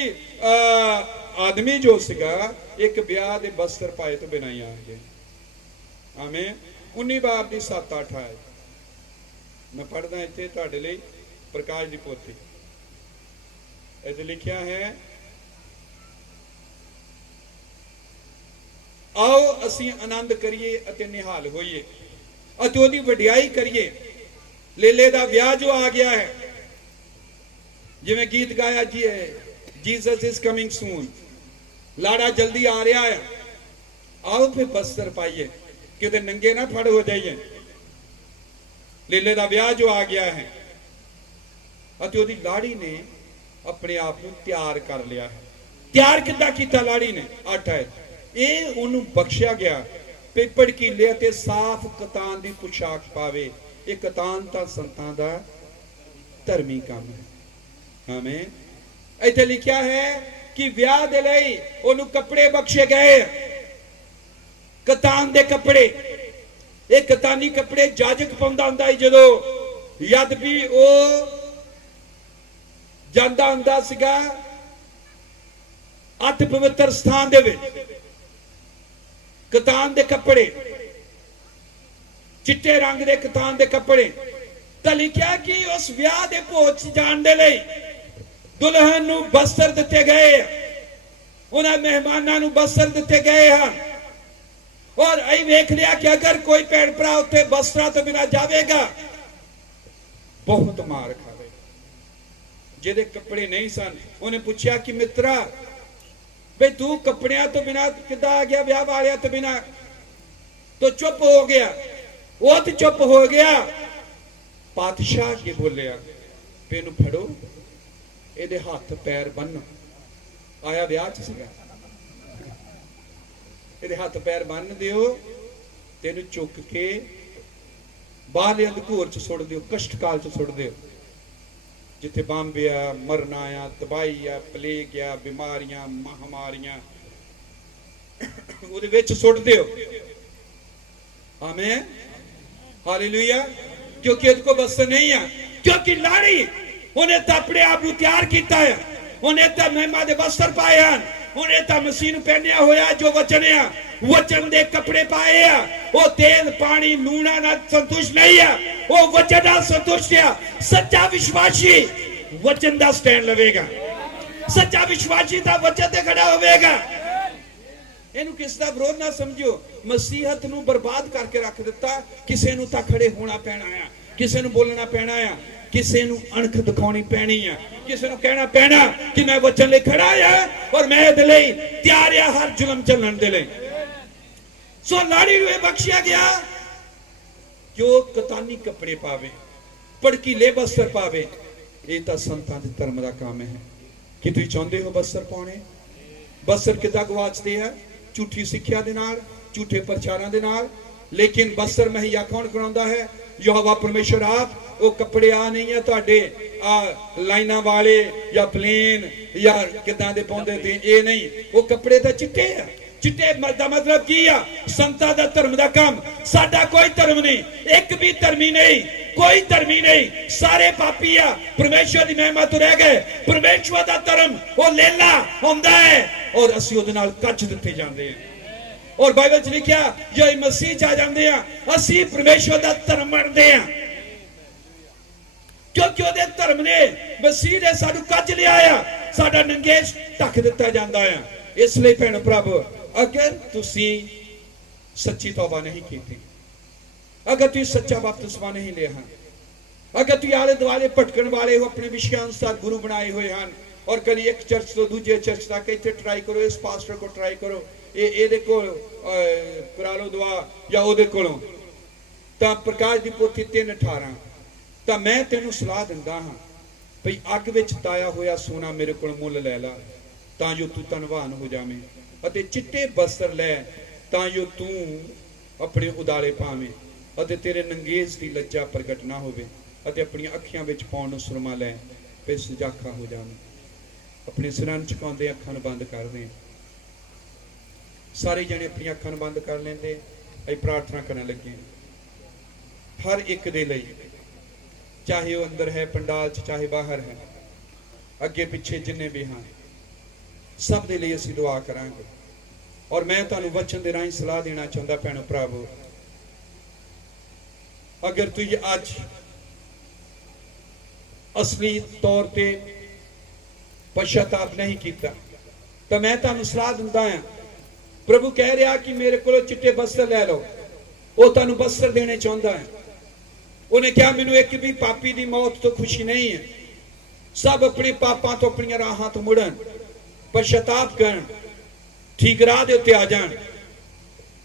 आदमी जो सीगा एक ब्याह दे बस्तर पाए तो बिना ही आ गए आमीन। 19 बाब दी 7-8 आए मैं पढ़दा इत्थे तुहाडे लई प्रकाश दी पोथी। इत्थे लिखिया है आओ असीं आनंद करिए अते निहाल होइए अते ओदी वडियाई करिए। लेले दा विआह जो आ गया है जिवें गीत गाया जी जीसस इज कमिंग सून लाड़ा जल्दी आ रहा है। आओ फिर बस्तर पाइए कि नंगे ना फड़ हो जाइए। लेले दा विआह जो आ गया है अते ओदी लाड़ी ने अपने आप को तैयार कर लिया है। तैयार किद्दां कीता लाड़ी ने 8 है ये ओनू बख्शिया गया पेपड़ कीले अते साफ कतान दी पोशाक पावे। ये कतान ता संतां दा धर्मी काम है आमीन। इत्थे लिखिया है कि विआह दे लई ओनू कपड़े बख्शे गए कतान दे कपड़े। ये कतानी कपड़े जाजक पाउंदा हुंदा है जदों यद भी ओ जांदा हुंदा सीगा अति पवित्र स्थान दे विच कतान दे कपड़े, चिट्टे रंग दे कतान दे कपड़े। तो लिखा कि उस विआह दे भोज जाण दे लई दुल्हन नूं वस्त्र दिते गए, उन्हां मेहमानां नूं वस्त्र दिते गए हैं। और अं वेख लिया कि अगर कोई भैन भरा उत्थे वस्त्रां तो बिना जावेगा बहुत मार खावे। जिहदे कपड़े नहीं सन उन्हें पूछा कि मित्रा बे तू कपड़ियां तो बिना किदां आ गया, ब्याह वालियां तो बिना? तो चुप हो गया, वो तो चुप हो गया। पातशाह के बोलिया भी इहनूं फड़ो, इहदे हत्थ पैर बन्नो। आया ब्याह च सीगा, इहदे हत्थ पैर बन दिओ ते इहनूं चुक के बाहरले अंधकूर च सुट दिओ, कष्टकाल च सुट दिओ, जिथे बंब आ, मरना आ, तबाही आ, प्लेग आ, बीमारियां, महामारियां, उहदे विच सुट दिओ। आमीन, हालेलुया। क्योंकि इहदे को वस्त्र नहीं है, क्योंकि लाड़ी उन्हें तो अपने आप को तैयार किया है, उन्हें तो महिमा दे वस्त्र पाए हैं, उन्हें तो मसीह पहनिया होया जो वचन है, वचन दे कपड़े पाए है। वो तेल पानी लूना ना संतुष्ट नहीं है, वो वचन ना संतुष्ट है। सच्चा विश्वासी वचन दा स्टैंड लवेगा, सच्चा विश्वासी दा वचन ते खड़ा होवेगा। इनू किस दा विरोध ना समझो। मसीहत नू बर्बाद करके रख दिता, किसे नू तां खड़े होना पैना है, किसे नू बोलना पैना है, किसे नू अणख दिखानी पैनी है, किसे नू कहना पैना कि मैं वचन ले खड़ा है और मैं इहदे लई तैयार है हर जुल्म झल्लण दे लई। सो लाड़ी नू बख्शिया गया जो कतानी कपड़े पावे, भड़कीले वस्त्र पावे। ये तो संतां दे धर्म दा काम है कि तुसीं चाहुंदे हो वस्त्र पाउणे। वस्त्र किदां गवाचदे है? झूठी सिक्ख्या दे नाल, झूठे प्रचारां दे नाल। लेकिन वस्त्र मुहैया कौन कराउंदा है? यहोवा परमेश्वर आप। वो कपड़े आ नहीं है तुहाडे लाइना वाले या प्लेन या किदां दे पाउंदे ते ये नहीं, वो कपड़े तो चिट्टे है। चिट्टे दा मतलब की आ? संतां दा धर्म दा काम। साडा कोई धर्म नहीं, एक भी धर्मी नहीं, कोई धर्मी नहीं, सारे पापी आ। परमेश्वर दी महिमा तो रह गए। परमेश्वर दा धर्म वो लेला हुंदा है और असीं उहदे नाल कच दित्ते जांदे हैं। और बाइबल च लिखिया जे मसीह च आ जांदे आ असीं परमेश्वर दा धर्म मनदे आ, क्योंकि उहदे धर्म ने मसीह ने सानू कच लिया आ, साडा नंगेश ढक दित्ता जांदा है। इसलिए भैण भरावो, अगर तुसी सच्ची तौबा नहीं की, अगर तुम सच्चा बपतिस्मा नहीं लिया, अगर तुम आले दुआले भटकन वाले हो, अपने विषयानुसार गुरु बनाए हुए हैं और कभी एक चर्च तो दूसरे चर्च तक इतने ट्राई करो, इस पास्टर को ट्राई करो, ये करा लो दुआ या ओदे कोलों, तां प्रकाश दी पोथी 3:18 तां मैं तेनू सलाह दिंदा हां भई अग विच ताया होया सोना मेरे कोल मुल लै ला तां जो तू धनवान हो जावें, अते चिट्टे वस्त्र लै तां जो तू अपने उदाले पावें, अते तेरे नंगेज की लज्जा प्रगट ना होवे, अते अपनी अखियां विच पाउण नूं सुरमा लै फिर सुजाखा हो जावें। अपने सिरां नूं झुकाउंदे अखां नूं बंद कर दें। सारे जने अपनी अखां नूं बंद कर लेंदे। असीं प्रार्थना करन लगे हर एक दे लई, चाहे वो अंदर है पंडाल च, चाहे बाहर है, अगे पिछे जिन्ने भी हाँ, सब दे लई असीं दुआ करांगे। और मैं तुहानूं वचन दे राहीं सलाह देना चाहुंदा भैणो भरावो, अगर तुसीं अज असली तौर पे पश्चाताप नहीं किया तो मैं तुहानूं सलाह दिंदा हां, प्रभु कह रहा कि मेरे को चिट्टे वस्त्र लै लो, वो तुहानूं वस्त्र देने चाहुंदा है। उन्हें कहा मैनूं एक भी पापी दी मौत तो खुशी नहीं है, सब अपने पापां तो अपनी राहां तो मुड़न, पश्चाताप करन, ठीक राह दे उत्ते आ जाण।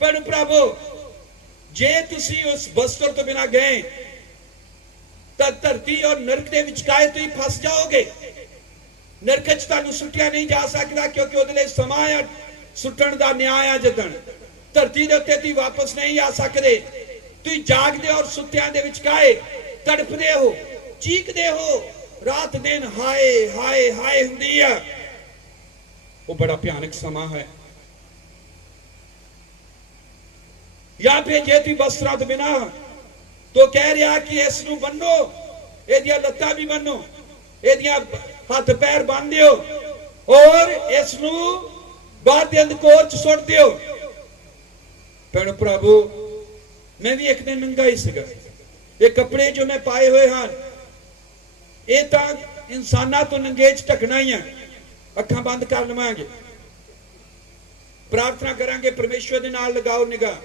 पर प्रभु जे तुसी उस वस्त्र तो बिना गए तो धरती और नरक दे विचकाए तुसीं फस जाओगे। नरक च तुहानूं सुट्टिया नहीं जा सकदा, क्योंकि उहदे लई समां है सुट्टण दा, न्याय है जदन। धरती दे उत्ते तुसीं वापस नहीं आ सकदे। तुसीं जागदे और सुत्तियां दे विचकाए तड़पदे हो, चीखदे हो, रात दिन हाय हाय हाय हुंदी है। वो बड़ा भयानक समां है। या फिर जे तुसीं वस्त्रां तो बिना तो कह रहा कि इस नूं बन्नो, इहदियां लत्तां भी बन्नो, इहदियां हथ पैर बन दिओ, और इसनू बाहर दे अंधकोर च सुट दियो। भैणो प्रभु मैं भी एक दिन नंगा ही सीगा, ये कपड़े जो मैं पाए हुए हैं ये तो इंसाना तो नंगेज ढकना ही है। अखां बंद कर लवांगे, प्रार्थना करांगे, परमेश्वर दे नाल लगाओ निगाह,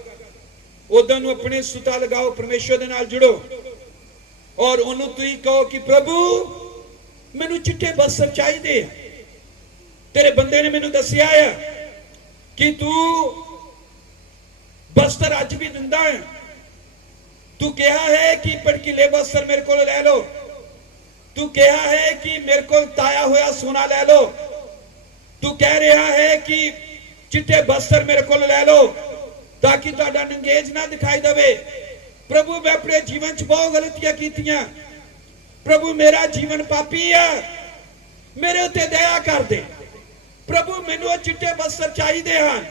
उदां नूं अपने सुता लगाओ, परमेश्वर दे नाल जुड़ो और उन्होंने तुसीं कहो कि प्रभु मैनू चिट्टे बस्तर चाहिए। तेरे बंदे ने मैनू दसिया है कि तू बस्तर अज भी दिंदा है। तू कहा है कि भड़कीले बस्तर मेरे को ले लो, तू कहा है कि मेरे को ताया हुआ सोना ले लो, तू कह रहा है कि चिट्टे बस्तर मेरे को ले लो ताकि तुहाडा नंगेज ना दिखाई देवे। प्रभु मैं अपने जीवन च बहुत गलतियां कीतियां, प्रभु मेरा जीवन पापी है, मेरे उत्ते दया कर दे। प्रभु मैनू चिट्टे बस्तर चाहिए हैं,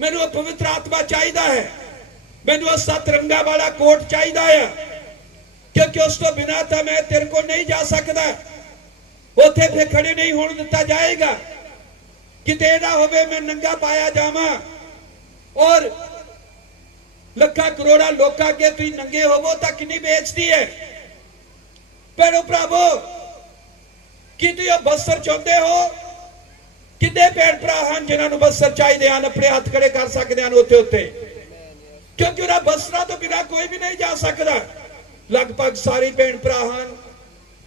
मैनू पवित्र आत्मा चाहिए है, मैनू 7 रंगा वाला कोट चाहिए है, क्योंकि उस तो बिना तो मैं तेरे को नहीं जा सकता। उथे फिर खड़े नहीं होने दिता जाएगा, किते ना होवे मैं नंगा पाया जावां और लखा करोड़ा लोकां के तुसीं नंगे होवो तां किन्नी बेइज्जती है। भैणो प्रभु कि तुसीं बस्तर चाहुंदे हो, किन्ने भैण भरा हैं जिन्हां नूं बस्तर चाहिए हैं, अपने हाथ खड़े कर सकते हैं उत्ते उत्ते, क्योंकि उन्हां बस्तरां तो बिना कोई भी नहीं जा सकता। लगभग सारे भैण भरा हैं,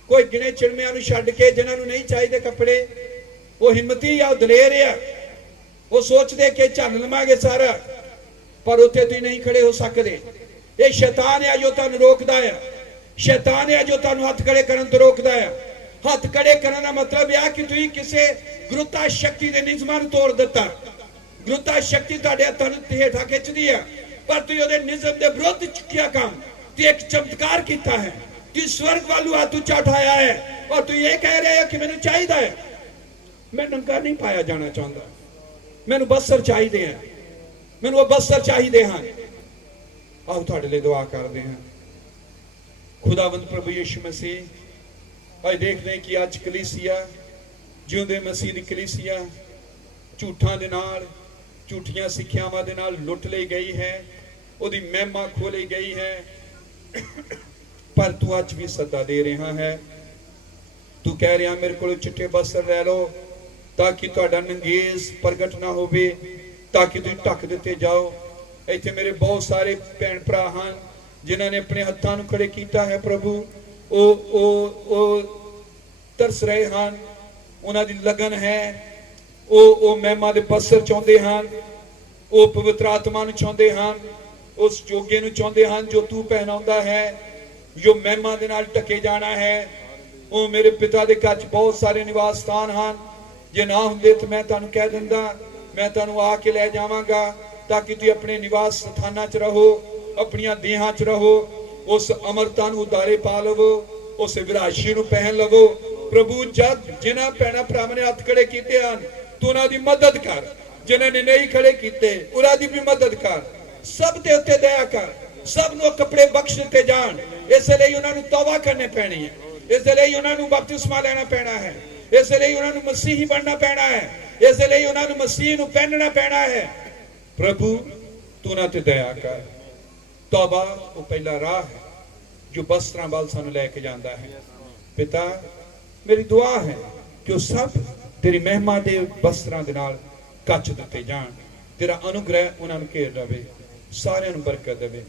कोई गिने चिड़मियां नूं छड्ड के जिन्हां नूं नहीं चाहिए कपड़े, वो हिम्मती आ, दलेर आ, वो सोचते कि झल लवांगे सारा, पर उत्थे तुसीं नहीं खड़े हो सकते। ये शैतान है जो तुहानूं रोकदा है, शैतान है जो तुहानूं हथ खड़े करन तो रोकदा है। हथ खड़े करने का मतलब यह कि तुसीं किसी गुरुता शक्ति के नियमां नूं तोड़ दिता। गुरुता शक्ति तुहाडे हत्थां नूं हेठां खिच्चदी है, पर तुसीं उहदे नियम दे विरुद्ध चुकिया काम, तुसीं एक चमत्कार किया है, तुसीं स्वर्ग वालू हाथ उच्चा उठाया है और तुसीं ये कह रहे हो कि मैनूं चाहिए है, मैं नंगा नहीं पाया जाना चाहता, मैनूं बस्तर चाहिए है, मैनूं वो बस्तर चाहिए हैं। आओ तुहाडे लई दुआ करदे हां। खुदावंद प्रभु यीशु मसीह, अज देखते हैं कि अज कलीसिया जिउंदे मसीह दी कलीसिया झूठां दे नाल, झूठियां सिक्ख्यावां दे नाल लुट ली गई है, उहदी महिमा खो ली गई है। पर तू अज भी सदा दे रहा है, तू कह रहा मेरे को चिट्टे बस्तर लै लो ताकि तुहाडा नंगेज प्रगट ना होवे, ताकि तुसीं ढक दिते जाओ। इत्थे मेरे बहुत सारे भैण भरा हैं जिन्हां ने अपने हत्थां नूं खड़े कीता है। प्रभु ओ तरस रहे हैं, उन्हां दी लगन है, ओ महिमा दे बस्तर चाहुंदे हैं, ओ पवित्र आत्मा नूं चाहुंदे हैं, उस जोगे नूं चाहुंदे हैं जो तू पहनाउंदा है, जो महिमा दे नाल ढके जाना है। ओ मेरे पिता दे घर च बहुत सारे निवास स्थान हैं, जे ना हुंदे तो मैं तुहानूं कह दिंदा, मैं तुहानूं आके लै जावांगा ताकि तुसीं अपने निवास स्थानां च रहो, अपनियां देहां च रहो, उस अमरता नूं उधारे पा लवो, उस विराशी नूं पहन लवो। प्रभु जद जिन्हां भैणां भरावां ने हत्थ खड़े कीते हैं तू उन्हां दी मदद कर, जिन्हां ने नहीं खड़े कीते उन्हां दी भी मदद कर, सब दे उत्ते दया कर, सब नूं कपड़े बख्श दिते जाण। इसलिए उन्हां नूं तौबा करनी पैनी है, इसलिए उन्हां नूं बपतिस्मा लेना पैना है, इसलिए उन्हां नूं मसीही बनना पैना है, इसलिए उन्हां नूं मसीह नूं पहनना पैना है। प्रभु तू उन्हां ते दया कर। तौबा वो पहला राह है जो बस्तरां वाल सानूं लैके जांदा है। पिता मेरी दुआ है कि वो सब तेरी महिमा दे बस्तरां दे नाल कच दिते जाण, तेरा अनुग्रह उन्हां नूं घेर लवे, सारिआं नूं बरकत देवे।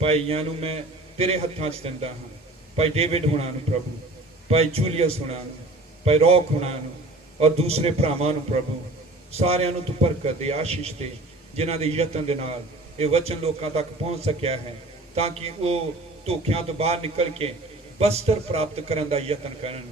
भाईआं नूं मैं तेरे हत्थां च दिंदा हां, भाई डेविड हुणां नूं प्रभु, भाई जूलियस हुणां नूं, भाई रॉक हुणां नूं और दूसरे भरावां नूं प्रभु, सारिआं नूं तू बरकत दे, आशीष दे, जिन्हां दे यतन दे नाल ये वचन लोकां तक पहुंच सकिया है, ताकि वो धोखियां तो बाहर निकल के बस्तर प्राप्त करन दा यतन करन,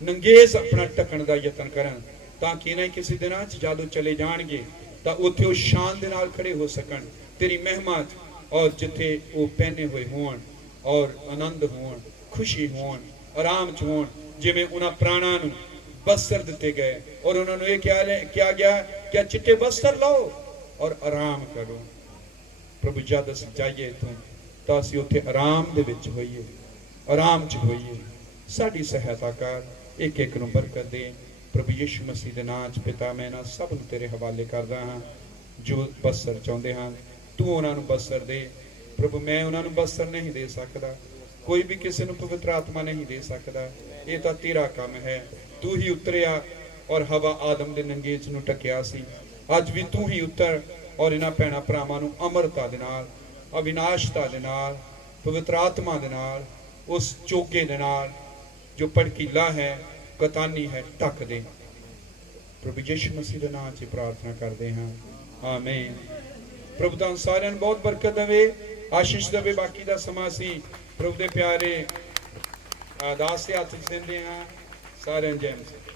नंगेज अपना ढकण दा यतन करन, ताकि इन्हें किसी दिनां च जादू चले जाणगे तां उत्थे वो शान दे नाल खड़े हो सकन तेरी महिमा च, और जिथे वो पहने हुए होण और आनंद होण, खुशी होण, आराम च होण, जिवें उन्हां प्राणां नूं बस्तर दिते गए और उन्होंने ये क्या गया क्या चिट्टे बस्तर लो और आराम करो। प्रभु जद असीं जाइए इत्थों तां असीं उत्थे आराम दे विच होइए, आराम च होइए। साडी सहायता कर, एक एक नूं बरकत दे, प्रभु यीशु मसीह के नाम च पिता मैं इन्हां सब नूं तेरे हवाले करदा हां जो बसर चाहुंदे हां तू उन्हां नूं बसर दे प्रभु मैं उन्हां नूं बसर नहीं दे सकदा कोई भी किसी नूं पवित्र आत्मा नहीं दे सकदा ये तां तेरा काम है तू ही उतरिया और हवा आदम दे नंगेज नूं टकिया सी अज भी तू ही उतर और इन्हां भैणां भरावां नूं अमरता दे नाल अविनाशता दे नाल पवित्र आत्मा दे नाल उस चोगे दे नाल जो भड़कीला है कतानी है ढक दे प्रभु यीशु मसीह के नाम से प्रार्थना करते हैं आमीन प्रभु तुहां सारिਆਂ ਨੂੰ बहुत बरकत देवे आशीष देवे बाकी ਦਾ ਸਮਾਂ ਸੀ प्रभु ਦੇ ਪਿਆਰੇ ਅਰਦਾਸ ਦੇ ਹੱਥ 'ਚ ਦਿੰਦੇ ਹਾਂ ਸਾਰਿਆਂ ਨੂੰ ਜੈ ਮਸੀਹ।